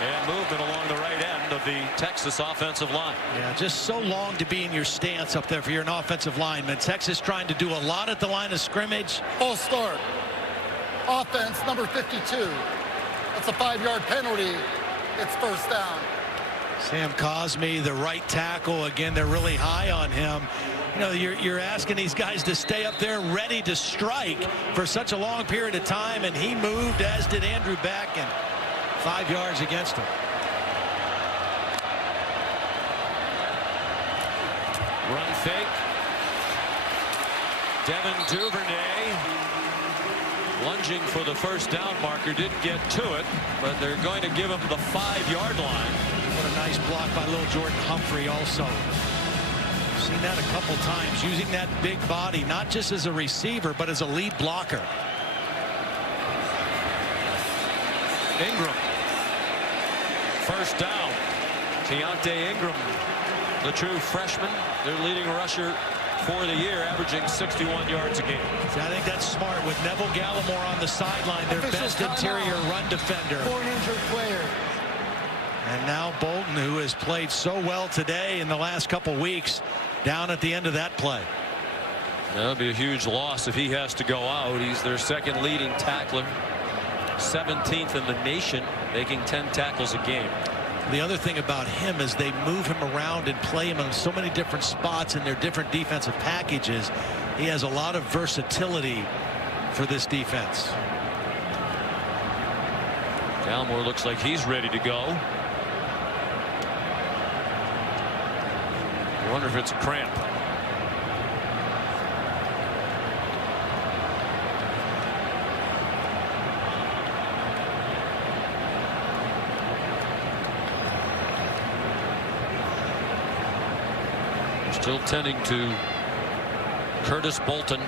And movement along the right end of the Texas offensive line. Yeah, just so long to be in your stance up there for an offensive lineman. Texas trying to do a lot at the line of scrimmage. Full start. Offense number 52. That's a 5-yard penalty. It's first down. Sam Cosme, the right tackle. Again, they're really high on him. You know, you're asking these guys to stay up there ready to strike for such a long period of time, and he moved, as did Andrew Beck, and 5 yards against him. Run fake. Devin Duvernay lunging for the first down marker. Didn't get to it, but they're going to give him the 5-yard line. What a nice block by little Jordan Humphrey also. Seen that a couple times, using that big body, not just as a receiver, but as a lead blocker. Ingram. First down. Keontae Ingram, the true freshman, their leading rusher for the year, averaging 61 yards a game. See, I think that's smart with Neville Gallimore on the sideline, their best interior run defender. For an injured player. And now Bolton, who has played so well today in the last couple weeks, down at the end of that play. That'll be a huge loss if he has to go out. He's their 2nd leading tackler, 17th in the nation, making 10 tackles a game. The other thing about him is they move him around and play him in so many different spots in their different defensive packages. He has a lot of versatility for this defense. Gallimore looks like he's ready to go. I wonder if it's a cramp. Still tending to Curtis Bolton,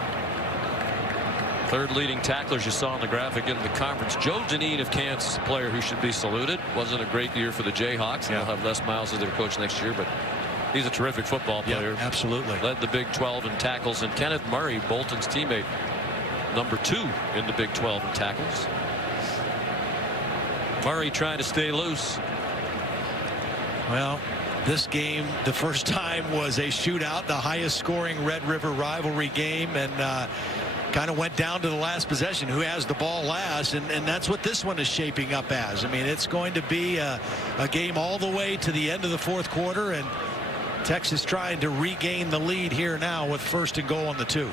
3rd leading tackler, as you saw in the graphic in the conference. Joe Dineen of Kansas, a player who should be saluted. Wasn't a great year for the Jayhawks. They'll have Les Miles as their coach next year, but he's a terrific football player. Yeah, absolutely. Led the Big 12 in tackles. And Kenneth Murray, Bolton's teammate, number 2 in the Big 12 in tackles. Murray trying to stay loose. Well, this game, the first time, was a shootout, the highest scoring Red River rivalry game, and kind of went down to the last possession, who has the ball last, and that's what this one is shaping up as. I mean, it's going to be a game all the way to the end of the 4th quarter, and Texas trying to regain the lead here now with 1st and goal on the 2.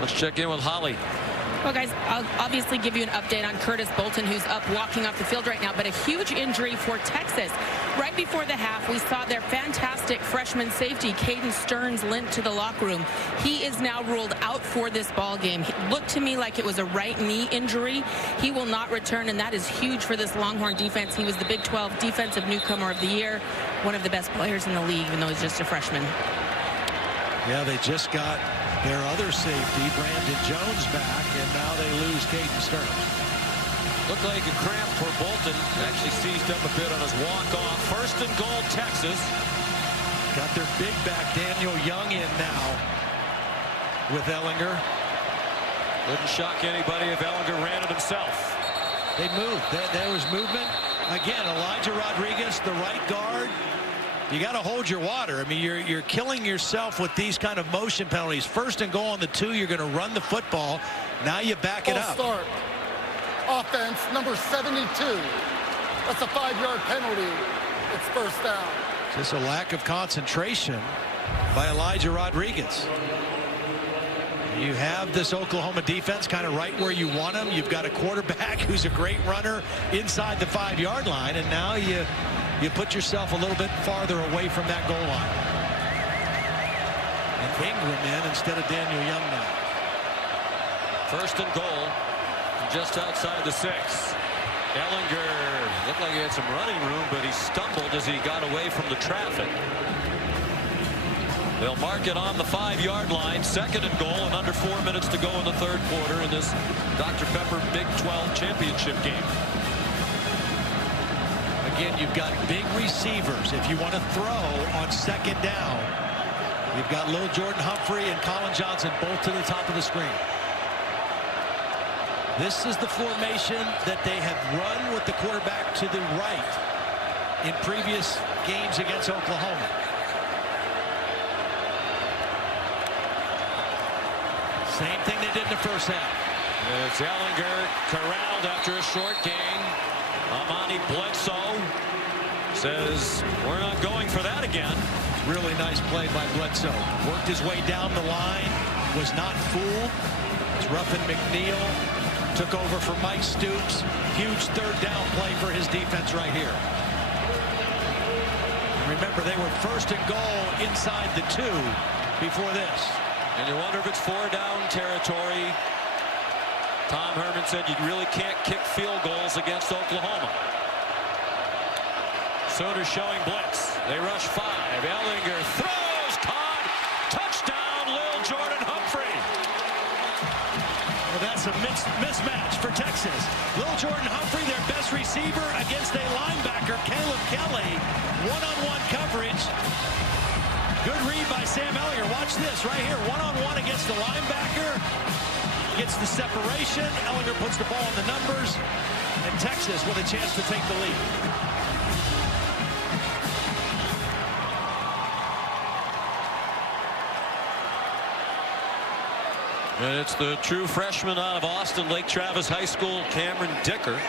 Let's check in with Holly. Well, guys, I'll obviously give you an update on Curtis Bolton, who's up walking off the field right now, but a huge injury for Texas. Right before the half, we saw their fantastic freshman safety, Caden Stearns, limped to the locker room. He is now ruled out for this ball game. It looked to me like it was a right knee injury. He will not return, and that is huge for this Longhorn defense. He was the Big 12 Defensive Newcomer of the Year, one of the best players in the league, even though he's just a freshman. Yeah, they just got their other safety, Brandon Jones, back, and now they lose Caden Stearns. Looked like a cramp for Bolton. Actually seized up a bit on his walk-off. First and goal, Texas. Got their big back, Daniel Young, in now with Ellinger. Wouldn't shock anybody if Ellinger ran it himself. They moved. There was movement. Again, Elijah Rodriguez, the right guard. You got to hold your water. I mean, you're killing yourself with these kind of motion penalties. First and goal on the 2, you're going to run the football. Now you back it up. Start. Offense, number 72. That's a 5-yard penalty. It's first down. Just a lack of concentration by Elijah Rodriguez. You have this Oklahoma defense kind of right where you want them. You've got a quarterback who's a great runner inside the 5-yard line, and now you put yourself a little bit farther away from that goal line. And Ingram in instead of Daniel Young now. First and goal, just outside the 6. Ellinger looked like he had some running room, but he stumbled as he got away from the traffic. They'll mark it on the 5-yard line. Second and goal, and under 4 minutes to go in the third quarter in this Dr. Pepper Big 12 championship game. Again, you've got big receivers. If you want to throw on second down, you've got Lil Jordan Humphrey and Colin Johnson both to the top of the screen. This is the formation that they have run with the quarterback to the right in previous games against Oklahoma. Same thing they did in the first half. It's Ellinger corralled after a short gain. Amani Bledsoe says, we're not going for that again. Really nice play by Bledsoe. Worked his way down the line, was not fooled. It's Ruffin McNeil. Took over for Mike Stoops. Huge third down play for his defense right here. Remember, they were first and goal inside the 2 before this. And you wonder if it's 4-down territory. Tom Herman said you really can't kick field goals against Oklahoma. Sooners showing blitz. They rush 5. Ellinger throws, caught, touchdown, Lil Jordan Humphrey. Well, that's a mismatch for Texas. Lil Jordan Humphrey, their best receiver, against a linebacker, Caleb Kelly. One-on-one coverage. Good read by Sam Ellinger. Watch this right here. One-on-one against the linebacker. Gets the separation. Ellinger puts the ball in the numbers. And Texas with a chance to take the lead. And it's the true freshman out of Austin, Lake Travis High School, Cameron Dicker.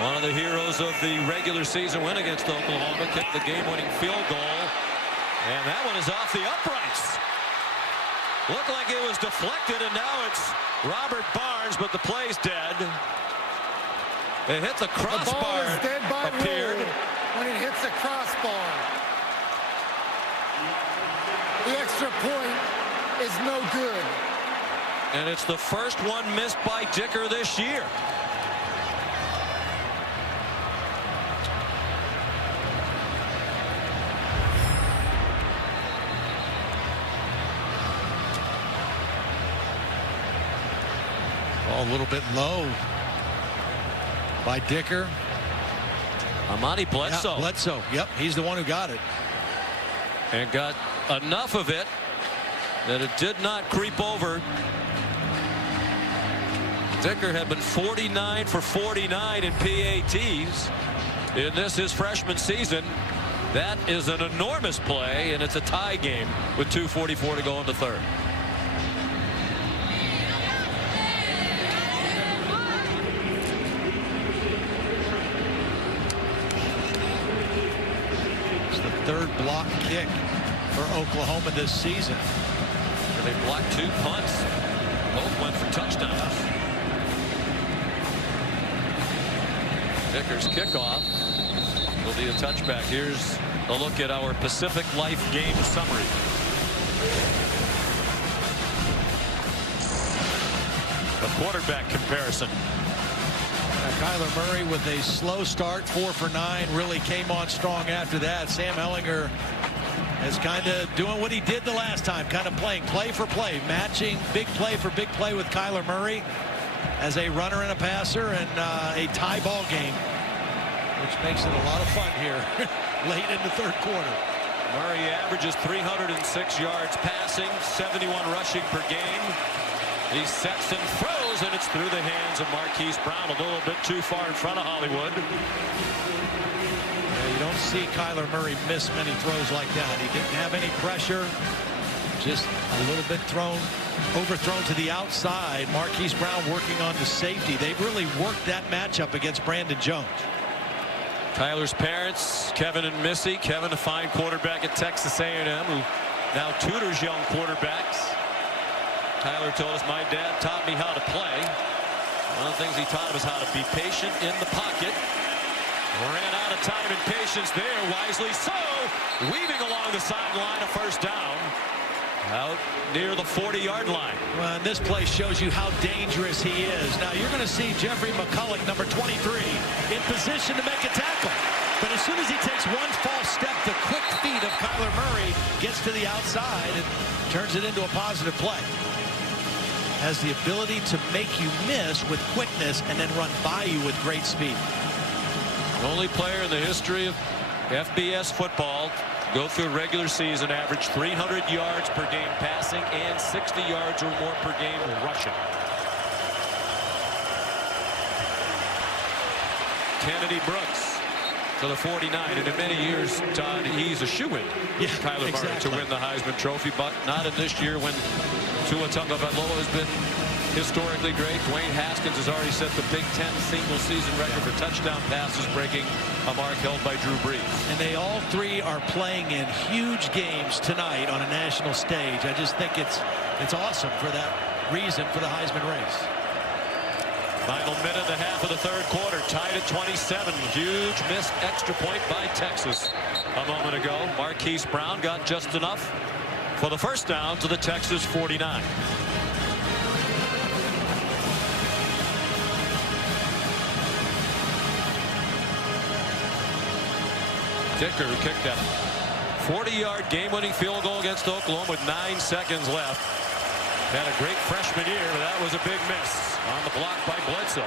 One of the heroes of the regular season win against Oklahoma. Kicked the game-winning field goal. And that one is off the uprights. Looked like it was deflected, and now it's Robert Barnes, but the play's dead. It hit the crossbar. The ball is dead by appeared. rule when it hits the crossbar. The extra point is no good. And it's the first one missed by Dicker this year. A little bit low by Dicker. Amani Bledsoe. Yeah, Bledsoe. Yep, he's the one who got it. And got enough of it that it did not creep over. Dicker had been 49 for 49 in PATs in this his freshman season. That is an enormous play, and it's a tie game with 2:44 to go in the third. Third block kick for Oklahoma this season. They blocked 2 punts. Both went for touchdowns. Vickers kickoff will be a touchback. Here's a look at our Pacific Life game summary. A quarterback comparison. Kyler Murray with a slow start, 4 for 9, really came on strong after that. Sam Ehlinger is kind of doing what he did the last time, kind of playing play for play, matching big play for big play with Kyler Murray as a runner and a passer, and a tie ball game, which makes it a lot of fun here late in the third quarter. Murray averages 306 yards passing, 71 rushing per game. He sets and throws, and it's through the hands of Marquise Brown, a little bit too far in front of Hollywood. Yeah, you don't see Kyler Murray miss many throws like that. He didn't have any pressure, just a little bit overthrown to the outside. Marquise Brown working on the safety. They've really worked that matchup against Brandon Jones. Tyler's parents, Kevin and Missy. Kevin, a fine quarterback at Texas A&M, who now tutors young quarterbacks. Tyler told us, my dad taught me how to play. One of the things he taught him is how to be patient in the pocket. Ran out of time and patience there, wisely so. Weaving along the sideline, a first down. Out near the 40-yard line. Well, and this play shows you how dangerous he is. Now, you're going to see Jeffrey McCulloch, number 23, in position to make a tackle. But as soon as he takes one false step, the quick feet of Kyler Murray gets to the outside and turns it into a positive play. Has the ability to make you miss with quickness and then run by you with great speed. The only player in the history of FBS football go through a regular season, average 300 yards per game passing and 60 yards or more per game rushing. Kennedy Brooks to the 49, and in many years, Todd, he's a shoo-in. Yeah, Kyler Murray to win the Heisman Trophy, but not in this year when Tua Tagovailoa has been historically great. Dwayne Haskins has already set the Big Ten single-season record for touchdown passes, breaking a mark held by Drew Brees. And they all three are playing in huge games tonight on a national stage. I just think it's awesome for that reason for the Heisman race. Final minute and a half of the third quarter, tied at 27. Huge missed extra point by Texas a moment ago. Marquise Brown got just enough for the first down to the Texas 49. Dicker, who kicked that 40-yard game-winning field goal against Oklahoma with 9 seconds left. Had a great freshman year, but that was a big miss on the block by Bledsoe.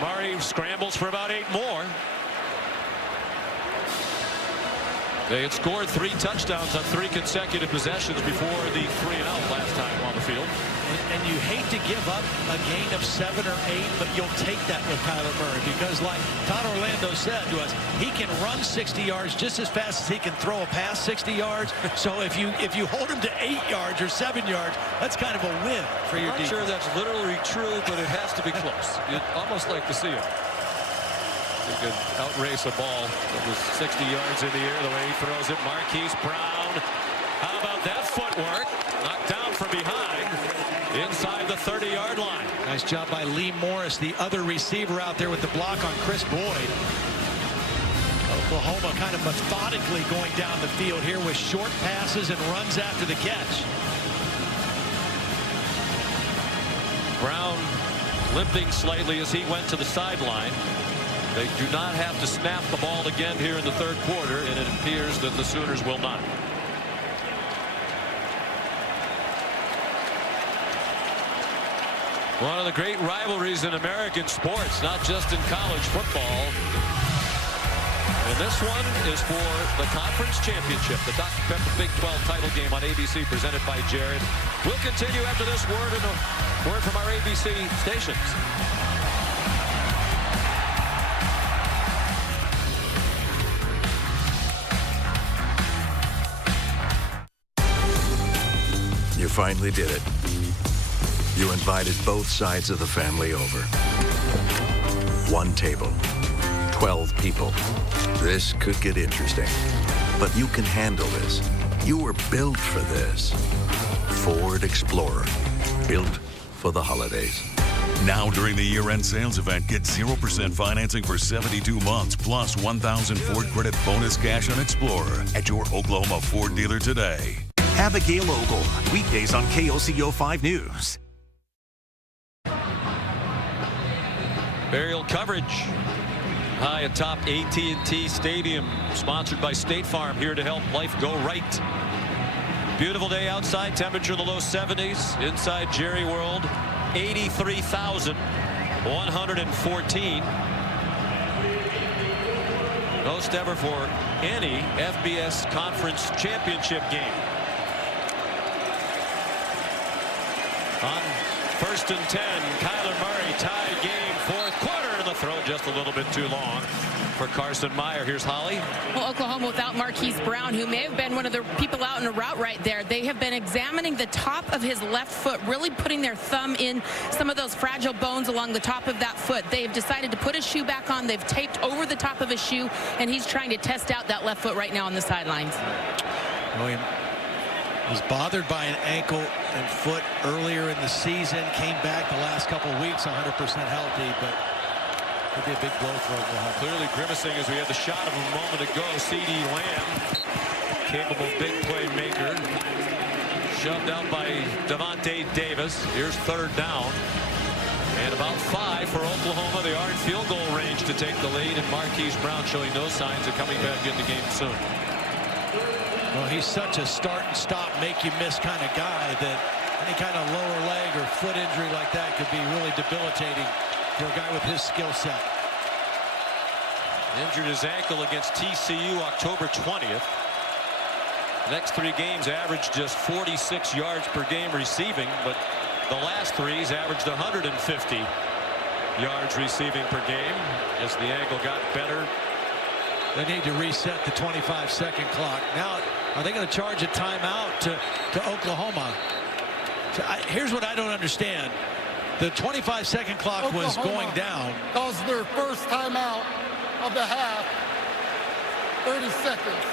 Murray scrambles for about 8 more. They had scored 3 touchdowns on 3 consecutive possessions before the 3-and-out last time on the field. And you hate to give up a gain of 7 or 8, but you'll take that with Kyler Murray because, like Todd Orlando said to us, he can run 60 yards just as fast as he can throw a pass 60 yards. So if you hold him to 8 yards or 7 yards, that's kind of a win for your defense. I'm not sure that's literally true, but it has to be close. You'd almost like to see it. He could outrace a ball that was 60 yards in the air the way he throws it. Marquise Brown. How about that footwork? Knocked down from behind inside the 30-yard line. Nice job by Lee Morris, the other receiver out there with the block on Chris Boyd. Oklahoma kind of methodically going down the field here with short passes and runs after the catch. Brown limping slightly as he went to the sideline. They do not have to snap the ball again here in the third quarter, and it appears that the Sooners will not. One of the great rivalries in American sports, not just in college football. And this one is for the conference championship, the Dr. Pepper Big 12 title game on ABC, presented by Jared. We'll continue after this word and a word from our ABC stations. You finally did it. You invited both sides of the family over. 1 table, 12 people. This could get interesting. But you can handle this. You were built for this. Ford Explorer, built for the holidays. Now during the year-end sales event, get 0% financing for 72 months plus 1,000 Ford credit bonus cash on Explorer at your Oklahoma Ford dealer today. Abigail Ogle, weekdays on KOCO 5 News. Aerial coverage high atop AT&T Stadium, sponsored by State Farm, here to help life go right. Beautiful day outside, temperature in the low 70s. Inside Jerry World, 83,114. Most ever for any FBS Conference Championship game. On 1st and 10, Kyler Murray tied game, fourth quarter, and the throw just a little bit too long for Carson Meyer. Here's Holly. Well, Oklahoma without Marquise Brown, who may have been one of the people out in a route right there. They have been examining the top of his left foot, really putting their thumb in some of those fragile bones along the top of that foot. They've decided to put his shoe back on. They've taped over the top of his shoe, and he's trying to test out that left foot right now on the sidelines. William was bothered by an ankle and foot earlier in the season, came back the last couple of weeks 100% healthy, but it'll be a big blow for Oklahoma. Clearly grimacing as we had the shot of him a moment ago. C.D. Lamb, capable big playmaker, shoved out by Devontae Davis. Here's third down. And about 5 for Oklahoma. They are in field goal range to take the lead, and Marquise Brown showing no signs of coming back in the game soon. Well, he's such a start and stop, make you miss kind of guy that any kind of lower leg or foot injury like that could be really debilitating for a guy with his skill set. Injured his ankle against TCU October 20th. The next 3 games averaged just 46 yards per game receiving, but the last 3 he's averaged 150 yards receiving per game as the ankle got better. They need to reset the 25-second clock. Now, are they going to charge a timeout to Oklahoma? Here's what I don't understand. The 25-second clock was going down. That was their first timeout of the half. 30 seconds.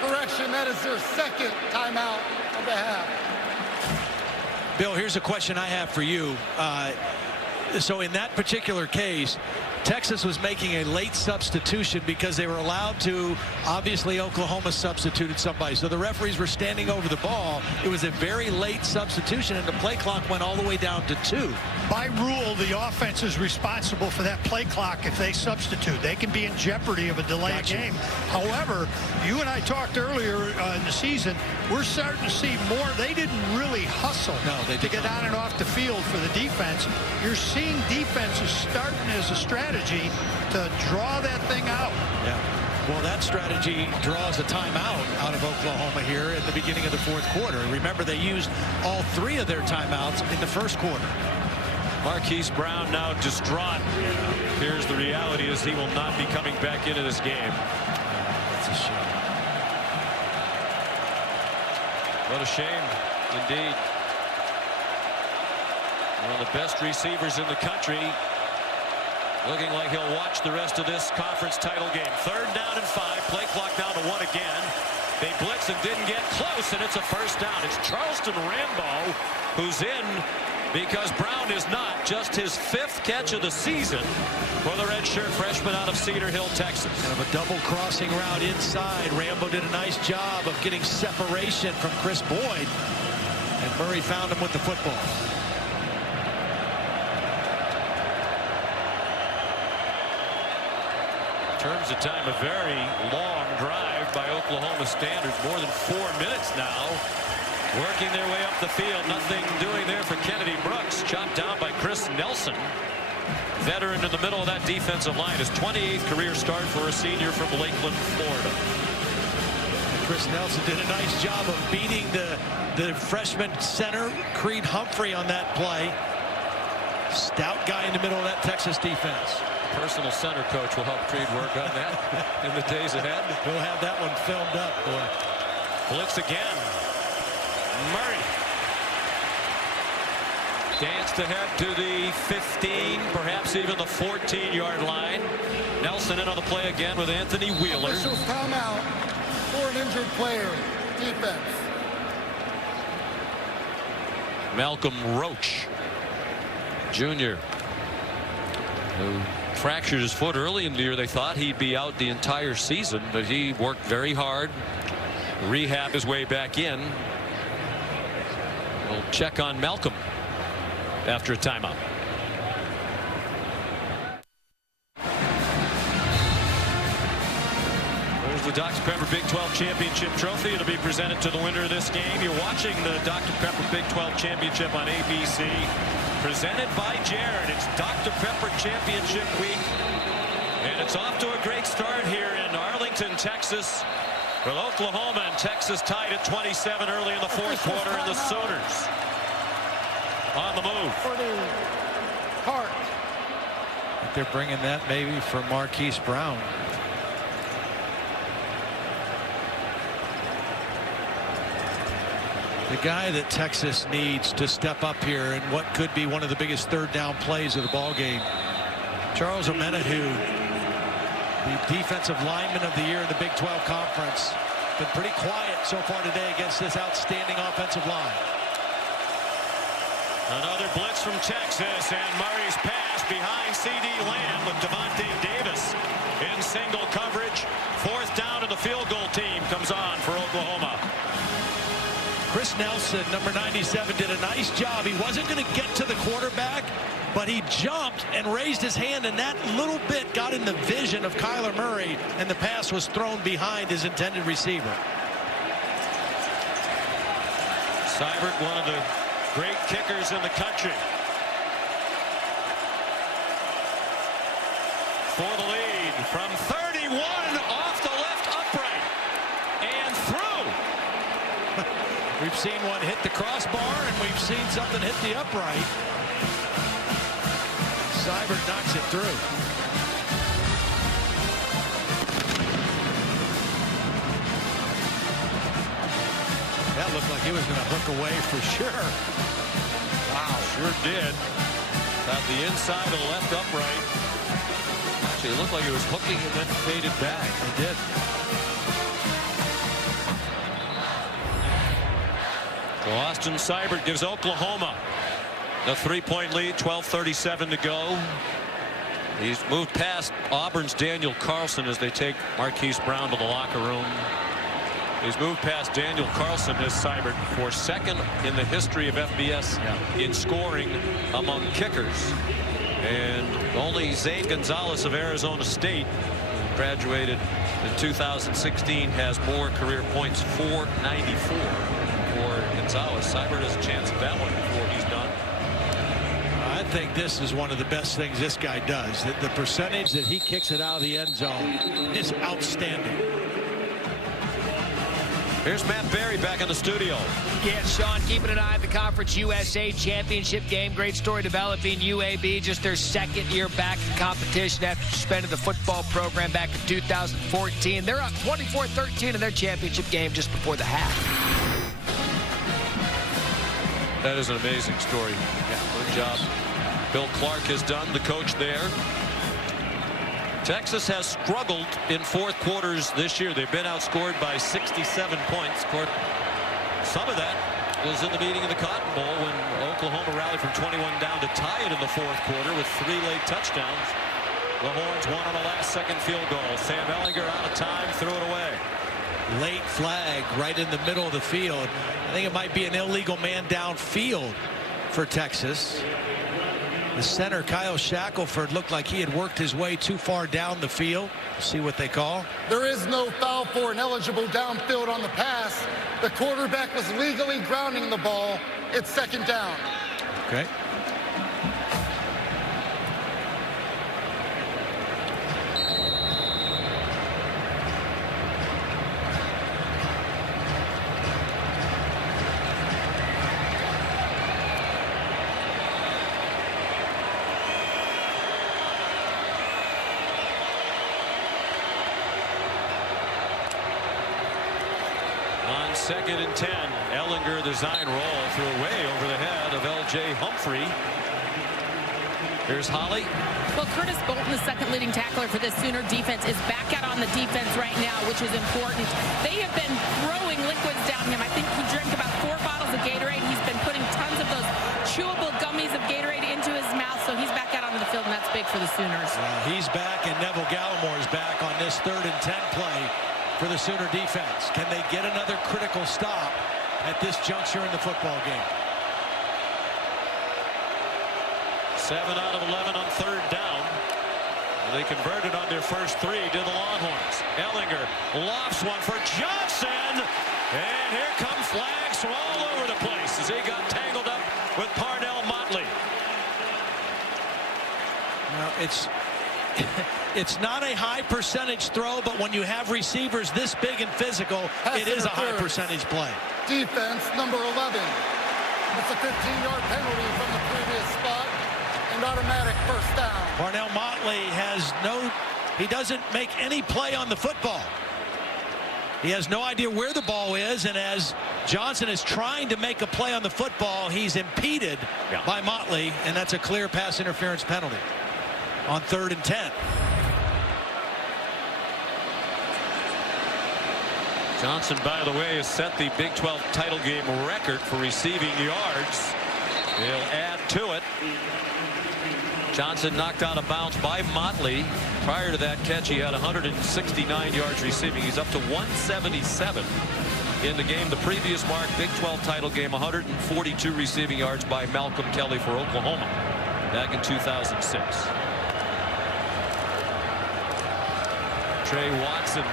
Correction, that is their second timeout of the half. Bill, here's a question I have for you. So in that particular case, Texas was making a late substitution because they were allowed to. Obviously, Oklahoma substituted somebody. So the referees were standing over the ball. It was a very late substitution, and the play clock went all the way down to 2. By rule, the offense is responsible for that play clock if they substitute. They can be in jeopardy of a delayed game. However, you and I talked earlier in the season, we're starting to see more. They didn't really hustle to get on and off the field for the defense. You're seeing defenses starting as a strategy to draw that thing out. Yeah. Well, that strategy draws a timeout out of Oklahoma here at the beginning of the fourth quarter. Remember, they used all 3 of their timeouts in the first quarter. Marquise Brown now distraught. Here's the reality is he will not be coming back into this game. That's a shame. What a shame, indeed. One of the best receivers in the country. Looking like he'll watch the rest of this conference title game. 3rd down and 5. Play clock down to 1 again. They blitz and didn't get close, and it's a first down. It's Charleston Rambo who's in because Brown is not. Just his 5th catch of the season for the redshirt freshman out of Cedar Hill, Texas. Kind of a double crossing route inside. Rambo did a nice job of getting separation from Chris Boyd, and Murray found him with the football. Terms of time, a very long drive by Oklahoma standards, more than 4 minutes now, working their way up the field. Nothing doing there for Kennedy Brooks, chopped down by Chris Nelson, veteran in the middle of that defensive line. His 28th career start for a senior from Lakeland, Florida. Chris Nelson did a nice job of beating the freshman center Creed Humphrey on that play. Stout guy in the middle of that Texas defense. Personal center coach will help Creed work on that in the days ahead. We'll have that one filmed up, boy. Blitz again. Murray danced ahead to the 15, perhaps even the 14-yard line. Nelson in on the play again with Anthony Wheeler. Officials timeout for an injured player. Defense. Malcolm Roach junior, who fractured his foot early in the year. They thought he'd be out the entire season, but he worked very hard, rehab his way back in. We'll check on Malcolm after a timeout. The Dr. Pepper Big 12 Championship Trophy. It'll be presented to the winner of this game. You're watching the Dr. Pepper Big 12 Championship on ABC. Presented by Jared. It's Dr. Pepper Championship Week. And it's off to a great start here in Arlington, Texas, with Oklahoma and Texas tied at 27 early in the fourth quarter, and the Sooners on the move. They're bringing that maybe for Marquise Brown. The guy that Texas needs to step up here in what could be one of the biggest third down plays of the ball game. Charles Omenihu, the defensive lineman of the year in the Big 12 Conference, been pretty quiet so far today against this outstanding offensive line. Another blitz from Texas, and Murray's pass behind C.D. Lamb with Devontae Davis in single coverage. Fourth down, and the field goal team comes on for Oklahoma. Chris Nelson, number 97, did a nice job. He wasn't going to get to the quarterback, but he jumped and raised his hand, and that little bit got in the vision of Kyler Murray, and the pass was thrown behind his intended receiver. Seibert, one of the great kickers in the country. For the lead from 31 off the left upright and through. We've seen one hit the crossbar, and we've seen something hit the upright. Seibert knocks it through. That looked like he was going to hook away for sure. Wow, sure did. At the inside of the left upright. Actually, it looked like it was hooking and then faded back. It did. So Austin Seibert gives Oklahoma the 3-point lead, 12:37 to go. He's moved past Auburn's Daniel Carlson as they take Marquise Brown to the locker room. He's moved past Daniel Carlson as Seibert for second in the history of FBS in scoring among kickers. And only Zane Gonzalez of Arizona State, who graduated in 2016, has more career points, 494 for Gonzalez. Seibert has a chance at that one before he's done. I think this is one of the best things this guy does. The percentage that he kicks it out of the end zone is outstanding. Here's Matt Berry back in the studio. Yeah, Sean, keeping an eye on the Conference USA Championship game. Great story developing. UAB, just their second year back in competition after suspending the football program back in 2014. They're up 24-13 in their championship game just before the half. That is an amazing story. Yeah, good job Bill Clark has done, the coach there. Texas has struggled in fourth quarters this year. They've been outscored by 67 points. Some of that was in the meeting of the Cotton Bowl when Oklahoma rallied from 21 down to tie it in the fourth quarter with 3 late touchdowns. The Horns won on a last-second field goal. Sam Ehlinger out of time, threw it away. Late flag right in the middle of the field. I think it might be an illegal man downfield for Texas. The center, Kyle Shackelford, looked like he had worked his way too far down the field. See what they call. There is no foul for an eligible downfield on the pass. The quarterback was legally grounding the ball. It's second down. Okay. Second and 10. Ehlinger, the Zion roll, threw way over the head of L.J. Humphrey. Here's Holly. Well, Curtis Bolton, the second leading tackler for this Sooner defense, is back out on the defense right now, which is important. They have been throwing liquids down him. I think he drank about 4 bottles of Gatorade. He's been putting tons of those chewable gummies of Gatorade into his mouth. Sooners. He's back, and Neville Gallimore is back on this 3rd and 10 play for the Sooner defense. Can they get another critical stop at this juncture in the football game? 7 out of 11 on 3rd down. They converted on their first 3 to the Longhorns. Ellinger lofts one for Johnson. And here come flags from all over the place as he got tangled up with Parnell Motley. Now, it's not a high percentage throw, but when you have receivers this big and physical, it is a high percentage play. Defense number 11. It's a 15-yard penalty from the previous spot and automatic first down. Parnell Motley he doesn't make any play on the football. He has no idea where the ball is, and as Johnson is trying to make a play on the football, he's impeded by Motley, and that's a clear pass interference penalty on 3rd and 10. Johnson, by the way, has set the Big 12 title game record for receiving yards. He'll add to it. Johnson knocked out of bounds by Motley. Prior to that catch, he had 169 yards receiving. He's up to 177 in the game. The previous mark, Big 12 title game, 142 receiving yards by Malcolm Kelly for Oklahoma back in 2006. Trey Watson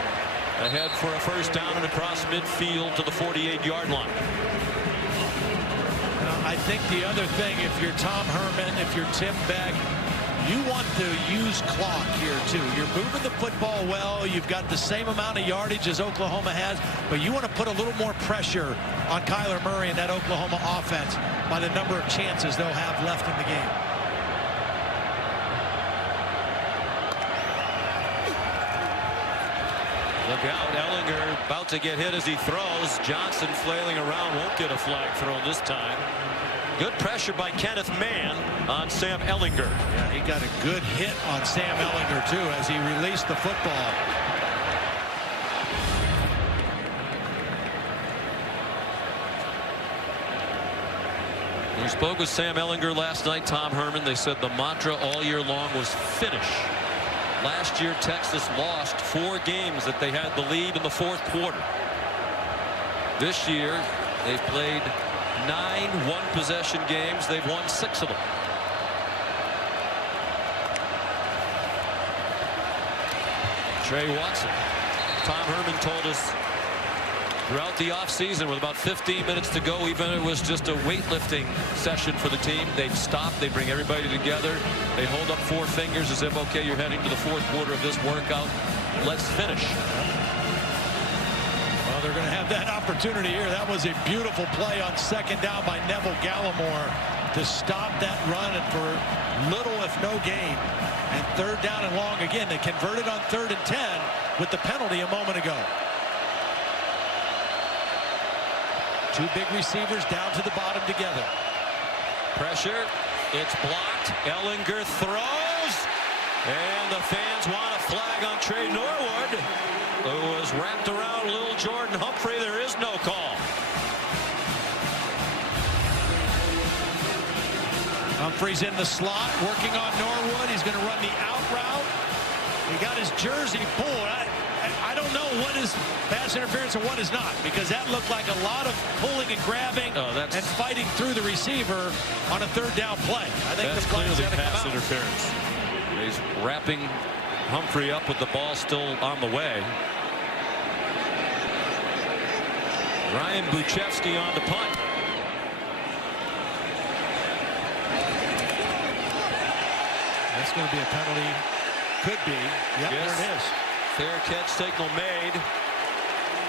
ahead for a first down and across midfield to the 48-yard line. I think the other thing, if you're Tom Herman, if you're Tim Beck, you want to use clock here too. You're moving the football well. You've got the same amount of yardage as Oklahoma has, but you want to put a little more pressure on Kyler Murray and that Oklahoma offense by the number of chances they'll have left in the game. Look out, Ellinger about to get hit as he throws. Johnson flailing around, won't get a flag thrown this time. Good pressure by Kenneth Mann on Sam Ellinger. Yeah, he got a good hit on Sam Ellinger too as he released the football. We spoke with Sam Ellinger last night, Tom Herman. They said the mantra all year long was finish. Last year, Texas lost 4 games that they had the lead in the 4th quarter. This year, they've played 9 one-possession games. They've won 6 of them. Trey Watson. Tom Herman told us throughout the offseason, with about 15 minutes to go, even if it was just a weightlifting session for the team, they'd stop, they'd bring everybody together, they'd hold up 4 fingers as if, okay, you're heading to the 4th quarter of this workout, let's finish. Well, they're going to have that opportunity here. That was a beautiful play on 2nd down by Neville Gallimore to stop that run and for little if no gain. And 3rd down and long again. They converted on 3rd and 10 with the penalty a moment ago. 2 big receivers down to the bottom together. Pressure. It's blocked. Ellinger throws. And the fans want a flag on Trey Norwood, who was wrapped around little Jordan Humphrey. There is no call. Humphrey's in the slot, working on Norwood. He's going to run the out route. He got his jersey pulled. I don't know what is pass interference and what is not, because that looked like a lot of pulling and grabbing and fighting through the receiver on a 3rd down play. I think that's the play's clearly got to pass come out. interference. He's wrapping Humphrey up with the ball still on the way. Ryan Buchevsky on the punt. That's going to be a penalty. Could be. Yep, Yes. there it is. Fair catch signal made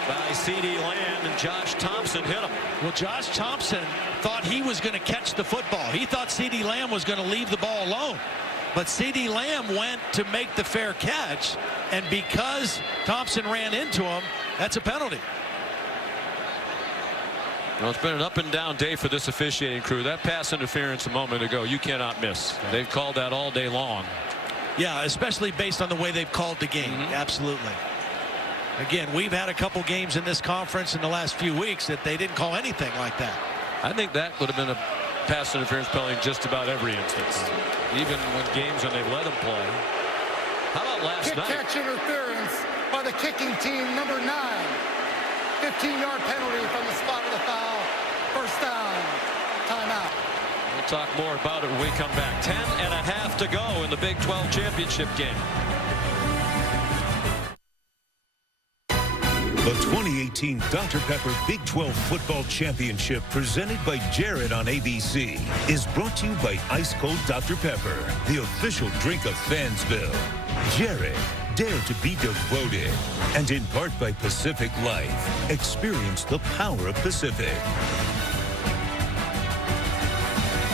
by C.D. Lamb, and Josh Thompson hit him. Well, Josh Thompson thought he was going to catch the football. He thought C.D. Lamb was going to leave the ball alone. But C.D. Lamb went to make the fair catch, and because Thompson ran into him, that's a penalty. Well, it's been an up and down day for this officiating crew. That pass interference a moment ago, you cannot miss. They've called that all day long. Yeah, especially based on the way they've called the game. Absolutely. Again, we've had a couple games in this conference in the last few weeks that they didn't call anything like that. I think that would have been pass interference penalty in just about every instance, even when games when they've let him play. How about last night? Catch interference by the kicking team, number 9. 15-yard penalty from the spot of the foul. First down. Timeout. We'll talk more about it when we come back. 10.5 to go in the Big 12 championship game. The 2018 Dr. Pepper Big 12 Football Championship, presented by Jared on ABC, is brought to you by Ice Cold Dr. Pepper, the official drink of Fansville. Jared, dare to be devoted. And in part by Pacific Life. Experience the power of Pacific.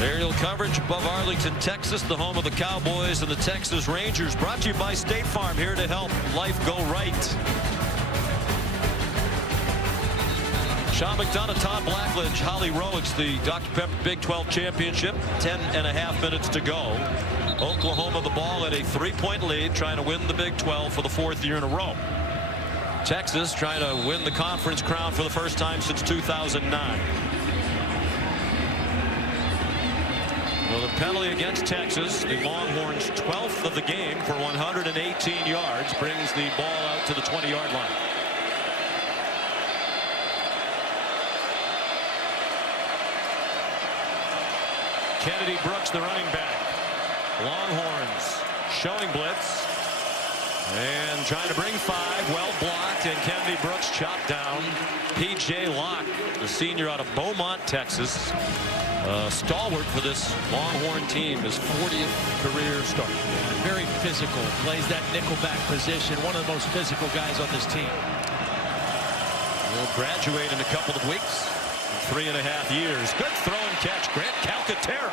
Aerial coverage above Arlington, Texas, the home of the Cowboys and the Texas Rangers. Brought to you by State Farm, here to help life go right. Sean McDonough, Tom Blackledge, Holly Rowex, the Dr. Pepper Big 12 Championship. 10.5 minutes to go. Oklahoma the ball at a 3-point lead, trying to win the Big 12 for the 4th year in a row. Texas trying to win the conference crown for the first time since 2009. Well, the penalty against Texas, the Longhorns' 12th of the game for 118 yards, brings the ball out to the 20-yard line. Kennedy Brooks, the running back. Longhorns showing blitz and trying to bring 5. Well blocked, and Kennedy Brooks chopped down. P.J. Locke, the senior out of Beaumont, Texas. Stalwart for this Longhorn team, his 40th career start. Very physical, plays that nickelback position. One of the most physical guys on this team. He'll graduate in a couple of weeks. 3.5 years. Good throw and catch. Grant Calcaterra.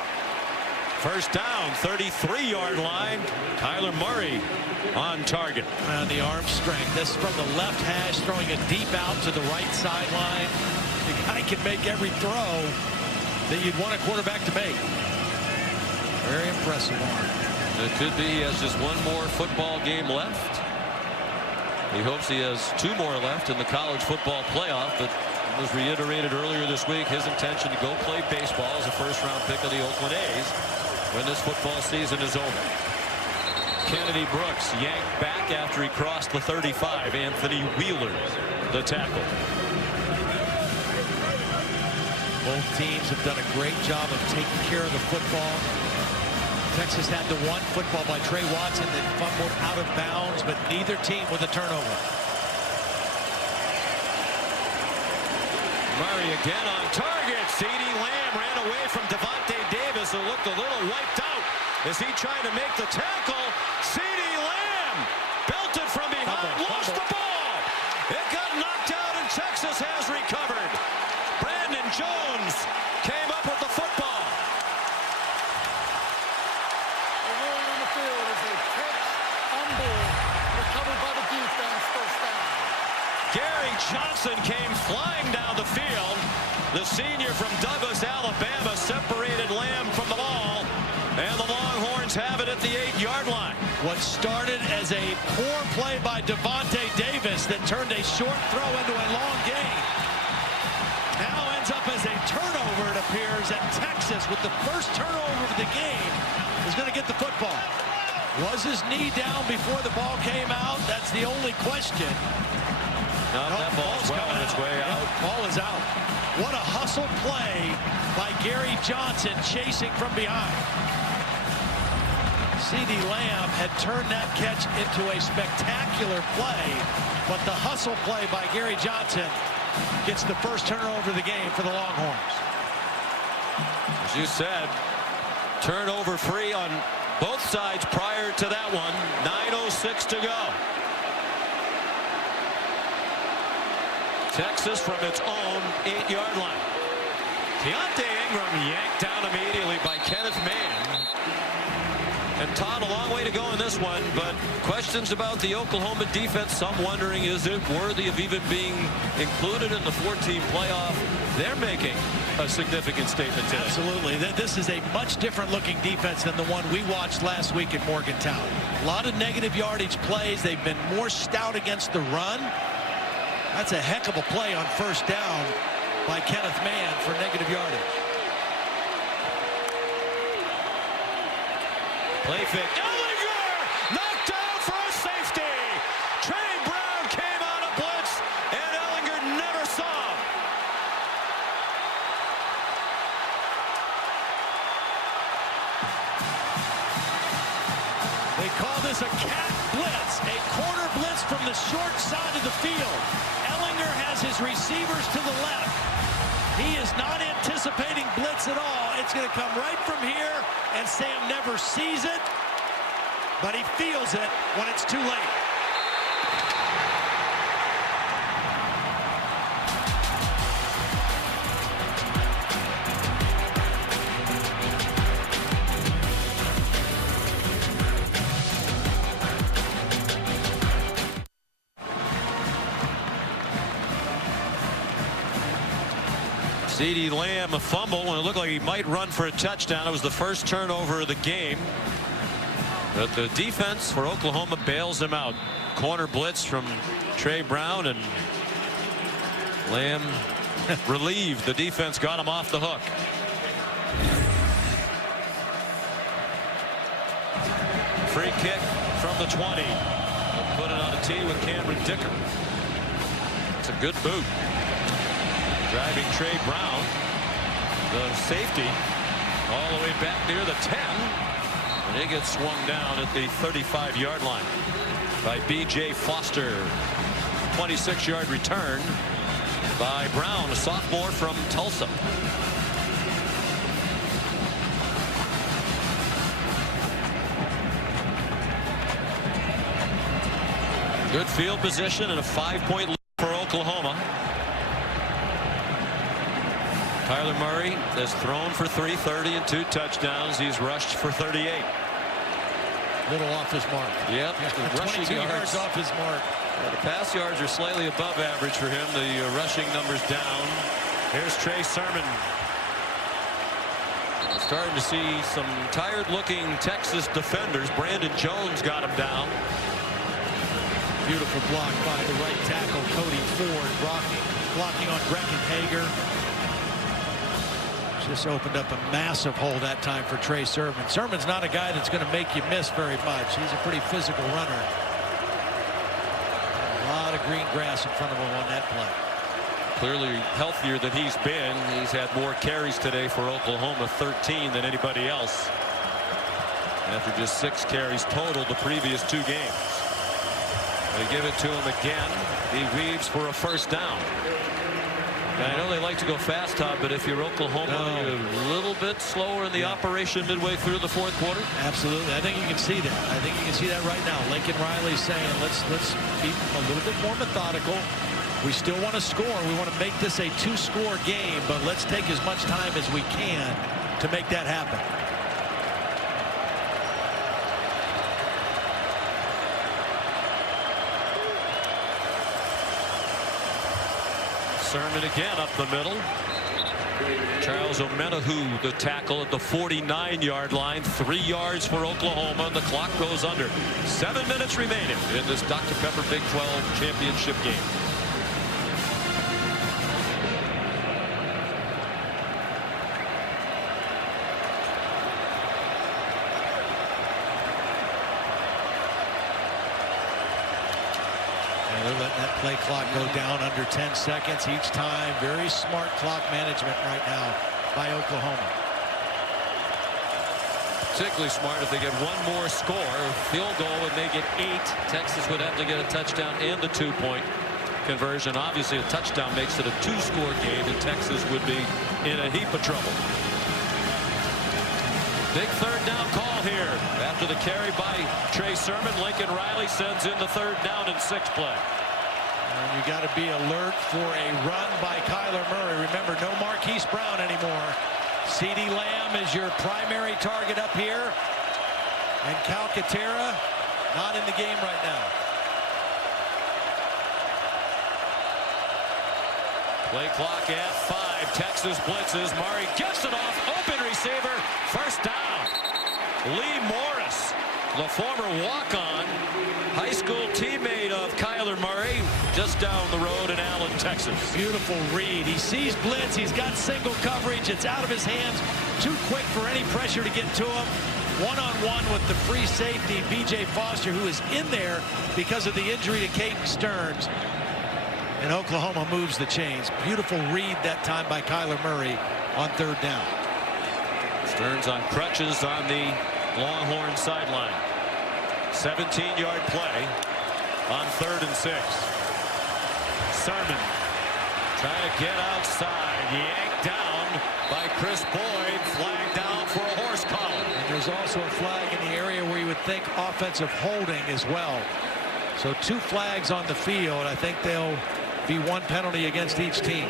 First down, 33-yard line. Kyler Murray on target. And the arm strength. This is from the left hash, throwing it deep out to the right sideline. The guy can make every throw that you'd want a quarterback to make. Very impressive arm. It could be he has just one more football game left. He hopes he has 2 more left in the college football playoff, but it was reiterated earlier this week his intention to go play baseball as a first-round pick of the Oakland A's when this football season is over. Kennedy Brooks yanked back after he crossed the 35. Anthony Wheeler, the tackle. Both teams have done a great job of taking care of the football. Texas had the one football by Trey Watson that fumbled out of bounds, but neither team with a turnover. Murray again on target. CeeDee Lamb ran away from Devontae Davis, who looked a little wiped out as he tried to make the tackle. CeeDee Lamb belted from behind, lost the ball. It got knocked out, and Texas has recovered. Brandon Jones came up with the football. The ruling on the field is a catch on ball, recovered by the defense, first down. Gary Johnson came flying down the field. The senior from Douglas, Alabama, separated Lamb from the ball, and the Longhorns have it at the 8-yard line. What started as a poor play by Devontae Davis that turned a short throw into a long gain now ends up as a turnover, it appears, and Texas, with the first turnover of the game, is going to get the football. Was his knee down before the ball came out? That's the only question. No, that ball's well on its way out. Ball is out. What a hustle play by Gary Johnson, chasing from behind. CeeDee Lamb had turned that catch into a spectacular play, but the hustle play by Gary Johnson gets the first turnover of the game for the Longhorns. As you said, turnover free on both sides prior to that one. 9:06 to go. Texas from its own 8-yard line. Deontay Ingram yanked down immediately by Kenneth Mann. And Todd, a long way to go in this one, but questions about the Oklahoma defense. Some wondering, is it worthy of even being included in the 4-team playoff? They're making a significant statement today. Absolutely. This is a much different looking defense than the one we watched last week at Morgantown. A lot of negative yardage plays. They've been more stout against the run. That's a heck of a play on first down by Kenneth Mann for negative yardage. Play fake. Ellinger knocked down for a safety. Trey Brown came out of blitz, and Ellinger never saw him. They call this a cat blitz, a corner blitz from the short side of the field. Ellinger has his receivers to the left. He is not anticipating blitz at all. It's going to come right from here, and Sam never sees it, but he feels it when it's too late. CeeDee Lamb a fumble when it looked like he might run for a touchdown. It was the first turnover of the game. But the defense for Oklahoma bails him out. Corner blitz from Trey Brown, and Lamb relieved. The defense got him off the hook. Free kick from the 20. Put it on a tee with Cameron Dicker. It's a good boot. Driving Trey Brown, the safety, all the way back near the 10. And he gets swung down at the 35-yard line by B.J. Foster. 26-yard return by Brown, a sophomore from Tulsa. Good field position and a 5-point lead for Oklahoma. Kyler Murray has thrown for 330 and 2 touchdowns. He's rushed for 38. Little off his mark. Yep. The rushing yards off his mark. The pass yards are slightly above average for him. The rushing numbers down. Here's Trey Sermon. Starting to see some tired-looking Texas defenders. Brandon Jones got him down. Beautiful block by the right tackle, Cody Ford, blocking on Brecken Hager. Just opened up a massive hole that time for Trey Sermon. Sermon's not a guy that's going to make you miss very much. He's a pretty physical runner. A lot of green grass in front of him on that play. Clearly healthier than he's been. He's had more carries today for Oklahoma, 13 than anybody else. After just 6 carries total the previous 2 games. They give it to him again. He weaves for a first down. I know they like to go fast, Todd, but if you're Oklahoma, you're a little bit slower in the operation midway through the 4th quarter. Absolutely. I think you can see that. I think you can see that right now. Lincoln Riley's saying, let's be a little bit more methodical. We still want to score. We want to make this a 2-score game, but let's take as much time as we can to make that happen. Sermon again up the middle. Charles Omenihu, the tackle at the 49-yard line. 3 yards for Oklahoma. The clock goes under. 7 minutes remaining in this Dr. Pepper Big 12 championship game. They're letting that play clock go down under 10 seconds each time. Very smart clock management right now by Oklahoma. Particularly smart if they get one more score. Field goal would make it 8. Texas would have to get a touchdown and the 2-point conversion. Obviously, a touchdown makes it a 2-score game, and Texas would be in a heap of trouble. Big 3rd down call here. After the carry by Trey Sermon, Lincoln Riley sends in the 3rd down and 6 play. And you got to be alert for a run by Kyler Murray. Remember, no Marquise Brown anymore. CeeDee Lamb is your primary target up here. And Calcaterra not in the game right now. Play clock at 5. Texas blitzes. Murray gets it off. Open receiver. First down. Lee Morris, the former walk-on, high school teammate of Kyler Murray, just down the road in Allen, Texas. Beautiful read. He sees blitz. He's got single coverage. It's out of his hands. Too quick for any pressure to get to him. one-on-one with the free safety, B.J. Foster, who is in there because of the injury to Caden Stearns. And Oklahoma moves the chains. Beautiful read that time by Kyler Murray on third down. Stearns on crutches on the Longhorn sideline. 17-yard play on 3rd and 6. Sermon trying to get outside. Yanked down by Chris Boyd. Flag down for a horse collar. And there's also a flag in the area where you would think offensive holding as well. So 2 flags on the field. I think they'll be 1 penalty against each team.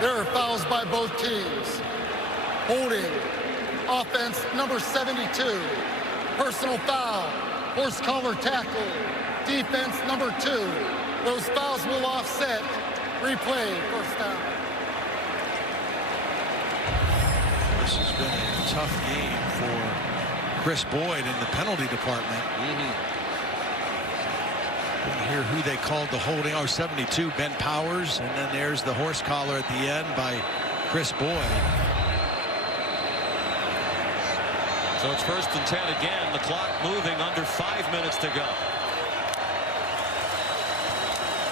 There are fouls by both teams. Holding, offense number 72. Personal foul, horse collar tackle. Defense number 2. Those fouls will offset. Replay, first down. This has been a tough game for Chris Boyd in the penalty department. Didn't hear who they called the holding. 72, Ben Powers, and then there's the horse collar at the end by Chris Boyd. So it's 1st and 10 again. The clock moving, under 5 minutes to go.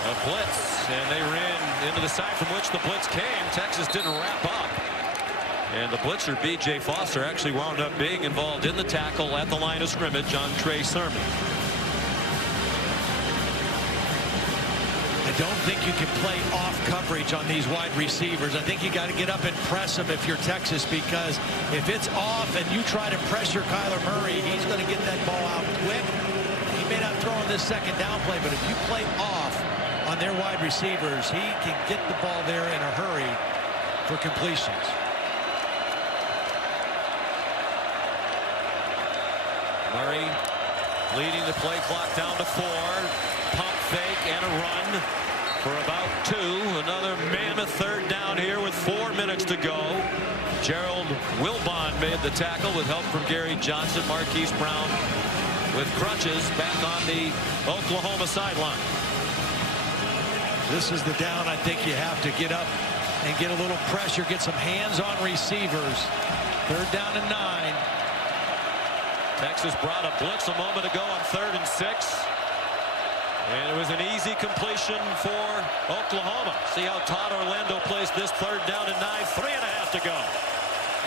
A blitz, and they ran into the side from which the blitz came. Texas didn't wrap up. And the blitzer, B.J. Foster, actually wound up being involved in the tackle at the line of scrimmage on Trey Sermon. I don't think you can play off coverage on these wide receivers. I think you got to get up and press them if you're Texas, because if it's off and you try to pressure Kyler Murray, he's going to get that ball out quick. He may not throw on this 2nd down play, but if you play off on their wide receivers, he can get the ball there in a hurry for completions. Murray leading the play clock down to 4. Pump fake and a run for about 2. Another mammoth 3rd down here with 4 minutes to go. Gerald Wilbon made the tackle with help from Gary Johnson. Marquise Brown with crutches back on the Oklahoma sideline. This is the down I think you have to get up and get a little pressure, get some hands on receivers. 3rd down and 9. Texas brought a blitz a moment ago on 3rd and 6. And it was an easy completion for Oklahoma. See how Todd Orlando plays this 3rd down and 9. 3.5 to go.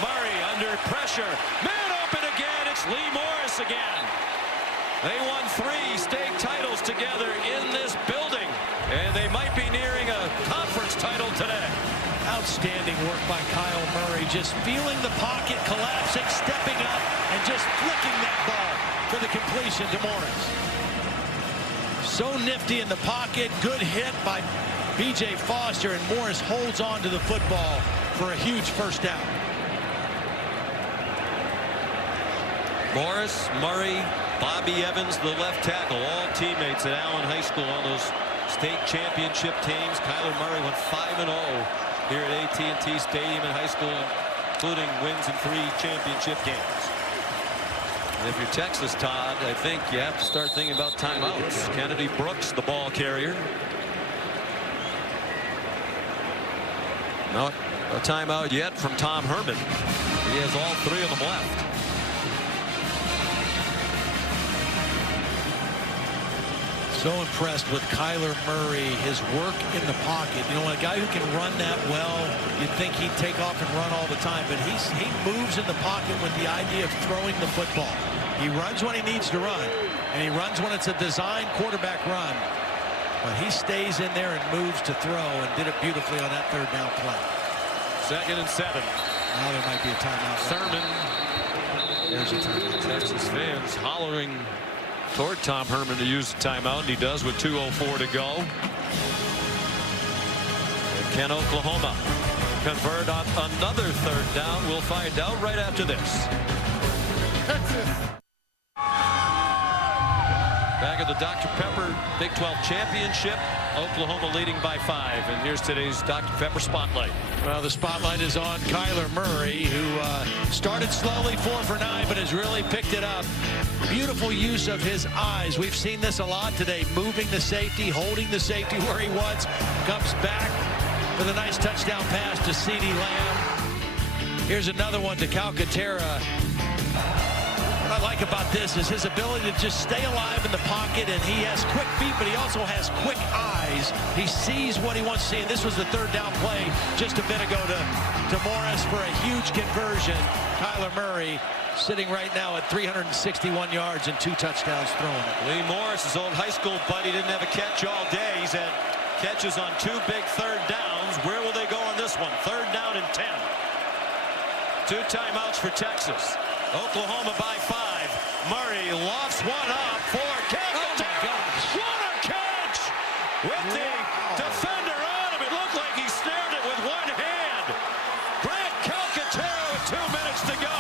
Murray under pressure. Man open again. It's Lee Morris again. They won 3 state titles together in this building. And they might be nearing a conference title today. Outstanding work by Kyle Murray. Just feeling the pocket, collapsing, stepping up, and just flicking that ball for the completion to Morris. So nifty in the pocket. Good hit by B.J. Foster, and Morris holds on to the football for a huge 1st down. Morris, Murray, Bobby Evans, the left tackle, all teammates at Allen High School on those state championship teams. Kyler Murray went 5-0 here at AT&T Stadium in high school, including wins in 3 championship games. And if you're Texas, Todd, I think you have to start thinking about timeouts. Kennedy Brooks, the ball carrier. Not a timeout yet from Tom Herman. He has all 3 of them left. So impressed with Kyler Murray, his work in the pocket. You know, a guy who can run that well, you'd think he'd take off and run all the time, but he moves in the pocket with the idea of throwing the football. He runs when he needs to run, and he runs when it's a designed quarterback run. But he stays in there and moves to throw, and did it beautifully on that 3rd down play. 2nd and 7. Now there might be a timeout. Sermon. There's a timeout. Texas fans hollering toward Tom Herman to use the timeout, and he does with 2:04 to go. And can Oklahoma convert on another 3rd down? We'll find out right after this. Texas. Back at the Dr. Pepper Big 12 Championship, Oklahoma leading by 5. And here's today's Dr. Pepper Spotlight. Well, the spotlight is on Kyler Murray, who Started slowly, 4 for 9, but has really picked it up. Beautiful use of his eyes. We've seen this a lot today. Moving the safety, holding the safety where he was. Comes back with a nice touchdown pass to CeeDee Lamb. Here's another one to Calcaterra. What I like about this is his ability to just stay alive in the pocket, and he has quick feet, but he also has quick eyes. He sees what he wants to see, and this was the third down play just a bit ago to Morris for a huge conversion. Kyler Murray sitting right now at 361 yards and 2 touchdowns thrown. Lee Morris, his old high school buddy, didn't have a catch all day. He's had catches on 2 big third downs. Where will they go on this one? 3rd down and 10. 2 timeouts for Texas. Oklahoma by 5. Murray lofts one up for Calcaterra. What a catch! With the defender on him. It looked like he snared it with one hand. Grant Calcaterra with 2 minutes to go.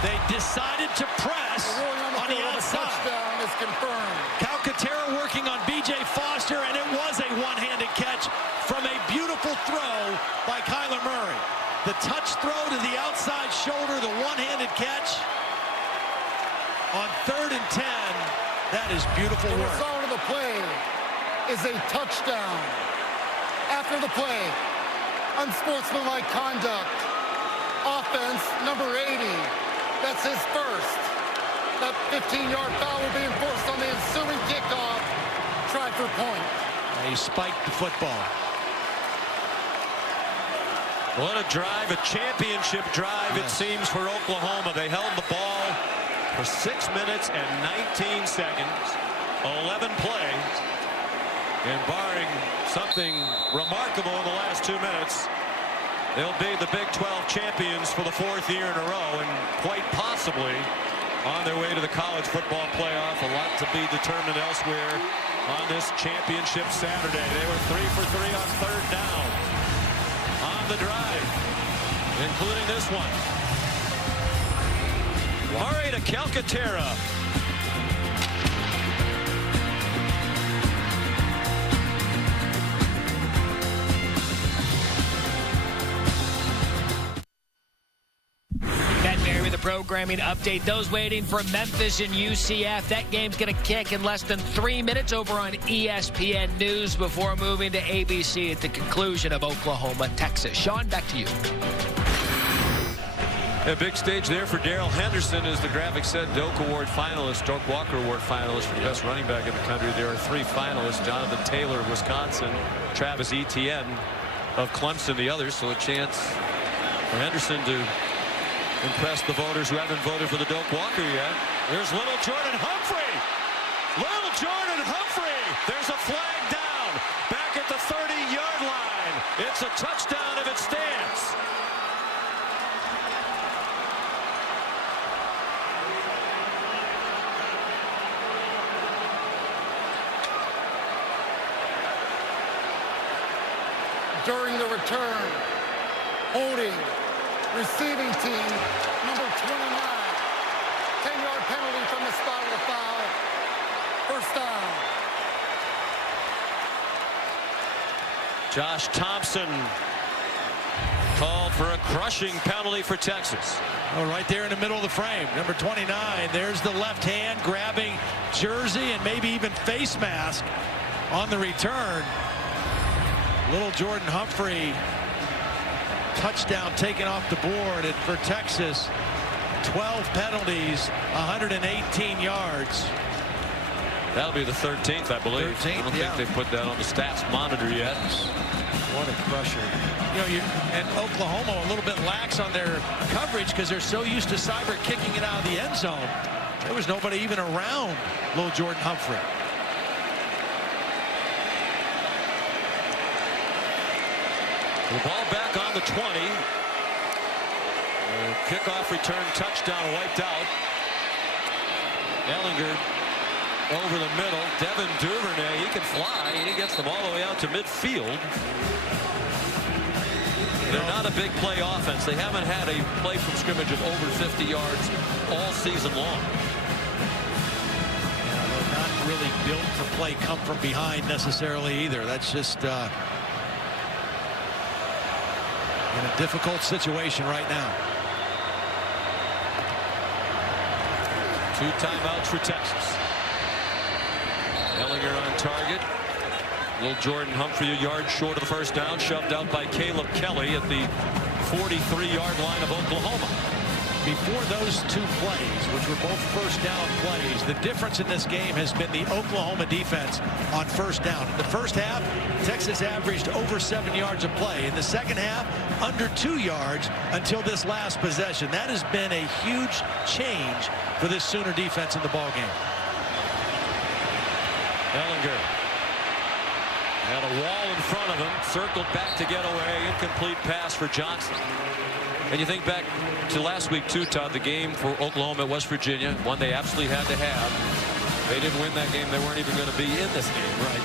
They decided to press on the outside. Touchdown is confirmed. Calcaterra working on B.J. Foster, and it was a one-handed catch from a beautiful throw by Kyler Murray. The touch throw to the outside shoulder, the one-handed catch on 3rd and 10. That is beautiful work. The result of the play is a touchdown. After the play, unsportsmanlike conduct. Offense, number 80. That's his first. That 15-yard foul will be enforced on the ensuing kickoff. Try for point. He spiked the football. What a drive, a championship drive, it seems, for Oklahoma. They held the ball for 6 minutes and 19 seconds, 11 plays, and barring something remarkable in the last 2 minutes, they'll be the Big 12 champions for the 4th year in a row, and quite possibly on their way to the college football playoff. A lot to be determined elsewhere on this championship Saturday. They were 3 for 3 on 3rd down on the drive, including this one. Murray to Calcaterra. Programming update. Those waiting for Memphis and UCF. That game's going to kick in less than 3 minutes over on ESPN News before moving to ABC at the conclusion of Oklahoma, Texas. Sean, back to you. A big stage there for Darrell Henderson, as the graphic said, Doak Award finalist, Doak Walker Award finalist for the best running back in the country. There are 3 finalists: Jonathan Taylor of Wisconsin, Travis Etienne of Clemson, the others. So a chance for Henderson to impress the voters who haven't voted for the Doak Walker yet. There's little Jordan Humphrey. Little Jordan Humphrey. There's a flag down back at the 30-yard line. It's a touchdown if it stands. During the return, holding receiving team, number 29. 10-yard penalty from the spot of the foul. First down. Josh Thompson called for a crushing penalty for Texas. Oh, right there in the middle of the frame. Number 29. There's the left hand grabbing jersey and maybe even face mask on the return. Little Jordan Humphrey. Touchdown taken off the board, and for Texas, 12 penalties, 118 yards. That'll be the 13th, I believe. 13th, I don't think they put that on the stats monitor yet. What a crusher. You know, and Oklahoma a little bit lax on their coverage because they're so used to Cyber kicking it out of the end zone. There was nobody even around little Jordan Humphrey. The ball back on the 20. Kickoff return touchdown wiped out. Ehlinger over the middle. Devin Duvernay, he can fly, and he gets them all the way out to midfield. They're not a big play offense. They haven't had a play from scrimmage of over 50 yards all season long. They're not really built to play come from behind necessarily either. That's just in a difficult situation right now. 2 timeouts for Texas. Ellinger on target. Little Jordan Humphrey a yard short of the first down, shoved out by Caleb Kelly at the 43-yard line of Oklahoma. Before those 2 plays, which were both first down plays, the difference in this game has been the Oklahoma defense on first down. In the first half, Texas averaged over 7 yards a play. In the second half, under 2 yards until this last possession. That has been a huge change for this Sooner defense in the ball game. Ellinger had a wall in front of him, circled back to get away, incomplete pass for Johnson. And you think back to last week too, Todd, the game for Oklahoma at West Virginia, one they absolutely had to have. They didn't win that game. They weren't even going to be in this game. Right.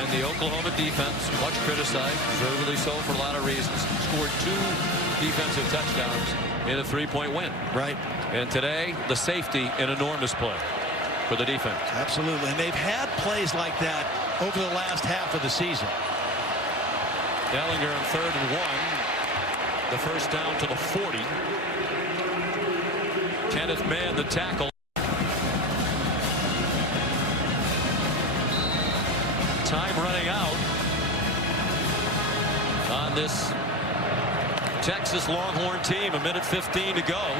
And the Oklahoma defense, much criticized, deservedly so for a lot of reasons, scored 2 defensive touchdowns in a 3-point win. Right. And today, the safety, an enormous play for the defense. Absolutely. And they've had plays like that over the last half of the season. Ellinger on 3rd and 1. The first down to the 40. Kenneth Mann, the tackle. Time running out on this Texas Longhorn team. 1:15 to go.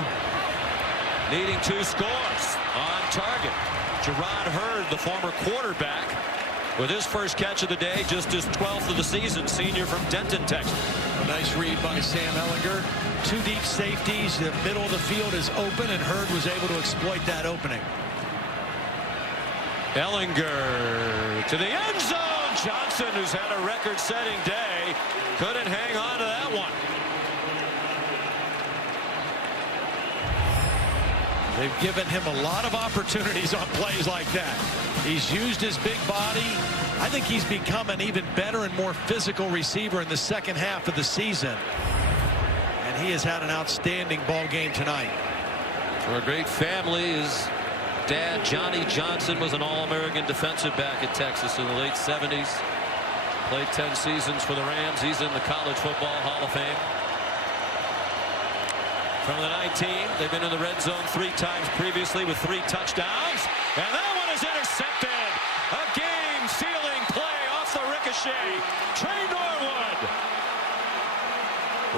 Needing 2 scores. On target, Jerron Hurd, the former quarterback, with his first catch of the day, just his 12th of the season, senior from Denton, Texas. A nice read by Sam Ellinger. 2 deep safeties. The middle of the field is open, and Hurd was able to exploit that opening. Ellinger to the end zone. Johnson, who's had a record-setting day, couldn't hang on to that one. They've given him a lot of opportunities on plays like that. He's used his big body. I think he's become an even better and more physical receiver in the second half of the season. And he has had an outstanding ball game tonight. For a great family, his dad, Johnny Johnson, was an All-American defensive back at Texas in the late 70s. Played 10 seasons for the Rams. He's in the College Football Hall of Fame. From the 19, they've been in the red zone 3 times previously with 3 touchdowns. And that one is intercepted. A game-sealing play off the ricochet. Trey Norwood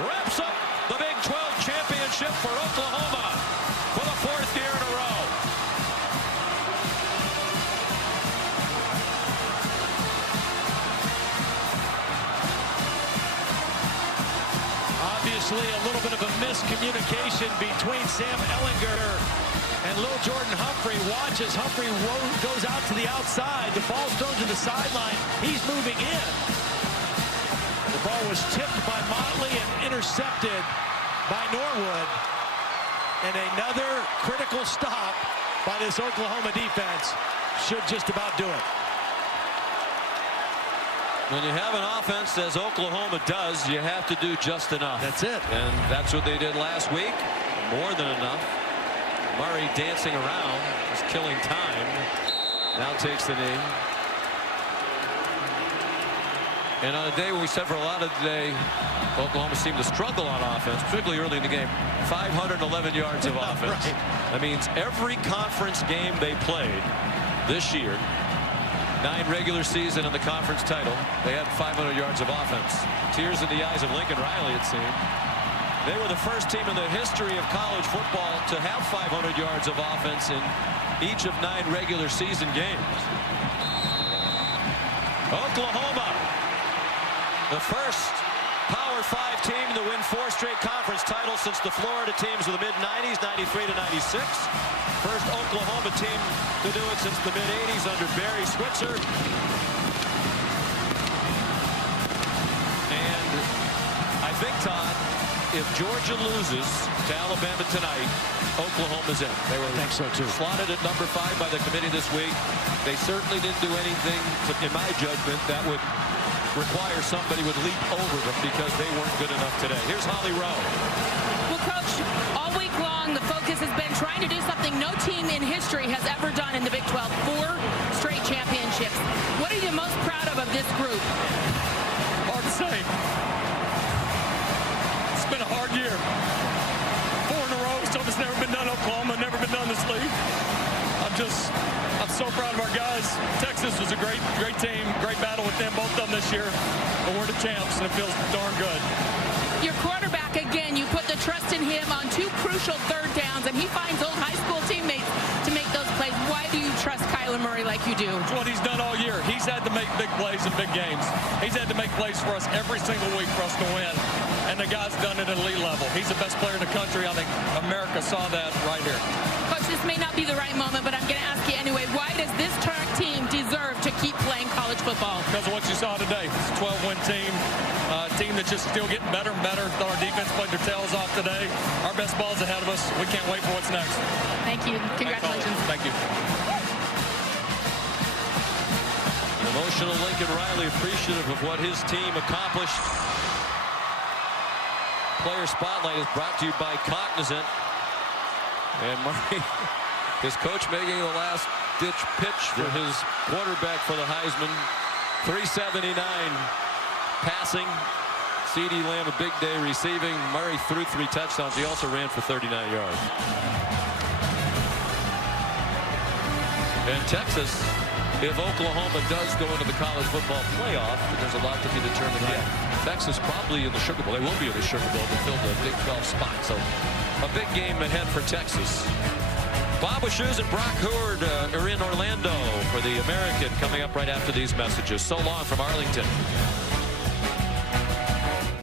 wraps up the Big 12 championship for Oklahoma for the 4th year in a row. Obviously, a little bit of a miscommunication between Sam Ellinger and Lil Jordan Humphrey. Watch as Humphrey goes out to the outside. The ball's thrown to the sideline. He's moving in. The ball was tipped by Motley and intercepted by Norwood. And another critical stop by this Oklahoma defense should just about do it. When you have an offense, as Oklahoma does, you have to do just enough. That's it. And that's what they did last week. More than enough. Murray dancing around, just killing time. Now takes the knee. And on a day when we said for a lot of the day, Oklahoma seemed to struggle on offense, particularly early in the game. 511 yards of offense. Right. That means every conference game they played this year, 9 regular season and the conference title, they had 500 yards of offense. Tears in the eyes of Lincoln Riley, it seemed. They were the first team in the history of college football to have 500 yards of offense in each of 9 regular season games. Oklahoma, the first Power 5 team to win 4 straight conference titles since the Florida teams of the mid-90s, 93 to 96. First Oklahoma team to do it since the mid-80s under Barry Switzer. And I think, Todd, if Georgia loses to Alabama tonight, Oklahoma's in. They were, I think so too. Slotted at number 5 by the committee this week. They certainly didn't do anything, in my judgment, that would require somebody would leap over them because they weren't good enough today. Here's Holly Rowe. Well, Coach, all week long, the focus has been trying to do something no team in history has ever done in the Big 12. 4 straight championships. What are you most proud of this group? Hard to say. It's been a hard year. 4 in a row, stuff that's never been done in Oklahoma, never been done in this league. I'm so proud of our guys. Texas was a great team, great battle with them, both of them this year. But we're the champs, and it feels darn good. Your quarterback, again, you put the trust in him on 2 crucial third downs, and he finds old high school teammates to make those plays. Why do you trust Kyler Murray like you do? It's what he's done all year. He's had to make big plays in big games. He's had to make plays for us every single week for us to win. And the guy's done it at elite level. He's the best player in the country. I think America saw that right here. Coach, this may not be the right moment, but I'm going to ask you anyway. Why does this team deserve to keep playing college football? Because of what you saw today. It's a 12-win team. Team that's just still getting better and better. Thought our defense played their tails off today. Our best ball's ahead of us. We can't wait for what's next. Thank you. Congratulations. Thank you. Emotional Lincoln Riley, appreciative of what his team accomplished. Player Spotlight is brought to you by Cognizant. And Murray, his coach, making the last-ditch pitch for his quarterback for the Heisman. 379 passing. C.D. Lamb, a big day receiving. Murray threw 3 touchdowns. He also ran for 39 yards. And Texas, if Oklahoma does go into the college football playoff, there's a lot to be determined yet. Texas probably in the Sugar Bowl. They will be in the Sugar Bowl to fill the Big 12 spot. So a big game ahead for Texas. Bob Wishoes and Brock Hurd are in Orlando for the American, coming up right after these messages. So long from Arlington.